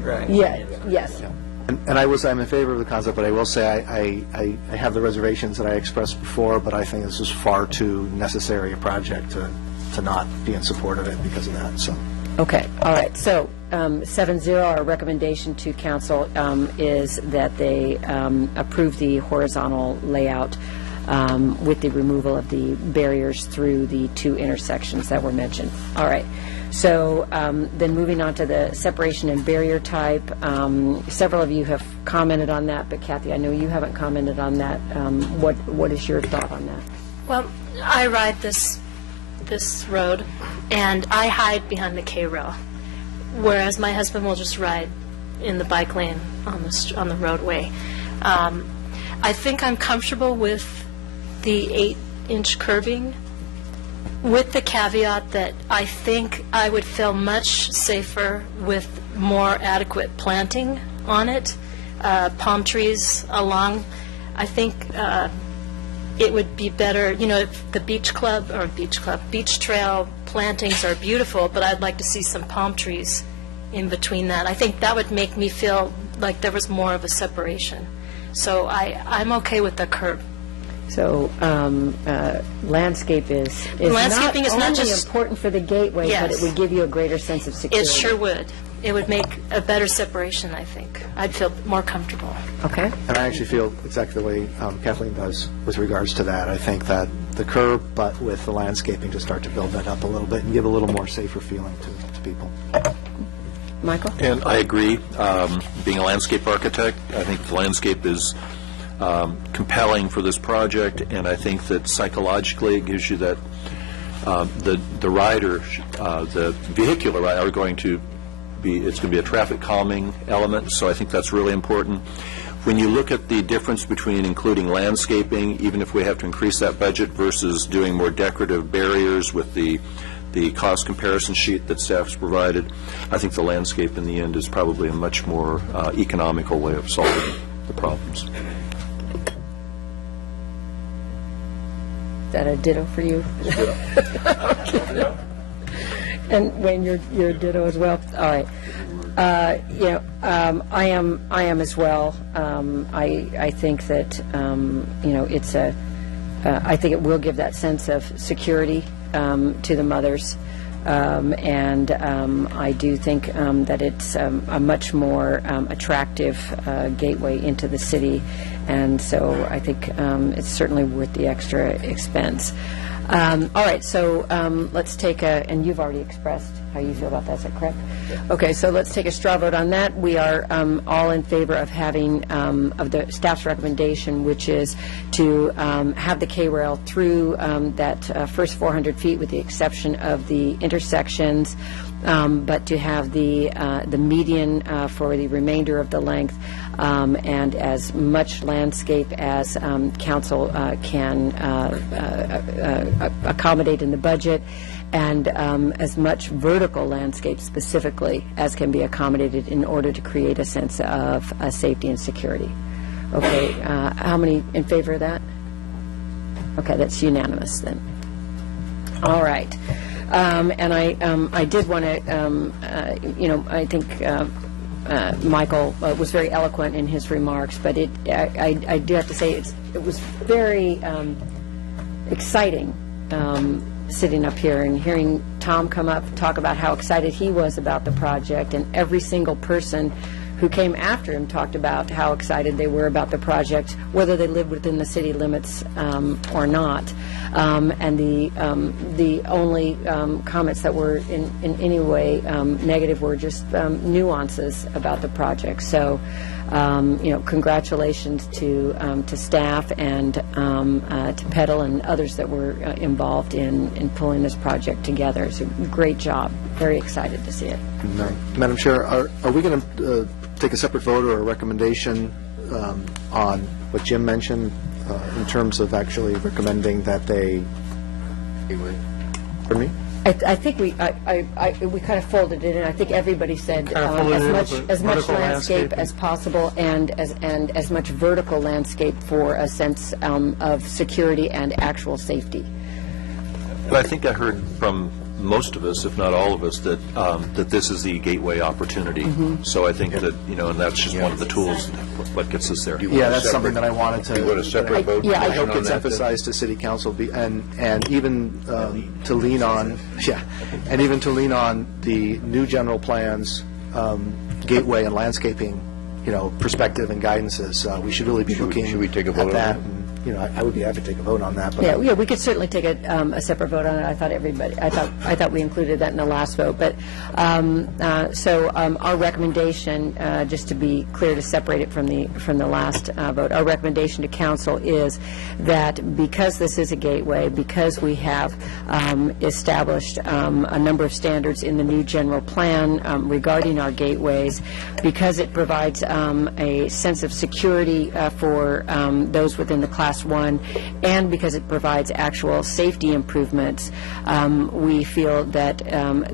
right. Yeah. Yes. And I'm in favor of the concept, but I will say I have the reservations that I expressed before, but I think this is far too necessary a project to not be in support of it because of that. So. Okay. All right. So 7-0, our recommendation to council is that they approve the horizontal layout with the removal of the barriers through the two intersections that were mentioned. All right. So then moving on to the separation and barrier type, several of you have commented on that, but Kathy, I know you haven't commented on that. What is your thought on that? Well, I ride this road, and I hide behind the K-rail, whereas my husband will just ride in the bike lane on the roadway. I think I'm comfortable with the 8-inch curbing, with the caveat that I think I would feel much safer with more adequate planting on it, palm trees along. I think it would be better, if the beach trail plantings are beautiful, but I'd like to see some palm trees in between that. I think that would make me feel like there was more of a separation. So I'm okay with the curb. So landscaping is not just important for the gateway, yes, but it would give you a greater sense of security. It sure would. It would make a better separation, I think. I'd feel more comfortable. Okay. And I actually feel exactly the way Kathleen does with regards to that. I think that the curb, but with the landscaping, to start to build that up a little bit and give a little more safer feeling to people. Michael? And I agree. Being a landscape architect, I think the landscape is compelling for this project, and I think that psychologically it gives you that the rider, the vehicular rider, are going to be, it's going to be a traffic calming element, so I think that's really important. When you look at the difference between including landscaping, even if we have to increase that budget, versus doing more decorative barriers with the the cost comparison sheet that staff's provided, I think the landscape in the end is probably a much more economical way of solving the problems. Is that a ditto for you? Okay. And Wayne, you're a ditto as well? All right. I am as well. I think that, it's I think it will give that sense of security to the mothers. And I do think that it's a much more attractive gateway into the city, and so I think it's certainly worth the extra expense. All right, so let's take and you've already expressed how you feel about that, is that correct? Okay, so let's take a straw vote on that. We are all in favor of having, of the staff's recommendation, which is to have the K-rail through that first 400 feet with the exception of the intersections, but to have the median for the remainder of the length, and as much landscape as council can accommodate in the budget, and as much vertical landscape specifically as can be accommodated in order to create a sense of safety and security. Okay, how many in favor of that? Okay, that's unanimous then. All right. And I did want to, I think Michael was very eloquent in his remarks, but I do have to say it was very exciting sitting up here and hearing Tom come up talk about how excited he was about the project, and every single person who came after him talked about how excited they were about the project, whether they lived within the city limits or not. And the only comments that were in any way negative were just nuances about the project. So, congratulations to staff and to Petal and others that were involved in pulling this project together. It's a great job. Very excited to see it. Madam Chair, are we going to take a separate vote or a recommendation on what Jim mentioned in terms of actually recommending that they... Pardon me? I think we kind of folded it in. I think everybody said as much landscape as possible, and as much vertical landscape for a sense of security and actual safety. But I think I heard from most of us, if not all of us, that that this is the gateway opportunity. So I think that, and that's just one of the tools what gets us there. Yeah, that's something that I wanted to... You want a separate vote? I hope it's emphasized to City Council, and even to lean on, and even to lean on the new general plans, gateway and landscaping, perspective and guidances. We should really be looking should we take a vote at that. on that? I would be happy to take a vote on that. But Yeah, we could certainly take a separate vote on it. I thought we included that in the last vote. But so our recommendation, just to be clear, to separate it from the last vote, our recommendation to council is that because this is a gateway, because we have established a number of standards in the new general plan regarding our gateways, because it provides a sense of security for those within the Class 1, and because it provides actual safety improvements, we feel that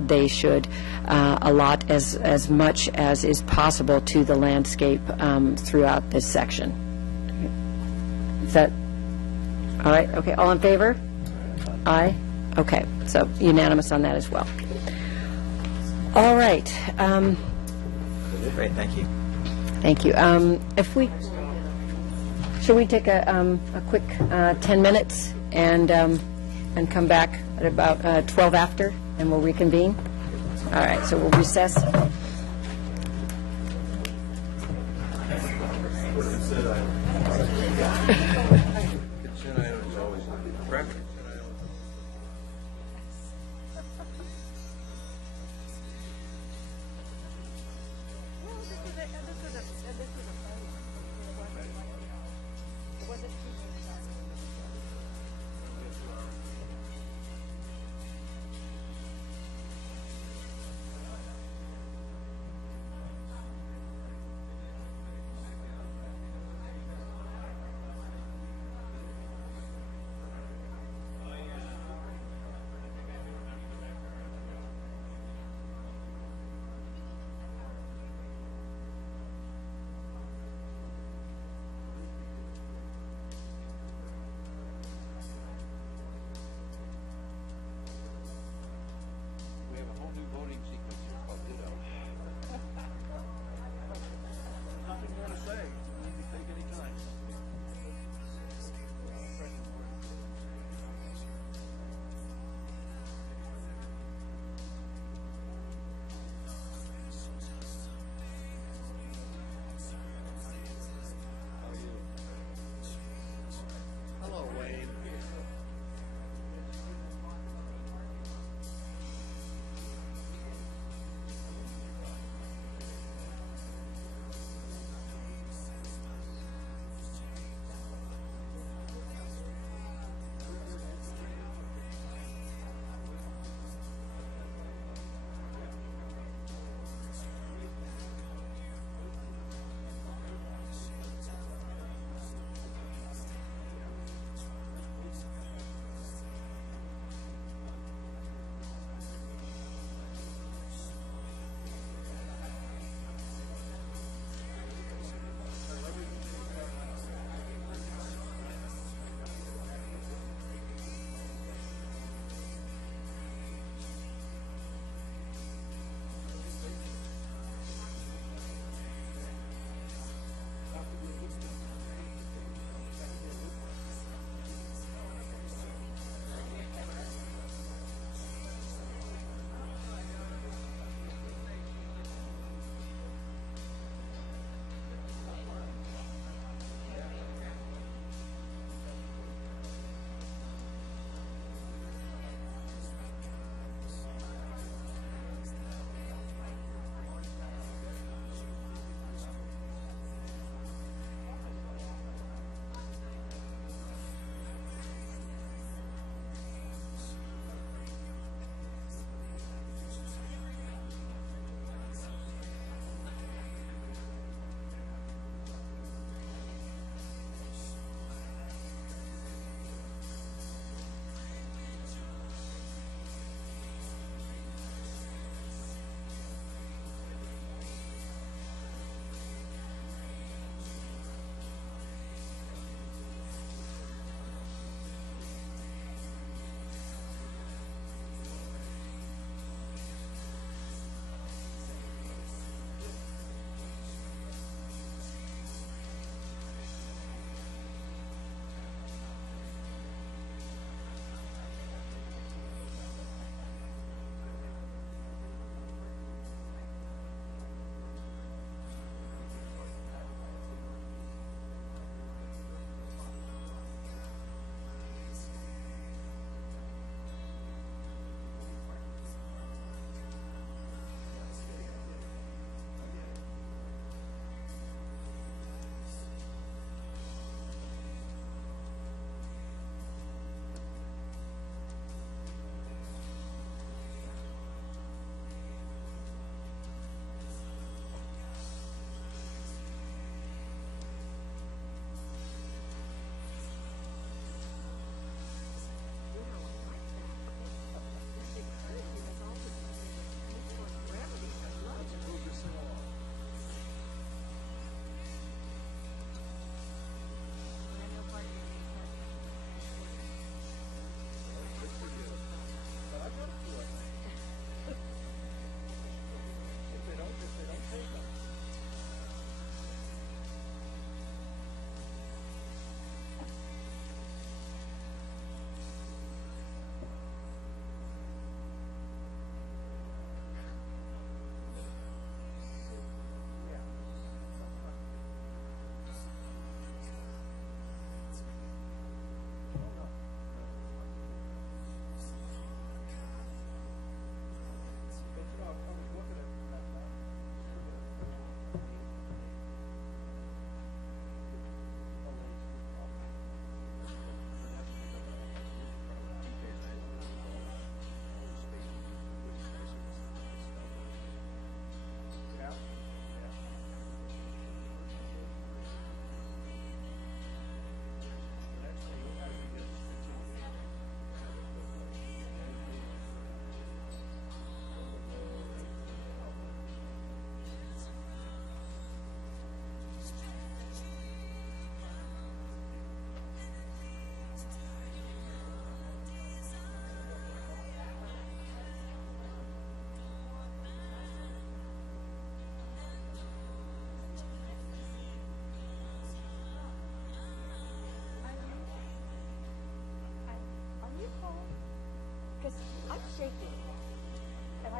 they should allot as much as is possible to the landscape throughout this section. Is that all right? Okay, all in favor? Aye? Okay, so unanimous on that as well. All right. Great, thank you. Thank you. Should we take a quick 10 minutes and come back at about 12 after, and we'll reconvene? All right, so we'll recess.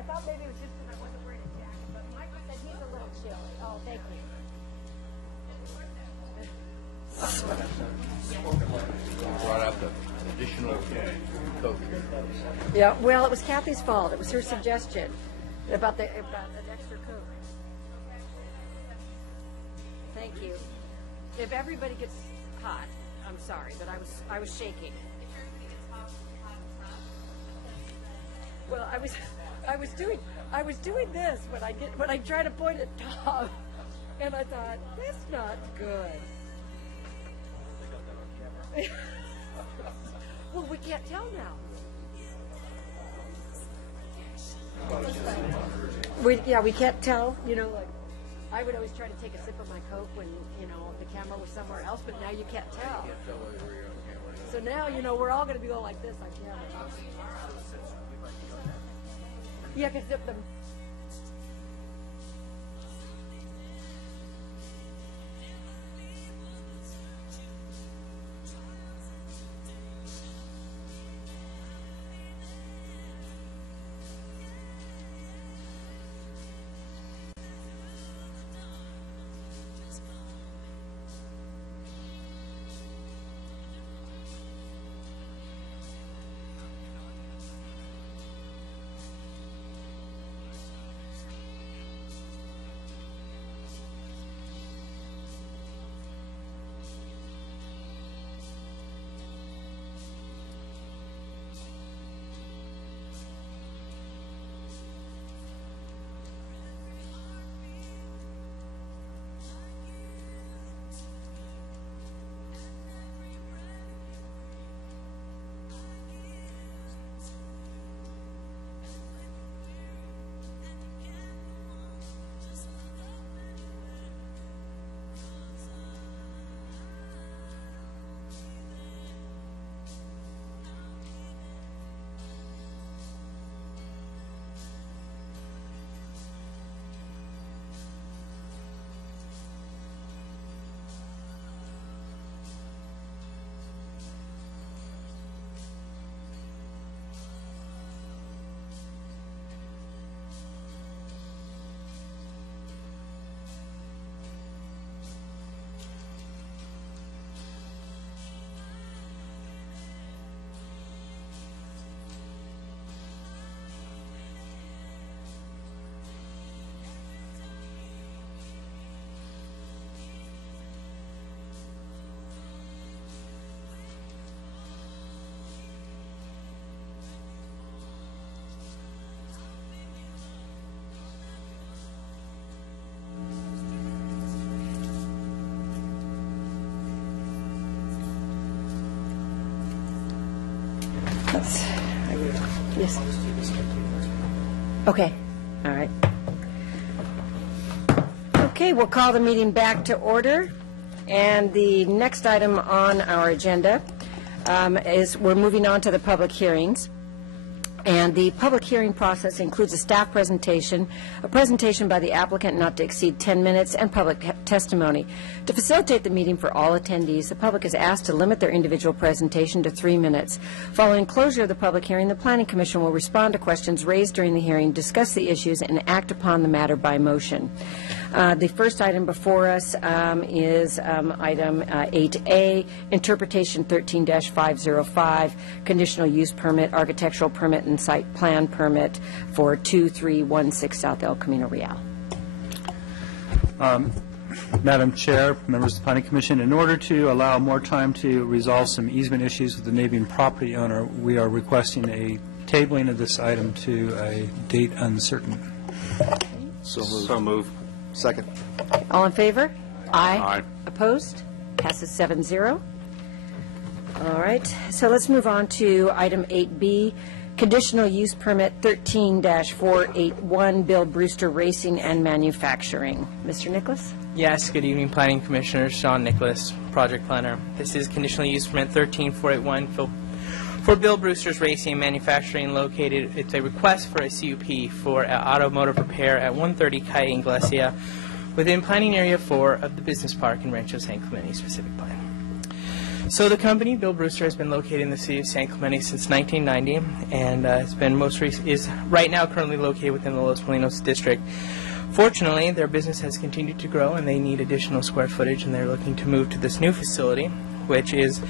I thought maybe it was just because I wasn't wearing a jacket, but Michael said he's a little chilly. Oh, thank you. Brought out the additional coat. Yeah, well, it was Kathy's fault. It was her suggestion about an extra coat. Thank you. If everybody gets hot, I'm sorry, but I was shaking. Well, I was doing this when I tried to point at Tom, and I thought that's not good. Well, we can't tell now. We can't tell. You know, like I would always try to take a sip of my Coke when the camera was somewhere else, but now you can't tell. So now we're all going to be going like this on camera. Yeah, because the Yes. Okay. All right. Okay, we'll call the meeting back to order. And the next item on our agenda is we're moving on to the public hearings. And the public hearing process includes a staff presentation, a presentation by the applicant not to exceed 10 minutes, and public testimony. To facilitate the meeting for all attendees, the public is asked to limit their individual presentation to 3 minutes. Following closure of the public hearing, the Planning Commission will respond to questions raised during the hearing, discuss the issues, and act upon the matter by motion. The first item before us is item 8A, Interpretation 13-505, Conditional Use Permit, Architectural Permit, and Site Plan Permit for 2316 South El Camino Real. Madam Chair, members of the Planning Commission, in order to allow more time to resolve some easement issues with the neighboring property owner, we are requesting a tabling of this item to a date uncertain. So move. Second. All in favor? Aye. Aye. Opposed? Passes 7-0. All right, so let's move on to item 8B, Conditional Use Permit 13-481, Bill Brewster Racing and Manufacturing. Mr. Nicholas? Yes, good evening, Planning Commissioners. Sean Nicholas, Project Planner. This is Conditional Use Permit 13-481 for Bill Brewster's Racing and Manufacturing located. It's a request for a CUP for automotive repair at 130 Calle Iglesia within Planning Area 4 of the Business Park in Rancho San Clemente specific plan. So the company, Bill Brewster, has been located in the city of San Clemente since 1990, and has been is right now currently located within the Los Molinos district. Fortunately, their business has continued to grow, and they need additional square footage, and they're looking to move to this new facility, which is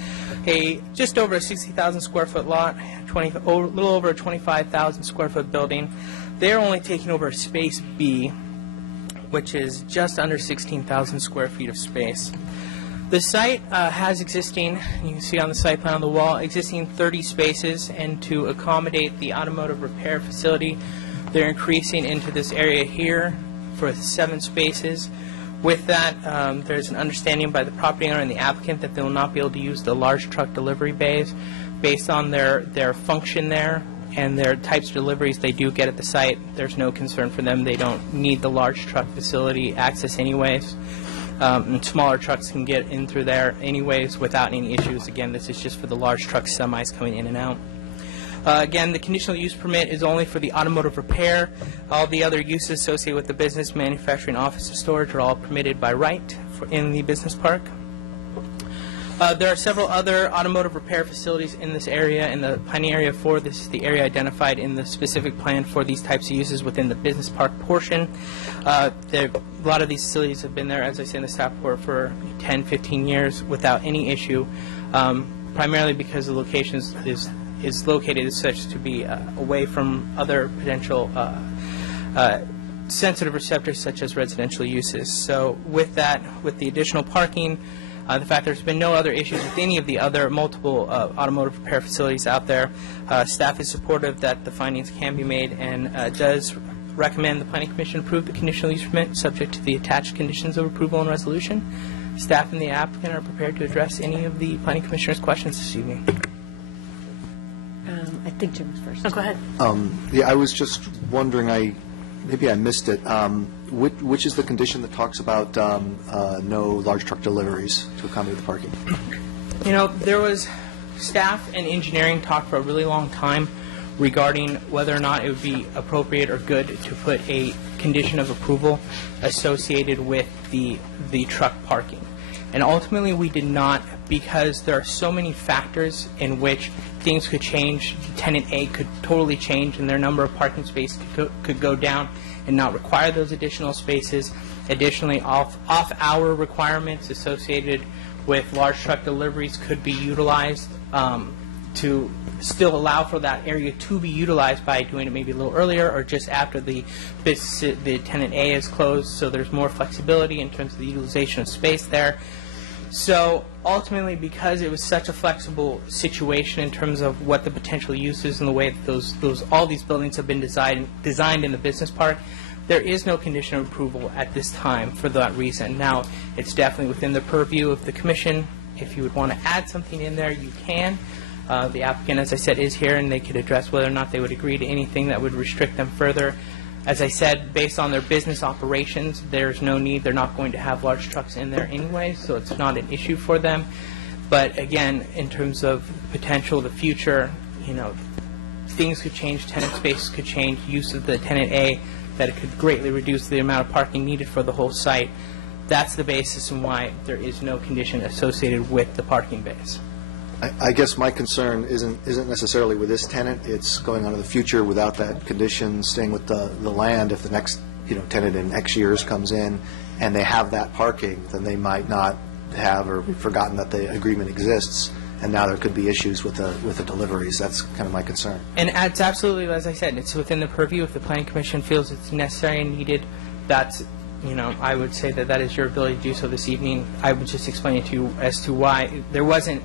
just over a 60,000 square foot lot, a little over a 25,000 square foot building. They're only taking over space B, which is just under 16,000 square feet of space. The site has existing, you can see on the site plan on the wall, existing 30 spaces, and to accommodate the automotive repair facility, they're increasing into this area here for 7 spaces. With that, there's an understanding by the property owner and the applicant that they will not be able to use the large truck delivery bays based on their function there and their types of deliveries they do get at the site. There's no concern for them. They don't need the large truck facility access anyways. And smaller trucks can get in through there anyways without any issues. Again, this is just for the large truck semis coming in and out. Again, the conditional use permit is only for the automotive repair. All the other uses associated with the business, manufacturing, office, and storage are all permitted by right in the business park. There are several other automotive repair facilities in this area, in the planning area for this, the area identified in the specific plan for these types of uses within the business park portion. A lot of these facilities have been there, as I say in the staff report, for 10, 15 years without any issue, primarily because the location is located as such to be away from other potential sensitive receptors such as residential uses. So with that, with the additional parking, the fact there's been no other issues with any of the other multiple automotive repair facilities out there, staff is supportive that the findings can be made and does recommend the Planning Commission approve the conditional use permit subject to the attached conditions of approval and resolution. Staff and the applicant are prepared to address any of the Planning Commissioner's questions this evening. I think Jim was first. Oh, go ahead. Yeah, I was just wondering, maybe I missed it. Which is the condition that talks about no large truck deliveries to accommodate the parking? You know, there was staff and engineering talk for a really long time regarding whether or not it would be appropriate or good to put a condition of approval associated with the truck parking. And ultimately we did not, because there are so many factors in which things could change. Tenant A could totally change and their number of parking spaces could go down and not require those additional spaces. Additionally, off-hour requirements associated with large truck deliveries could be utilized to still allow for that area to be utilized by doing it maybe a little earlier or just after the tenant A is closed, so there's more flexibility in terms of the utilization of space there. So ultimately, because it was such a flexible situation in terms of what the potential use is and the way that all these buildings have been designed in the business park, there is no condition of approval at this time for that reason. Now, it's definitely within the purview of the Commission. If you would want to add something in there, you can. The applicant, as I said, is here, and they could address whether or not they would agree to anything that would restrict them further. As I said, based on their business operations, there's no need. They're not going to have large trucks in there anyway, so it's not an issue for them. But again, in terms of potential, the future, you know, things could change, tenant space could change, use of the tenant A, that it could greatly reduce the amount of parking needed for the whole site. That's the basis and why there is no condition associated with the parking bays. I guess my concern isn't necessarily with this tenant. It's going on to the future without that condition, staying with the land. If the next tenant in X years comes in and they have that parking, then they might not have or forgotten that the agreement exists, and now there could be issues with the deliveries. That's kind of my concern. And it's absolutely, as I said, it's within the purview. If the Planning Commission feels it's necessary and needed, that's, I would say that is your ability to do so this evening. I would just explain to you as to why there wasn't.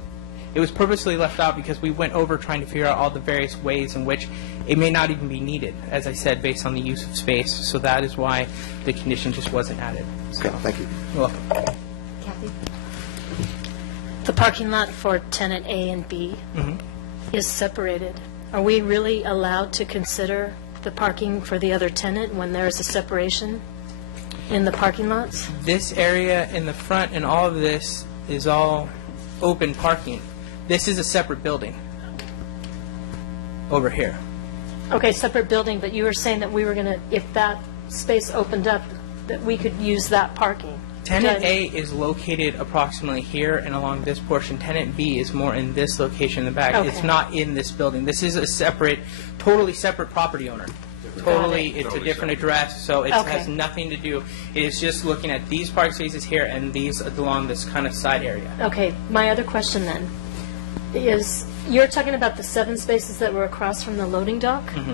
It was purposely left out because we went over trying to figure out all the various ways in which it may not even be needed, as I said, based on the use of space. So that is why the condition just wasn't added. Okay, thank you. You're welcome. Kathy? The parking lot for tenant A and B is separated. Are we really allowed to consider the parking for the other tenant when there is a separation in the parking lots? This area in the front and all of this is all open parking. This is a separate building over here. Okay, separate building, but you were saying that we were going to, if that space opened up, that we could use that parking. Tenant A is located approximately here and along this portion. Tenant B is more in this location in the back. Okay. It's not in this building. This is a separate, totally separate property owner. Totally, it's a different address, so it has nothing to do. It is just looking at these parking spaces here and these along this kind of side area. Okay, my other question then is, you're talking about the 7 spaces that were across from the loading dock? Mm-hmm.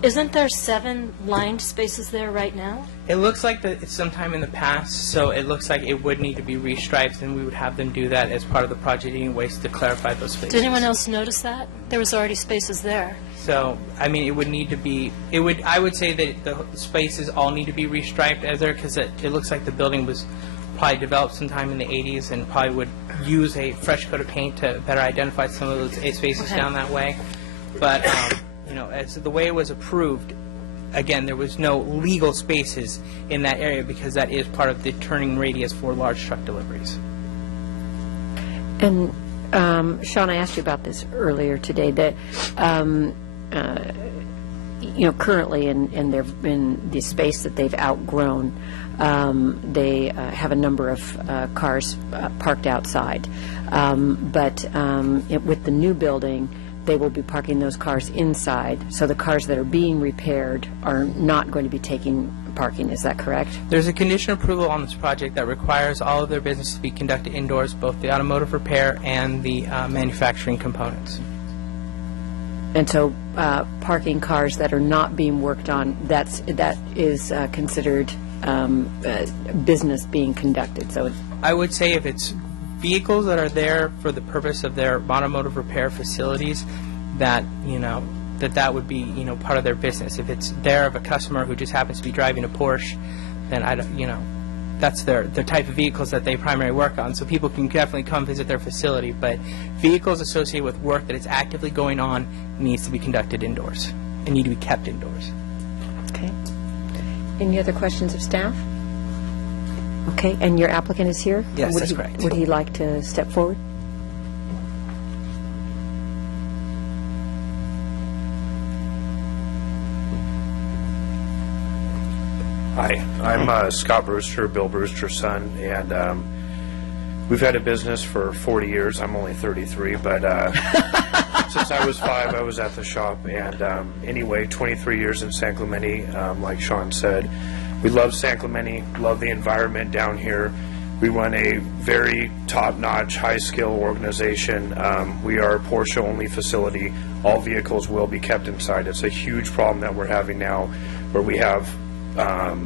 Isn't there 7 lined spaces there right now? It looks like that it's sometime in the past, so it looks like it would need to be restriped, and we would have them do that as part of the project anyways to clarify those spaces. Did anyone else notice that? There was already spaces there. So, I mean, it would need to be, I would say that the spaces all need to be restriped as there, because it looks like the building was probably developed sometime in the 80s and probably would use a fresh coat of paint to better identify some of those spaces down that way. But, you know, as the way it was approved, again, there was no legal spaces in that area because that is part of the turning radius for large truck deliveries. And, Sean, I asked you about this earlier today, that, you know, currently in the space that they've outgrown, they have a number of cars parked outside. But with the new building, they will be parking those cars inside, so the cars that are being repaired are not going to be taking parking. Is that correct? There's a condition approval on this project that requires all of their business to be conducted indoors, both the automotive repair and the manufacturing components. And so parking cars that are not being worked on, that is considered business being conducted. So I would say if it's vehicles that are there for the purpose of their automotive repair facilities, that, you know, that would be, you know, part of their business. If it's there of a customer who just happens to be driving a Porsche, then I don't, you know, that's their type of vehicles that they primarily work on. So people can definitely come visit their facility, but vehicles associated with work that is actively going on needs to be conducted indoors and need to be kept indoors. Okay. Any other questions of staff? Okay, and your applicant is here? Yes, that's correct. Would he like to step forward? Hi, I'm Scott Brewster, Bill Brewster's son, and we've had a business for 40 years. I'm only 33, but since I was 5, I was at the shop, and anyway, 23 years in San Clemente, like Sean said. We love San Clemente, love the environment down here. We run a very top-notch, high-skill organization. We are a Porsche-only facility. All vehicles will be kept inside. It's a huge problem that we're having now, where we have a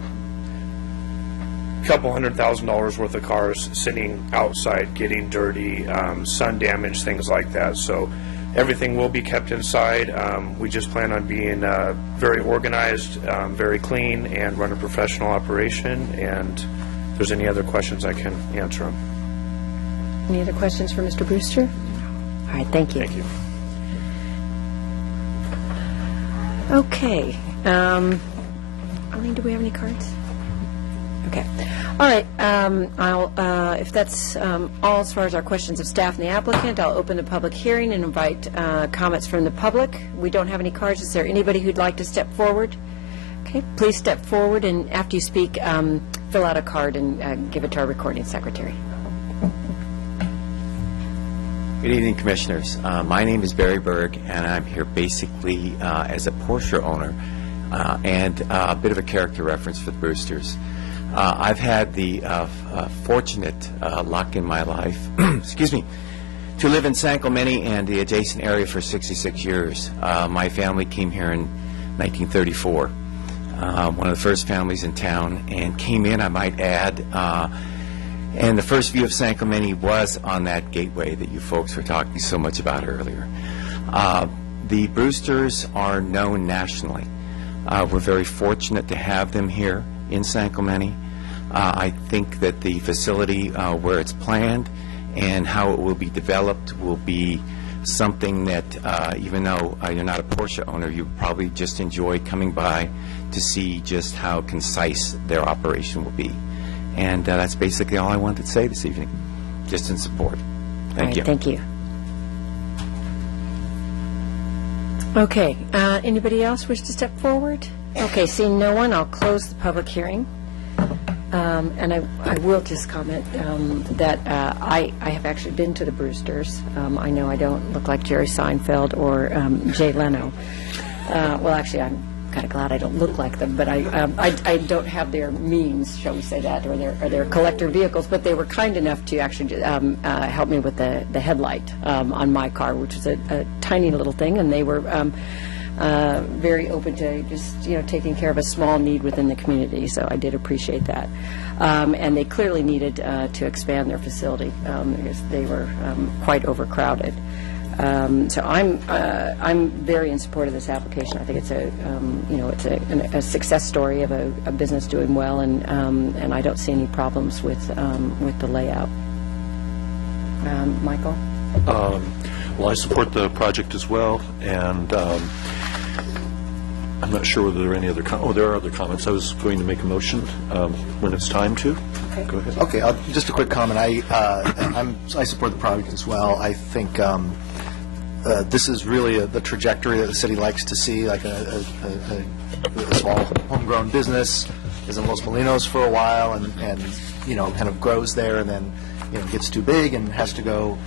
couple $100,000 worth of cars sitting outside, getting dirty, sun damage, things like that. So everything will be kept inside. We just plan on being very organized, very clean, and run a professional operation. And if there's any other questions, I can answer them. Any other questions for Mr. Brewster? All right, thank you. Thank you. Okay. Arlene, do we have any cards? Okay. All right. If that's all as far as our questions of staff and the applicant, I'll open the public hearing and invite comments from the public. We don't have any cards. Is there anybody who'd like to step forward? Okay. Please step forward, and after you speak, fill out a card and give it to our recording secretary. Good evening, Commissioners. My name is Barry Berg, and I'm here basically as a Porsche owner and a bit of a character reference for the Brewsters. I've had the fortunate luck in my life, excuse me, to live in San Clemente and the adjacent area for 66 years. My family came here in 1934, one of the first families in town, and came in, I might add, and the first view of San Clemente was on that gateway that you folks were talking so much about earlier. The Brewsters are known nationally. We're very fortunate to have them here in San Clemente. I think that the facility where it's planned and how it will be developed will be something that even though you're not a Porsche owner, you probably just enjoy coming by to see just how concise their operation will be. And that's basically all I wanted to say this evening, just in support. Thank you. Thank you. Okay. Anybody else wish to step forward? Okay, seeing no one, I'll close the public hearing. And I will just comment that I have actually been to the Brewsters. I know I don't look like Jerry Seinfeld or Jay Leno. Well, actually, I'm kind of glad I don't look like them, but I don't have their means, shall we say that, or their collector vehicles, but they were kind enough to actually help me with the headlight on my car, which is a tiny little thing, and they were very open to just, taking care of a small need within the community, so I did appreciate that. And they clearly needed to expand their facility because they were quite overcrowded. So I'm very in support of this application. I think it's a success story of a business doing well, and I don't see any problems with the layout. Michael? Well, I support the project as well, and I'm not sure whether there are any other there are other comments. I was going to make a motion when it's time to. Okay. Go ahead. Okay, just a quick comment. I support the project as well. I think this is really the trajectory that the city likes to see, like a small homegrown business is in Los Molinos for a while and kind of grows there and then gets too big and has to go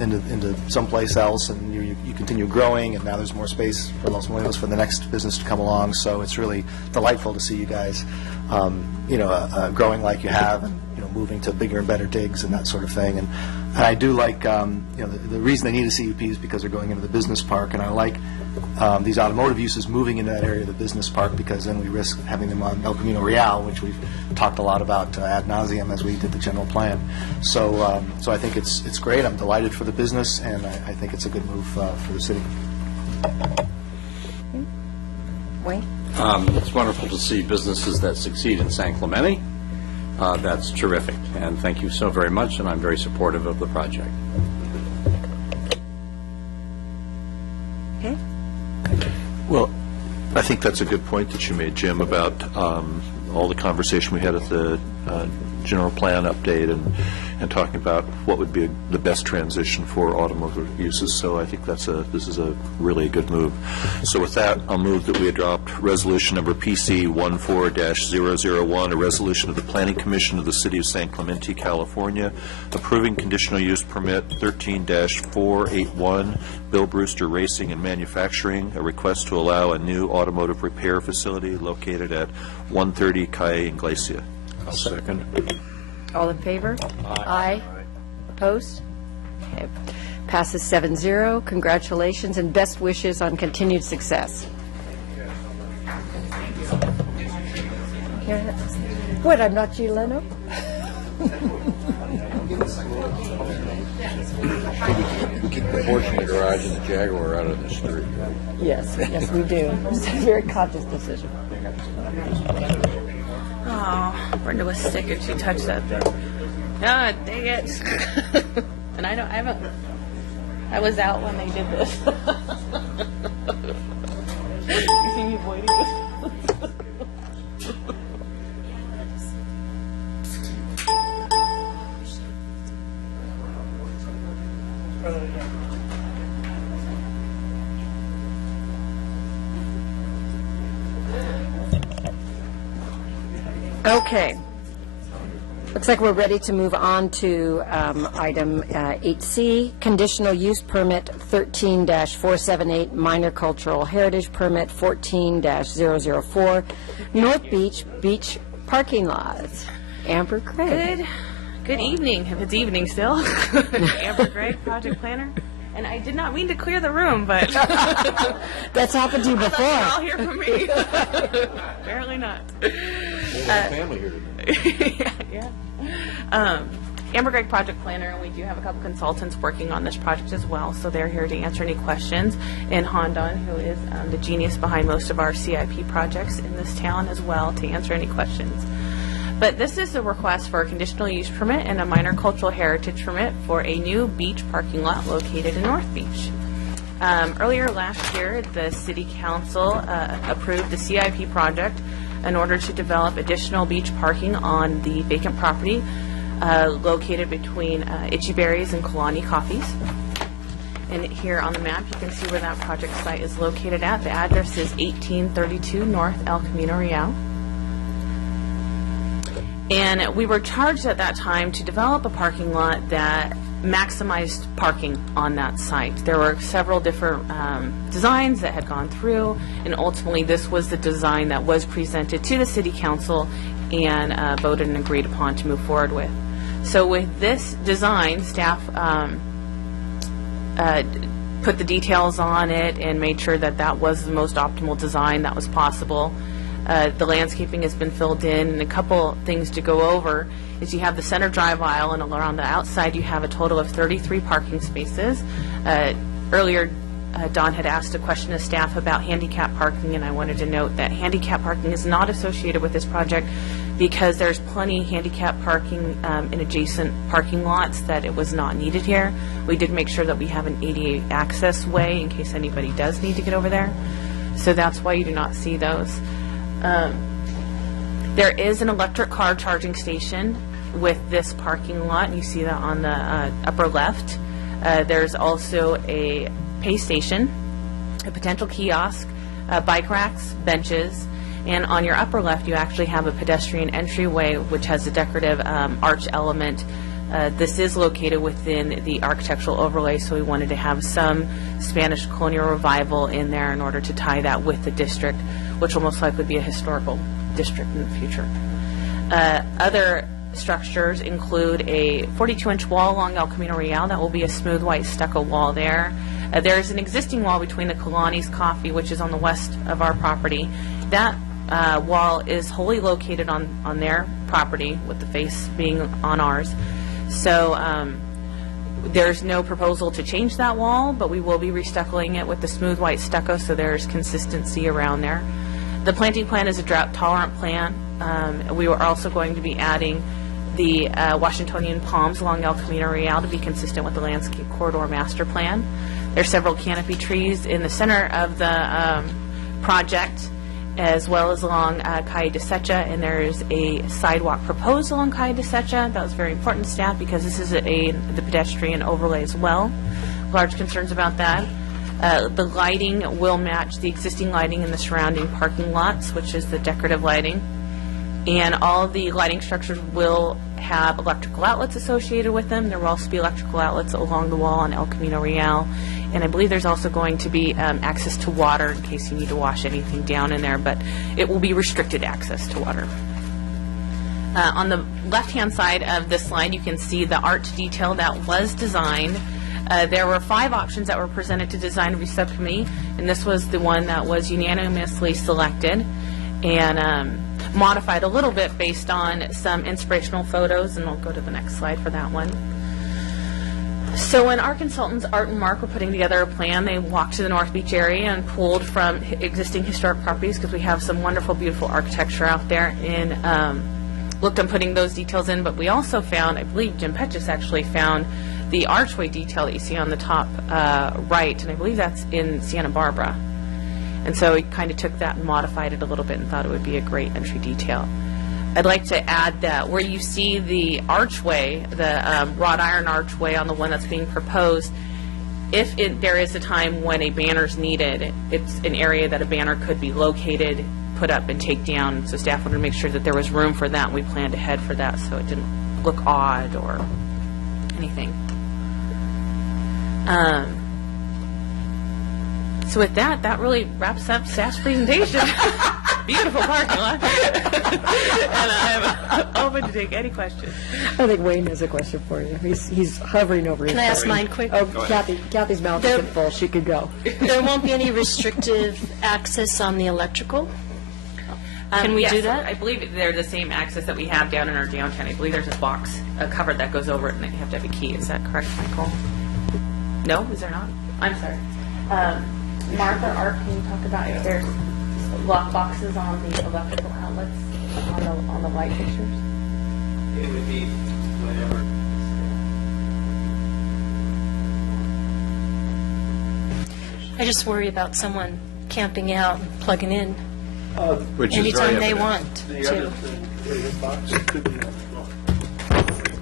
into someplace else, and you continue growing, and now there's more space for Los Molinos for the next business to come along. So it's really delightful to see you guys, growing like you have, and moving to bigger and better digs and that sort of thing. And I do like, the reason they need a CUP is because they're going into the business park, and I like these automotive uses moving into that area of the business park, because then we risk having them on El Camino Real, which we've talked a lot about ad nauseum as we did the general plan. So I think it's great. I'm delighted for the business, and I think it's a good move for the city. Wayne? It's wonderful to see businesses that succeed in San Clemente. That's terrific, and thank you so very much, and I'm very supportive of the project. Okay. Well, I think that's a good point that you made, Jim, about all the conversation we had at the general plan update and talking about what would be the best transition for automotive uses. So I think this is a really good move. So with that, I'll move that we adopt resolution number PC 14-001, a resolution of the Planning Commission of the City of San Clemente, California, approving conditional use permit 13-481, Bill Brewster Racing and Manufacturing, a request to allow a new automotive repair facility located at 130 Calle Iglesia. I'll second. All in favor? Aye. Opposed? Okay. Passes 7-0. Congratulations and best wishes on continued success. What, I'm not Jay Leno? We keep the Porsche in the garage and the Jaguar out of the street. Yes, yes, we do. It's a very conscious decision. Oh, Brenda was sick and she touched that thing. Ah, dang it. And I was out when they did this. You see me avoiding this? Okay. Looks like we're ready to move on to item 8C, conditional use permit 13-478, minor cultural heritage permit 14-004, North Beach parking lots. Amber Craig. Good evening, if it's evening still. Amber Gregg, project planner. And I did not mean to clear the room, but... That's happened to you before. I thought you were all here for me. Apparently not. Family here today. Yeah. Amber Gregg, project planner, and we do have a couple consultants working on this project as well, so they're here to answer any questions. And Hondon, who is the genius behind most of our CIP projects in this town as well, to answer any questions. But this is a request for a conditional use permit and a minor cultural heritage permit for a new beach parking lot located in North Beach. Earlier last year, the City Council approved the CIP project in order to develop additional beach parking on the vacant property located between Itchy Berries and Kalani Coffees. And here on the map, you can see where that project site is located at. The address is 1832 North El Camino Real. And we were charged at that time to develop a parking lot that maximized parking on that site. There were several different designs that had gone through, and ultimately this was the design that was presented to the City Council and voted and agreed upon to move forward with. So with this design, staff put the details on it and made sure that that was the most optimal design that was possible. The landscaping has been filled in, and a couple things to go over is you have the center drive aisle, and around the outside you have a total of 33 parking spaces. Earlier, Don had asked a question of staff about handicap parking, and I wanted to note that handicap parking is not associated with this project because there's plenty handicap parking in adjacent parking lots that it was not needed here. We did make sure that we have an ADA access way in case anybody does need to get over there. So that's why you do not see those. There is an electric car charging station with this parking lot, and you see that on the upper left. There's also a pay station, a potential kiosk, bike racks, benches, and on your upper left you actually have a pedestrian entryway which has a decorative arch element. This is located within the architectural overlay, so we wanted to have some Spanish colonial revival in there in order to tie that with the district, which will most likely be a historical district in the future. Other structures include a 42-inch wall along El Camino Real. That will be a smooth white stucco wall there. There's an existing wall between the Kalani's Coffee, which is on the west of our property. That wall is wholly located on their property, with the face being on ours. So there's no proposal to change that wall, but we will be restuccoing it with the smooth white stucco, so there's consistency around there. The planting plan is a drought-tolerant plan. We were also going to be adding the Washingtonian palms along El Camino Real to be consistent with the landscape corridor master plan. There's several canopy trees in the center of the project, as well as along Calle de Secha, and there's a sidewalk proposed along Calle de Secha. That was very important to staff because this is the pedestrian overlay as well. Large concerns about that. The lighting will match the existing lighting in the surrounding parking lots, which is the decorative lighting. And all of the lighting structures will have electrical outlets associated with them. There will also be electrical outlets along the wall on El Camino Real. And I believe there's also going to be access to water in case you need to wash anything down in there, but it will be restricted access to water. On the left-hand side of this slide, you can see the art detail that was designed. There were 5 options that were presented to design review subcommittee, and this was the one that was unanimously selected and modified a little bit based on some inspirational photos, and I'll go to the next slide for that one. So when our consultants, Art and Mark, were putting together a plan, they walked to the North Beach area and pulled from existing historic properties, because we have some wonderful, beautiful architecture out there, and looked on putting those details in. But we also found, I believe Jim Petchis actually found the archway detail that you see on the top right, and I believe that's in Santa Barbara. And so we kind of took that and modified it a little bit and thought it would be a great entry detail. I'd like to add that where you see the archway, the wrought iron archway on the one that's being proposed, if there is a time when a banner's needed, it's an area that a banner could be located, put up, and take down. So staff wanted to make sure that there was room for that, and we planned ahead for that so it didn't look odd or anything. So with that, that really wraps up staff's presentation. Beautiful parking lot. And I'm open to take any questions. I think Wayne has a question for you. He's hovering over his Can I ask phone. mine quick? Oh, Kathy's mouth isn't full. She could go. There won't be any restrictive access on the electrical? Can we yes, do that? I believe they're the same access that we have down in our downtown. I believe there's a box, a cover that goes over it, and you have to have a key. Is that correct, Michael? No? Is there not? I'm sorry. Martha, Art, can you talk about if there's lock boxes on the electrical outlets on the light fixtures? It would be whatever. I just worry about someone camping out and plugging in Which is anytime very they evident. want to.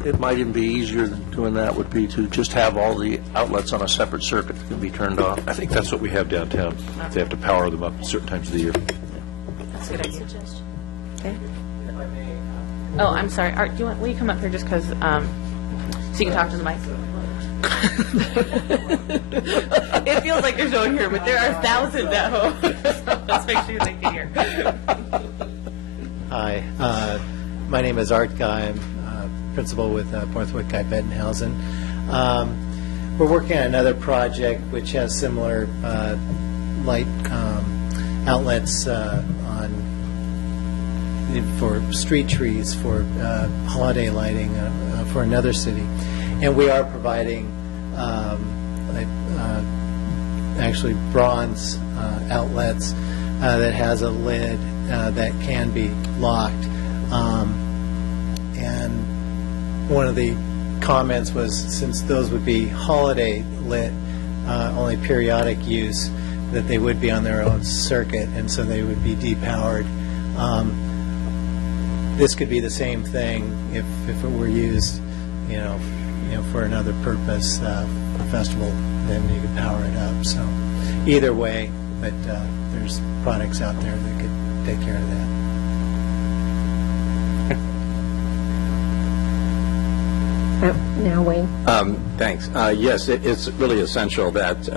It might even be easier than doing that would be to just have all the outlets on a separate circuit that can be turned off. I think that's what we have downtown. They have to power them up at certain times of the year. That's a good idea. Okay. If I may, Oh, I'm sorry. Art, will you come up here just because, so you can talk to the mic? It feels like there's no one here, but there are thousands at home. So let's make sure they can hear. Hi, my name is Art Guy. I'm principal with Borthwick Guy Bettenhausen. We're working on another project which has similar light outlets for street trees for holiday lighting for another city, and we are providing actually bronze outlets that has a lid that can be locked, and one of the comments was, since those would be holiday lit, only periodic use, that they would be on their own circuit, and so they would be depowered. This could be the same thing if it were used, for another purpose, for festival, then you could power it up. So either way, but there's products out there that could take care of that. Now, Wayne. Thanks. Yes, it's really essential that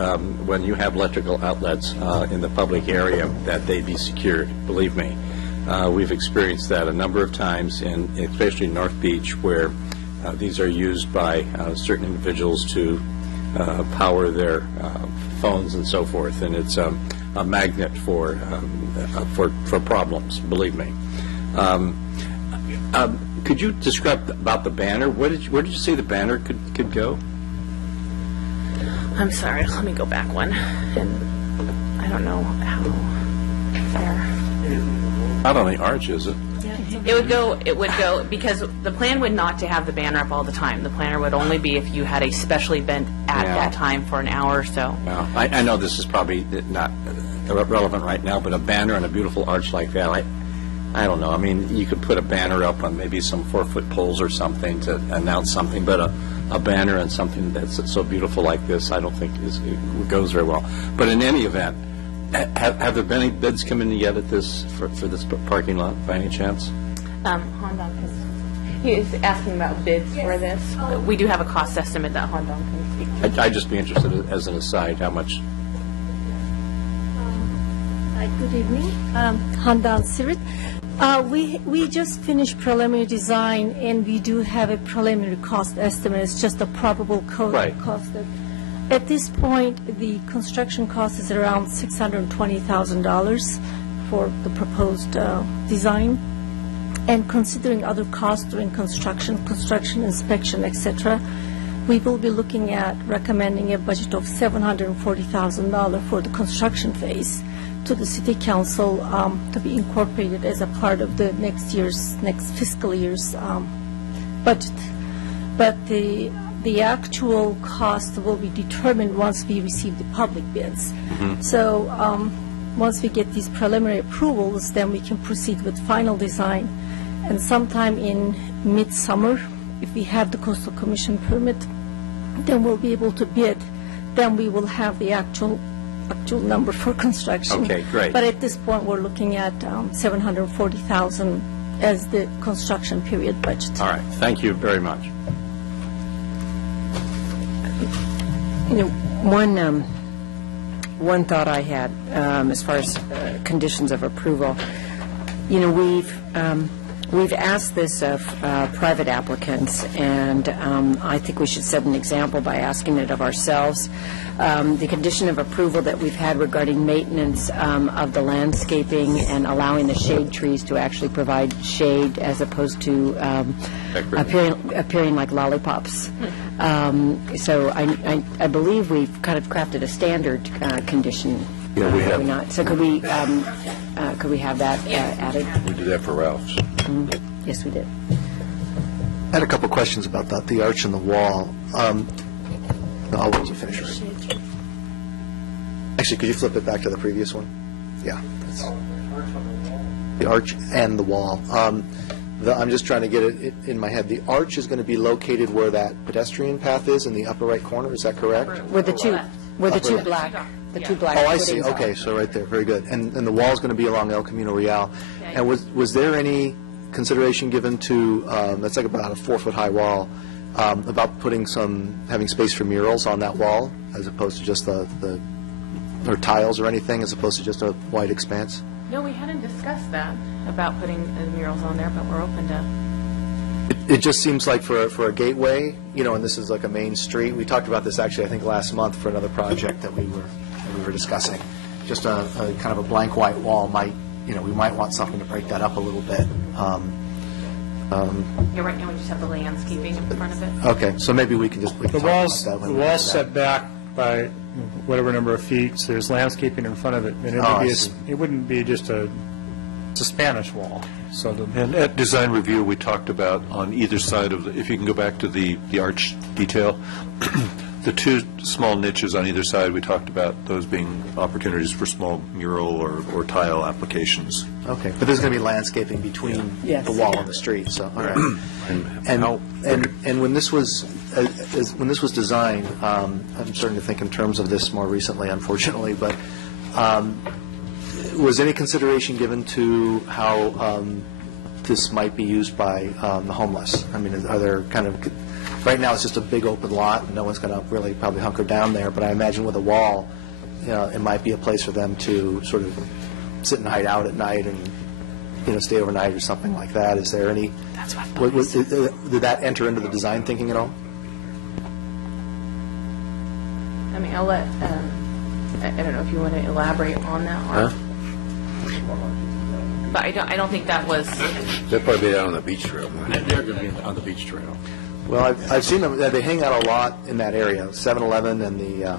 when you have electrical outlets in the public area, that they be secured. Believe me, we've experienced that a number of times, especially in North Beach, where these are used by certain individuals to power their phones and so forth, and it's a magnet for problems. Believe me. Could you describe about the banner? Where did you say the banner could go? I'm sorry. Let me go back one. And I don't know how there. Not on the arch, is it? It would go, because the plan would not to have the banner up all the time. The planner would only be if you had a special event at that time for an hour or so. Well, I know this is probably not relevant right now, but a banner on a beautiful arch like that, I don't know. I mean, you could put a banner up on maybe some 4-foot poles or something to announce something, but a banner on something that's so beautiful like this, I don't think it goes very well. But in any event, have there been any bids come in yet at this for this parking lot by any chance? Hondong, he is asking about bids for this. We do have a cost estimate that Hondong can speak to. I'd just be interested, as an aside, how much. Hi, good evening. Handan Sirit. We just finished preliminary design, and we do have a preliminary cost estimate. It's just a probable cost. At this point, the construction cost is around $620,000 for the proposed design. And considering other costs during construction inspection, etc., we will be looking at recommending a budget of $740,000 for the construction phase to the City Council to be incorporated as a part of the next fiscal year's budget. But the actual cost will be determined once we receive the public bids. Mm-hmm. So once we get these preliminary approvals, then we can proceed with final design. And sometime in midsummer, if we have the Coastal Commission permit, then we'll be able to bid. Then we will have the actual number for construction. Okay, great. But at this point, we're looking at $740,000 as the construction period budget. All right. Thank you very much. One thought I had as far as conditions of approval, we've asked this of private applicants, and I think we should set an example by asking it of ourselves. The condition of approval that we've had regarding maintenance of the landscaping and allowing the shade trees to actually provide shade as opposed to appearing like lollipops. So I believe we've kind of crafted a standard condition. Yeah, we have. Not? So could we have that added? We do that for Ralph's. Mm-hmm. Yes, we did. I had a couple questions about that, the arch and the wall. I'll let you finish. Right? Actually, could you flip it back to the previous one? Yeah. The arch and the wall. I'm just trying to get it in my head. The arch is going to be located where that pedestrian path is in the upper right corner. Is that correct? Where the two black. Oh, I see. Okay, so right there. Very good. And the wall is going to be along El Camino Real. And was there any consideration given to, that's like about a 4-foot-high wall, about having space for murals on that wall, as opposed to just or tiles or anything, as opposed to just a white expanse? No, we hadn't discussed that, about putting the murals on there, but we're open to. It just seems like for a gateway, and this is like a main street. We talked about this actually, I think, last month for another project that we were discussing. Just a kind of a blank white wall might, we might want something to break that up a little bit. Yeah, right now we just have the landscaping in front of it. Okay, so maybe we can The wall's set back by whatever number of feet, so there's landscaping in front of it, and it wouldn't be just it's a Spanish wall. So and at design review, we talked about on either side of if you can go back to the arch detail, the two small niches on either side, we talked about those being opportunities for small mural or tile applications. Okay, but there's going to be landscaping between the wall and the street, so, all right. And when this was designed, I'm starting to think in terms of this more recently, unfortunately, but was any consideration given to how this might be used by the homeless? I mean, are there kind of, right now it's just a big open lot, and no one's going to really probably hunker down there, but I imagine with a wall, it might be a place for them to sort of sit and hide out at night and, stay overnight or something like that. Is there any, did that enter into the design thinking at all? I mean, I'll let, I don't know if you want to elaborate on that, Art. But I don't think that was. They'll probably be out on the beach trail. They're going to be on the beach trail. Well, I've seen them. They hang out a lot in that area, 7-Eleven and the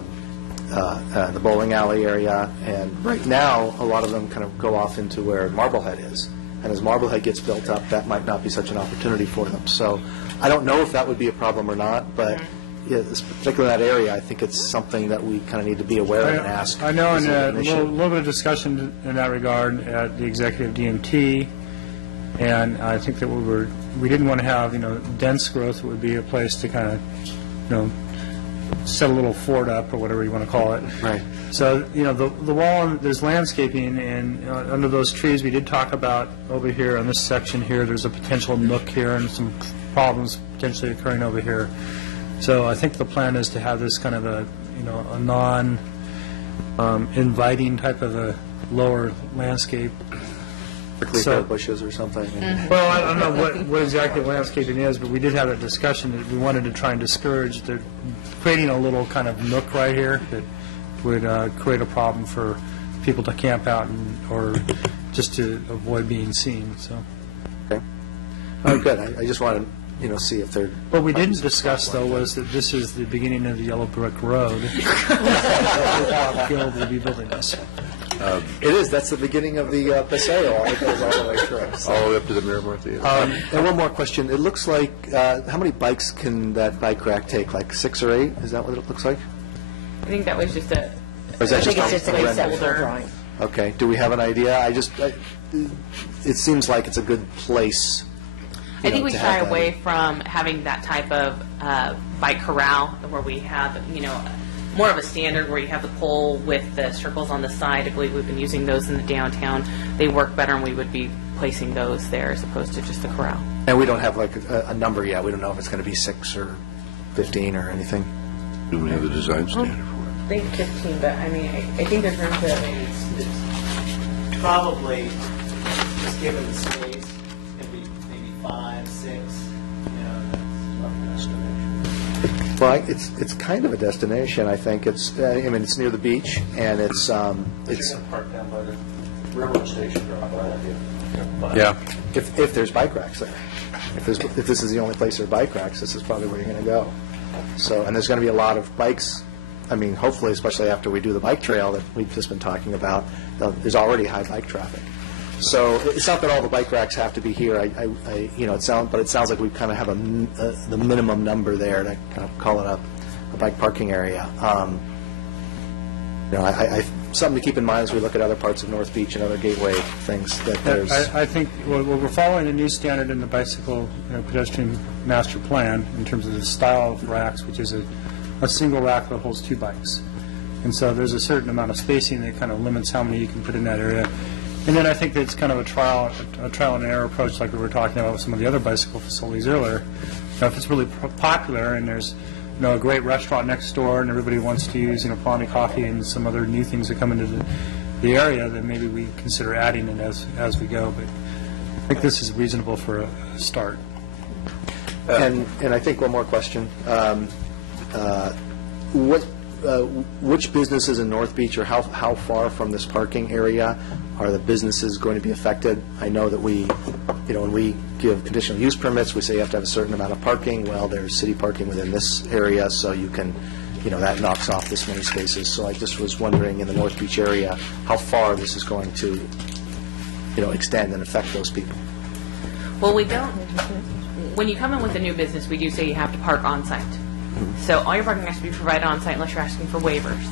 bowling alley area. And right now, a lot of them kind of go off into where Marblehead is. And as Marblehead gets built up, that might not be such an opportunity for them. So I don't know if that would be a problem or not, but particularly in that area, I think it's something that we kind of need to be aware of and ask. I know, and a little bit of discussion in that regard at the executive DMT, and I think that we didn't want to have, dense growth. It would be a place to kind of, set a little fort up or whatever you want to call it. Right. So, the wall, there's landscaping, and under those trees, we did talk about over here on this section here, there's a potential nook here and some problems potentially occurring over here. So I think the plan is to have this kind of a non-inviting type of a lower landscape. Prickly bushes or something. Well, I don't know what exactly landscaping is, but we did have a discussion that we wanted to try and discourage creating a little kind of nook right here that would create a problem for people to camp out or just to avoid being seen. So. Okay. Oh, good. I just wanted see if they're... What we didn't discuss, though, was that this is the beginning of the Yellow Brick Road. Guild will be building this. It is. That's the beginning of the Paseo. It goes all the way through. So. All the way up to the Miramar Theater. And one more question. It looks like, how many bikes can that bike rack take? Like 6 or 8? Is that what it looks like? I think that was just a... Or is that I think just it's just a conceptual drawing. Okay. Do we have an idea? It seems like it's a good place. I think we shy away from having that type of bike corral where we have, more of a standard where you have the pole with the circles on the side. I believe we've been using those in the downtown. They work better, and we would be placing those there as opposed to just the corral. And we don't have like a number yet. We don't know if it's going to be 6 or 15 or anything. Do we have the design standard for it? I think 15, but I mean, I think there's room to... Probably, just given the space, maybe 5, 6, Well, it's kind of a destination. I think it's it's near the beach, and it's parked down by the railroad station. Yeah. If there's bike racks there, if this is the only place there are bike racks, this is probably where you're going to go. So, and there's going to be a lot of bikes. I mean, hopefully, especially after we do the bike trail that we've just been talking about, there's already high bike traffic. So it's not that all the bike racks have to be here. It sounds like we kind of have the minimum number there to kind of call it a bike parking area. Something to keep in mind as we look at other parts of North Beach and other gateway things. That there's. I think we're following the new standard in the bicycle pedestrian master plan in terms of the style of racks, which is a single rack that holds 2 bikes. And so there's a certain amount of spacing that kind of limits how many you can put in that area. And then I think that it's kind of a trial and error approach, like we were talking about with some of the other bicycle facilities earlier. If it's really popular and there's a great restaurant next door and everybody wants to use Pawnee Coffee and some other new things that come into the area, then maybe we consider adding it as we go. But I think this is reasonable for a start. And I think one more question. Which businesses in North Beach, or how far from this parking area are the businesses going to be affected? I know that when we give conditional use permits, we say you have to have a certain amount of parking. Well, there's city parking within this area, so you can, that knocks off this many spaces. So I just was wondering, in the North Beach area, how far this is going to, extend and affect those people. Well, we don't. When you come in with a new business, we do say you have to park on site. So all your parking has to be provided on site unless you're asking for waivers.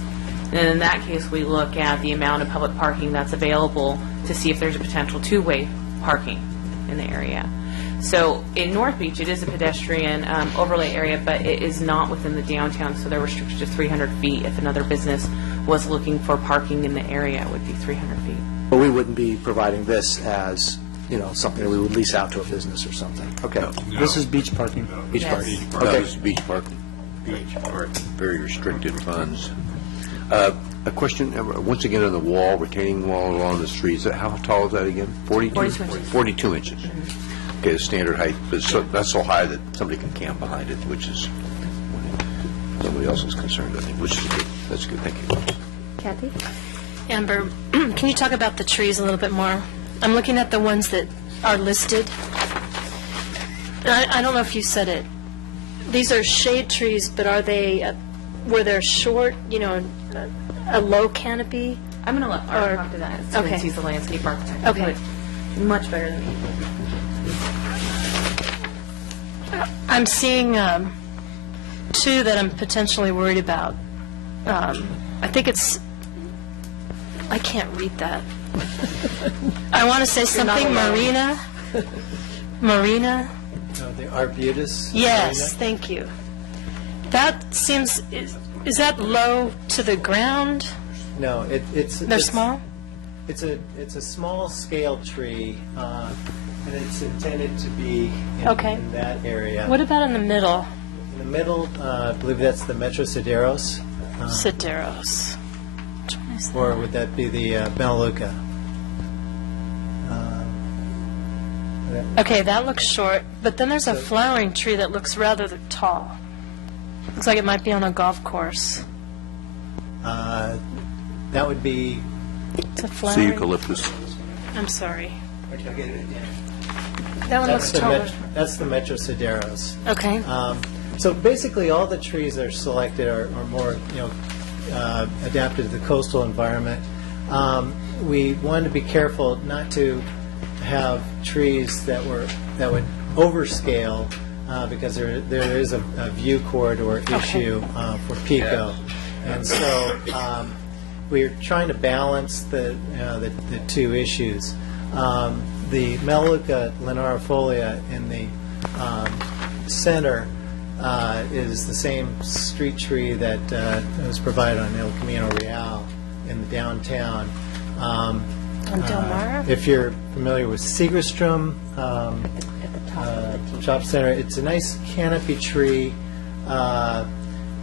And in that case, we look at the amount of public parking that's available to see if there's a potential two-way parking in the area. So in North Beach, it is a pedestrian overlay area, but it is not within the downtown, so they're restricted to 300 feet. If another business was looking for parking in the area, it would be 300 feet. But we wouldn't be providing this as, something that we would lease out to a business or something. Okay. This is beach parking. Beach Yes. parking. No, Okay. this is beach parking. Beach park, very restricted funds. A question, once again, on the wall, retaining wall along the streets, how tall is that again? 42? 42 inches. 42 inches. Okay, the standard height, but that's so high that somebody can camp behind it, which is somebody else is concerned, I think, which is good. That's good, thank you. Kathy? Amber, can you talk about the trees a little bit more? I'm looking at the ones that are listed. I don't know if you said it. These are shade trees, but are they, were they short, a low canopy? I'm going to let Art talk to that. Okay. Since he's the landscape architect. Okay. He'll do it much better than me. I'm seeing two that I'm potentially worried about. I think I can't read that. I want to say something, Marina. Marina? No, the Arbutus. Yes, Marina. thank you. That seems, is that low to the ground? No, it's. They're small? It's a small scale tree, and it's intended to be in that area. What about in the middle? In the middle, I believe that's the Metrosideros. Sideros. Or would that be the Melaleuca? Okay, that looks short, but then there's a flowering tree that looks rather tall. Looks like it might be on a golf course. That would be. It's a The flowering. eucalyptus. I'm sorry. That one looks That's taller. That's the Metrosideros. Okay. So basically, all the trees that are selected are more, adapted to the coastal environment. We wanted to be careful not to have trees that would overscale because there is a view corridor issue for PICO, and so we're trying to balance the two issues. The Melaleuca linearifolia in the center is the same street tree that was provided on El Camino Real in the downtown. On Del Mar? If you're familiar with Segerstrom Shop Center, it's a nice canopy tree.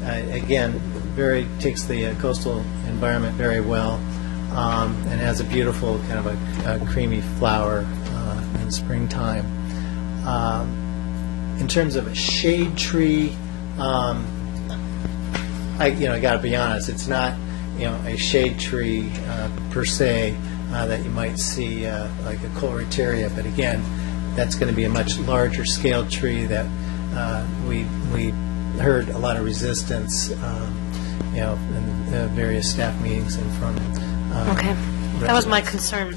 Again, takes the coastal environment very well, and has a beautiful kind of a creamy flower in springtime. In terms of a shade tree, I got to be honest, it's not a shade tree per se that you might see like a Colereteria, but again, that's going to be a much larger scale tree that we heard a lot of resistance, in the various staff meetings and from. Okay, that was my concern.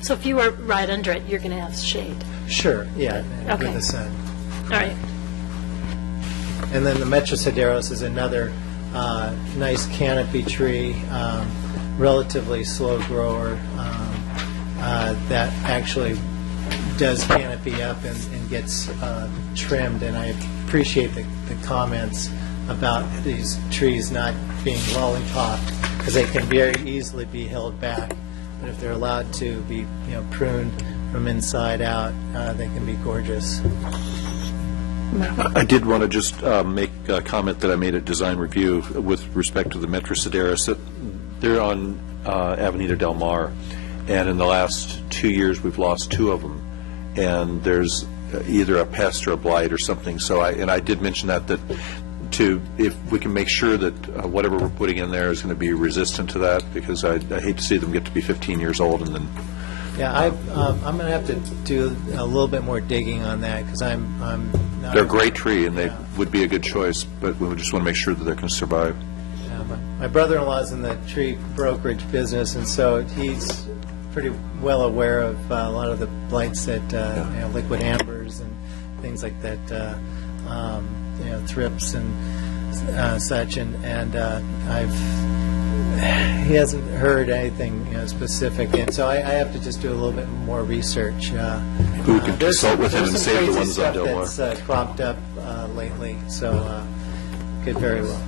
So if you were right under it, you're going to have shade. Sure, yeah, Okay. with the sun. All right. And then the Metrosideros is another nice canopy tree, relatively slow grower, that actually does canopy up and gets trimmed. And I appreciate the comments about these trees not being lollypopped, because they can very easily be held back but if they're allowed to be, pruned from inside out, they can be gorgeous. I did want to just make a comment that I made at design review with respect to the Metro Sedaris. They're on Avenida Del Mar, and in the last 2 years we've lost 2 of them, and there's either a pest or a blight or something. So I did mention that if we can make sure that whatever we're putting in there is going to be resistant to that, because I hate to see them get to be 15 years old and then. Yeah, I'm going to have to do a little bit more digging on that, because I'm not. They're a great tree, and they would be a good choice, but we just want to make sure that they can survive. Yeah, my brother-in-law's in the tree brokerage business, and so he's pretty well aware of a lot of the blights that liquid ambers and things like that, thrips and such, and he hasn't heard anything specific, and so I have to just do a little bit more research. We can consult with him and save the ones on Del Mar. That's cropped up lately, so could very well.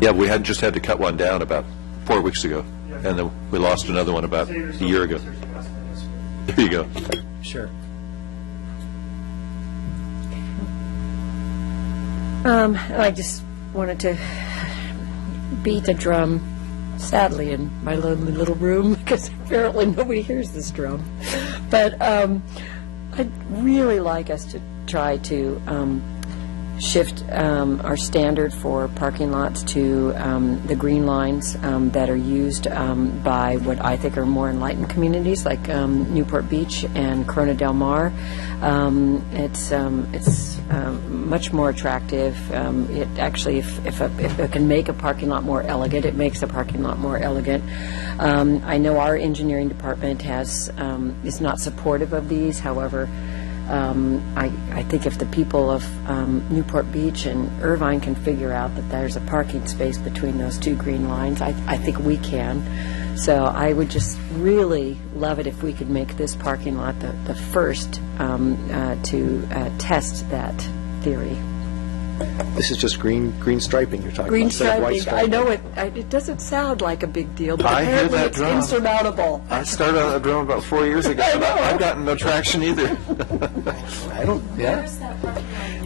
Yeah, we had just had to cut one down about 4 weeks ago, and then we lost another one about a year ago. There you go. Sure. I just wanted to beat a drum, sadly, in my lonely little room, because apparently nobody hears this drum. But I'd really like us to try to shift our standard for parking lots to the green lines that are used by what I think are more enlightened communities like Newport Beach and Corona Del Mar. It's much more attractive. It actually, if it can make a parking lot more elegant, it makes the parking lot more elegant. I know our engineering department is not supportive of these. However, I think if the people of Newport Beach and Irvine can figure out that there's a parking space between those 2 green lines, I think we can. So I would just really love it if we could make this parking lot the first to test that theory. This is just green striping you're talking Green about. Instead of white striping. striping. I know it doesn't sound like a big deal, but I hear apparently that it's drum. insurmountable. I started on a drum about 4 years ago. I've gotten no traction either. I don't. Yeah.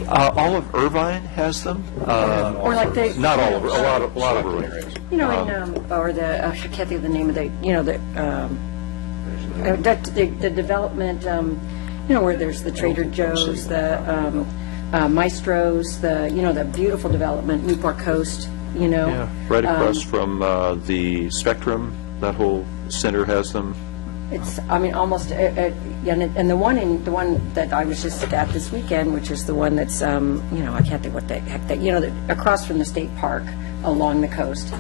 All of Irvine has them. Or like they. Not all of a lot of Irvine. Or the I can't think of the name of the the development. Where there's the Trader Joe's, the Maestro's, the beautiful development, Newport Coast. Yeah, right across from the Spectrum. That whole center has them. It's, almost, and the one that I was just at this weekend, which is the one that's, I can't think what the heck across from the state park along the coast,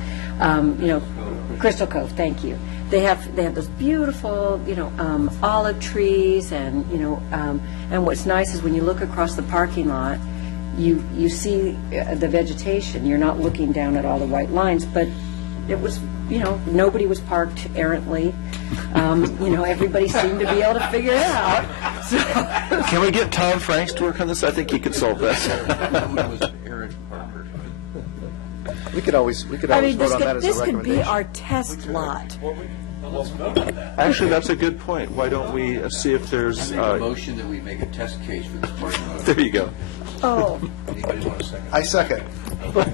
Crystal Cove. Thank you. They have those beautiful, olive trees, and and what's nice is when you look across the parking lot, you see the vegetation. You're not looking down at all the white lines, but it was, nobody was parked errantly. Everybody seemed to be able to figure it out. So. Can we get Tom Franks to work on this? I think he could solve that. We could always vote on that as a recommendation. This could be our test lot. Actually, that's a good point. Why don't we see if there's... I make a motion that we make a test case for this parking lot. There you go. Oh. Anybody want a second? I second.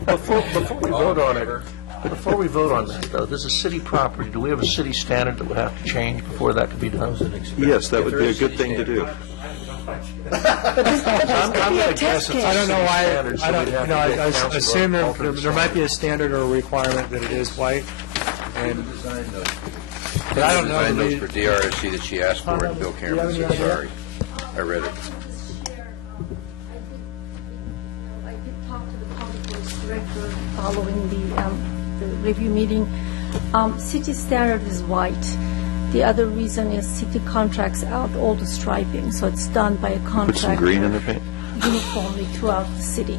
Before we vote on it, before we vote on that, though, this is city property. Do we have a city standard that would have to change before that could be done? Yes, that would be a good thing to do. I'm going to guess it's I don't know why, standard, so we'd have to I get council assume to alter there might be a standard or a requirement that it is white, and, but I don't know. Design notes for DRSC that she asked for, and Bill Cameron said, sorry. I read it. I did talk to the public works director following the review meeting. City standard is white. The other reason is city contracts out all the striping, so it's done by a contractor. Put some green in the paint. Uniformly throughout the city.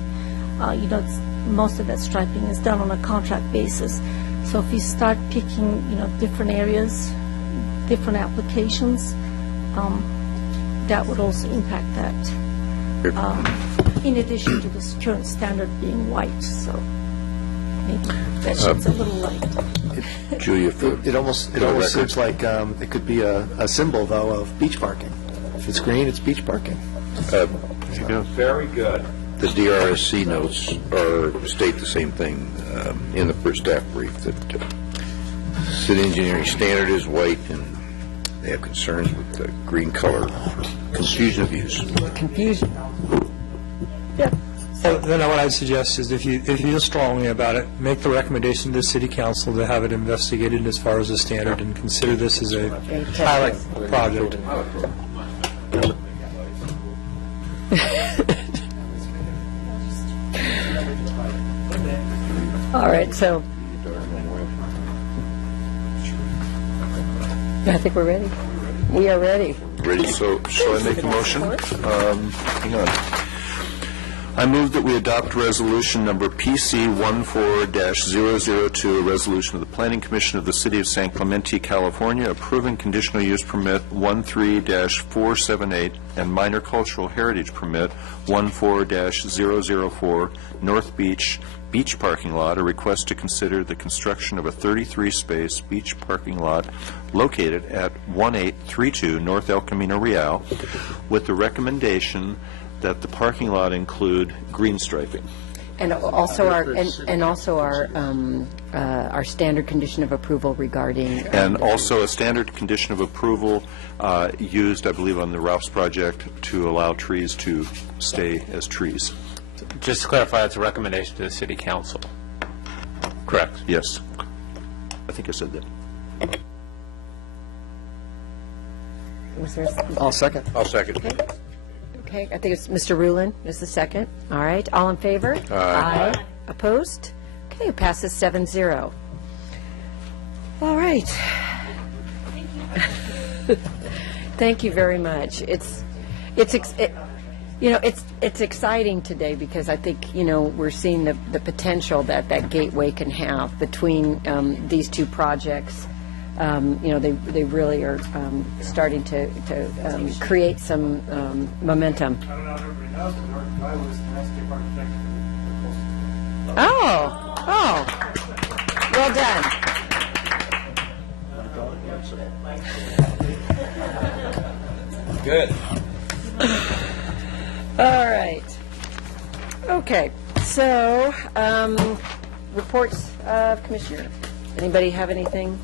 Most of that striping is done on a contract basis. So if you start picking, different areas, different applications, that would also impact that. In addition to this current standard being white, so. That shed's a little light. Julia, It almost seems like it could be a symbol, though, of beach parking. If it's green, it's beach parking. Very good. the DRSC notes state the same thing in the first staff brief, that city engineering standard is white, and they have concerns with the green color, confusion of use. Confusion. So then what I'd suggest is if you feel strongly about it, make the recommendation to the city council to have it investigated as far as the standard and consider this as a pilot project. All right, so I think we're ready. We are ready. Ready? So shall I make the motion? Hang on. I move that we adopt resolution number PC14-002, a resolution of the Planning Commission of the City of San Clemente, California, approving conditional use permit 13-478 and minor cultural heritage permit 14-004 North Beach parking lot, a request to consider the construction of a 33-space beach parking lot located at 1832 North El Camino Real, with the recommendation that the parking lot include green striping. And also our standard condition of approval regarding. And also a standard condition of approval used, I believe, on the Ralph's project to allow trees to stay as trees. Just to clarify, it's a recommendation to the city council. Correct. Yes. I think I said that. Was there? I'll second. I'll second. Okay, I think it's Mr. Rulin is the second. All right, all in favor? Aye. Opposed? Okay, it passes 7-0. All right. Thank you very much. It's exciting today because I think, we're seeing the potential that Gateway can have between these two projects. They really are starting to create some momentum. Oh, well done. Good. All right. Okay, so reports of commissioner. Anybody have anything?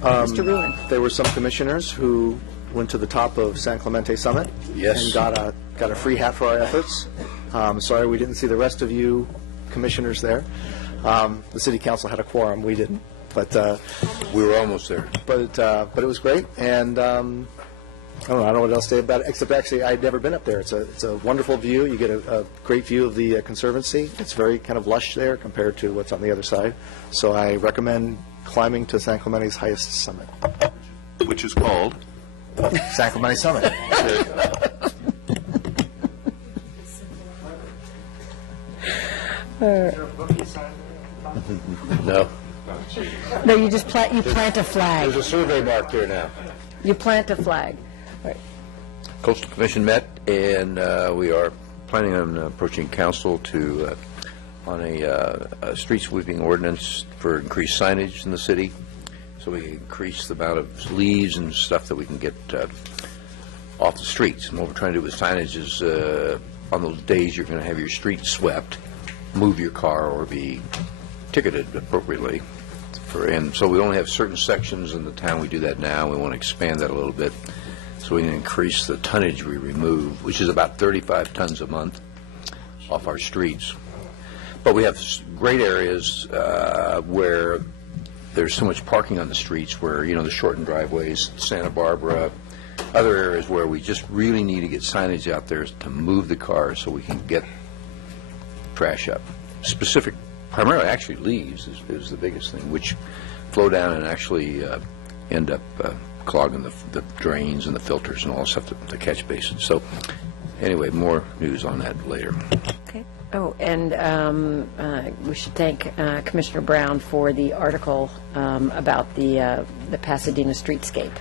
Mr. Rulin. There were some commissioners who went to the top of San Clemente Summit. Yes. And got a free hat for our efforts. Sorry we didn't see the rest of you commissioners there. The city council had a quorum, we didn't. But we were almost there. But it was great, and I don't know what else to say about it, except actually I'd never been up there. It's a wonderful view. You get a great view of the Conservancy. It's very kind of lush there compared to what's on the other side. So I recommend climbing to San Clemente's highest summit. Which is called? San Clemente Summit. No. No, you just plant a flag. There's a survey mark there now. You plant a flag. All right. Coastal Commission met, and we are planning on approaching council on a street sweeping ordinance for increased signage in the city, so we can increase the amount of leaves and stuff that we can get off the streets. And what we're trying to do with signage is on those days you're going to have your street swept, move your car or be ticketed appropriately. And so we only have certain sections in the town. We do that now. We want to expand that a little bit so we can increase the tonnage we remove, which is about 35 tons a month off our streets. But we have great areas where there's so much parking on the streets where, the shortened driveways, Santa Barbara, other areas where we just really need to get signage out there to move the cars so we can get trash up. Primarily actually leaves is the biggest thing, which flow down and actually end up clogging the drains and the filters and all the stuff, the catch basins. So anyway, more news on that later. Okay. Oh, and we should thank Commissioner Brown for the article about the Pasadena streetscape.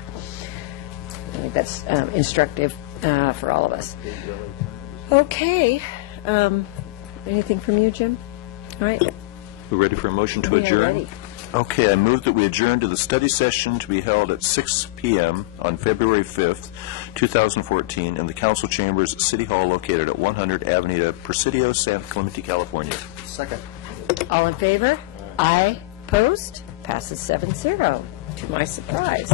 I think that's instructive for all of us. Okay. Anything from you, Jim? All right. We're ready for a motion to We are adjourn? ready. Okay, I move that we adjourn to the study session to be held at 6 p.m. on February 5th, 2014, in the council chambers at City Hall located at 100 Avenida Presidio, San Clemente, California. Second. All in favor? Aye. Opposed? Passes 7-0, to my surprise.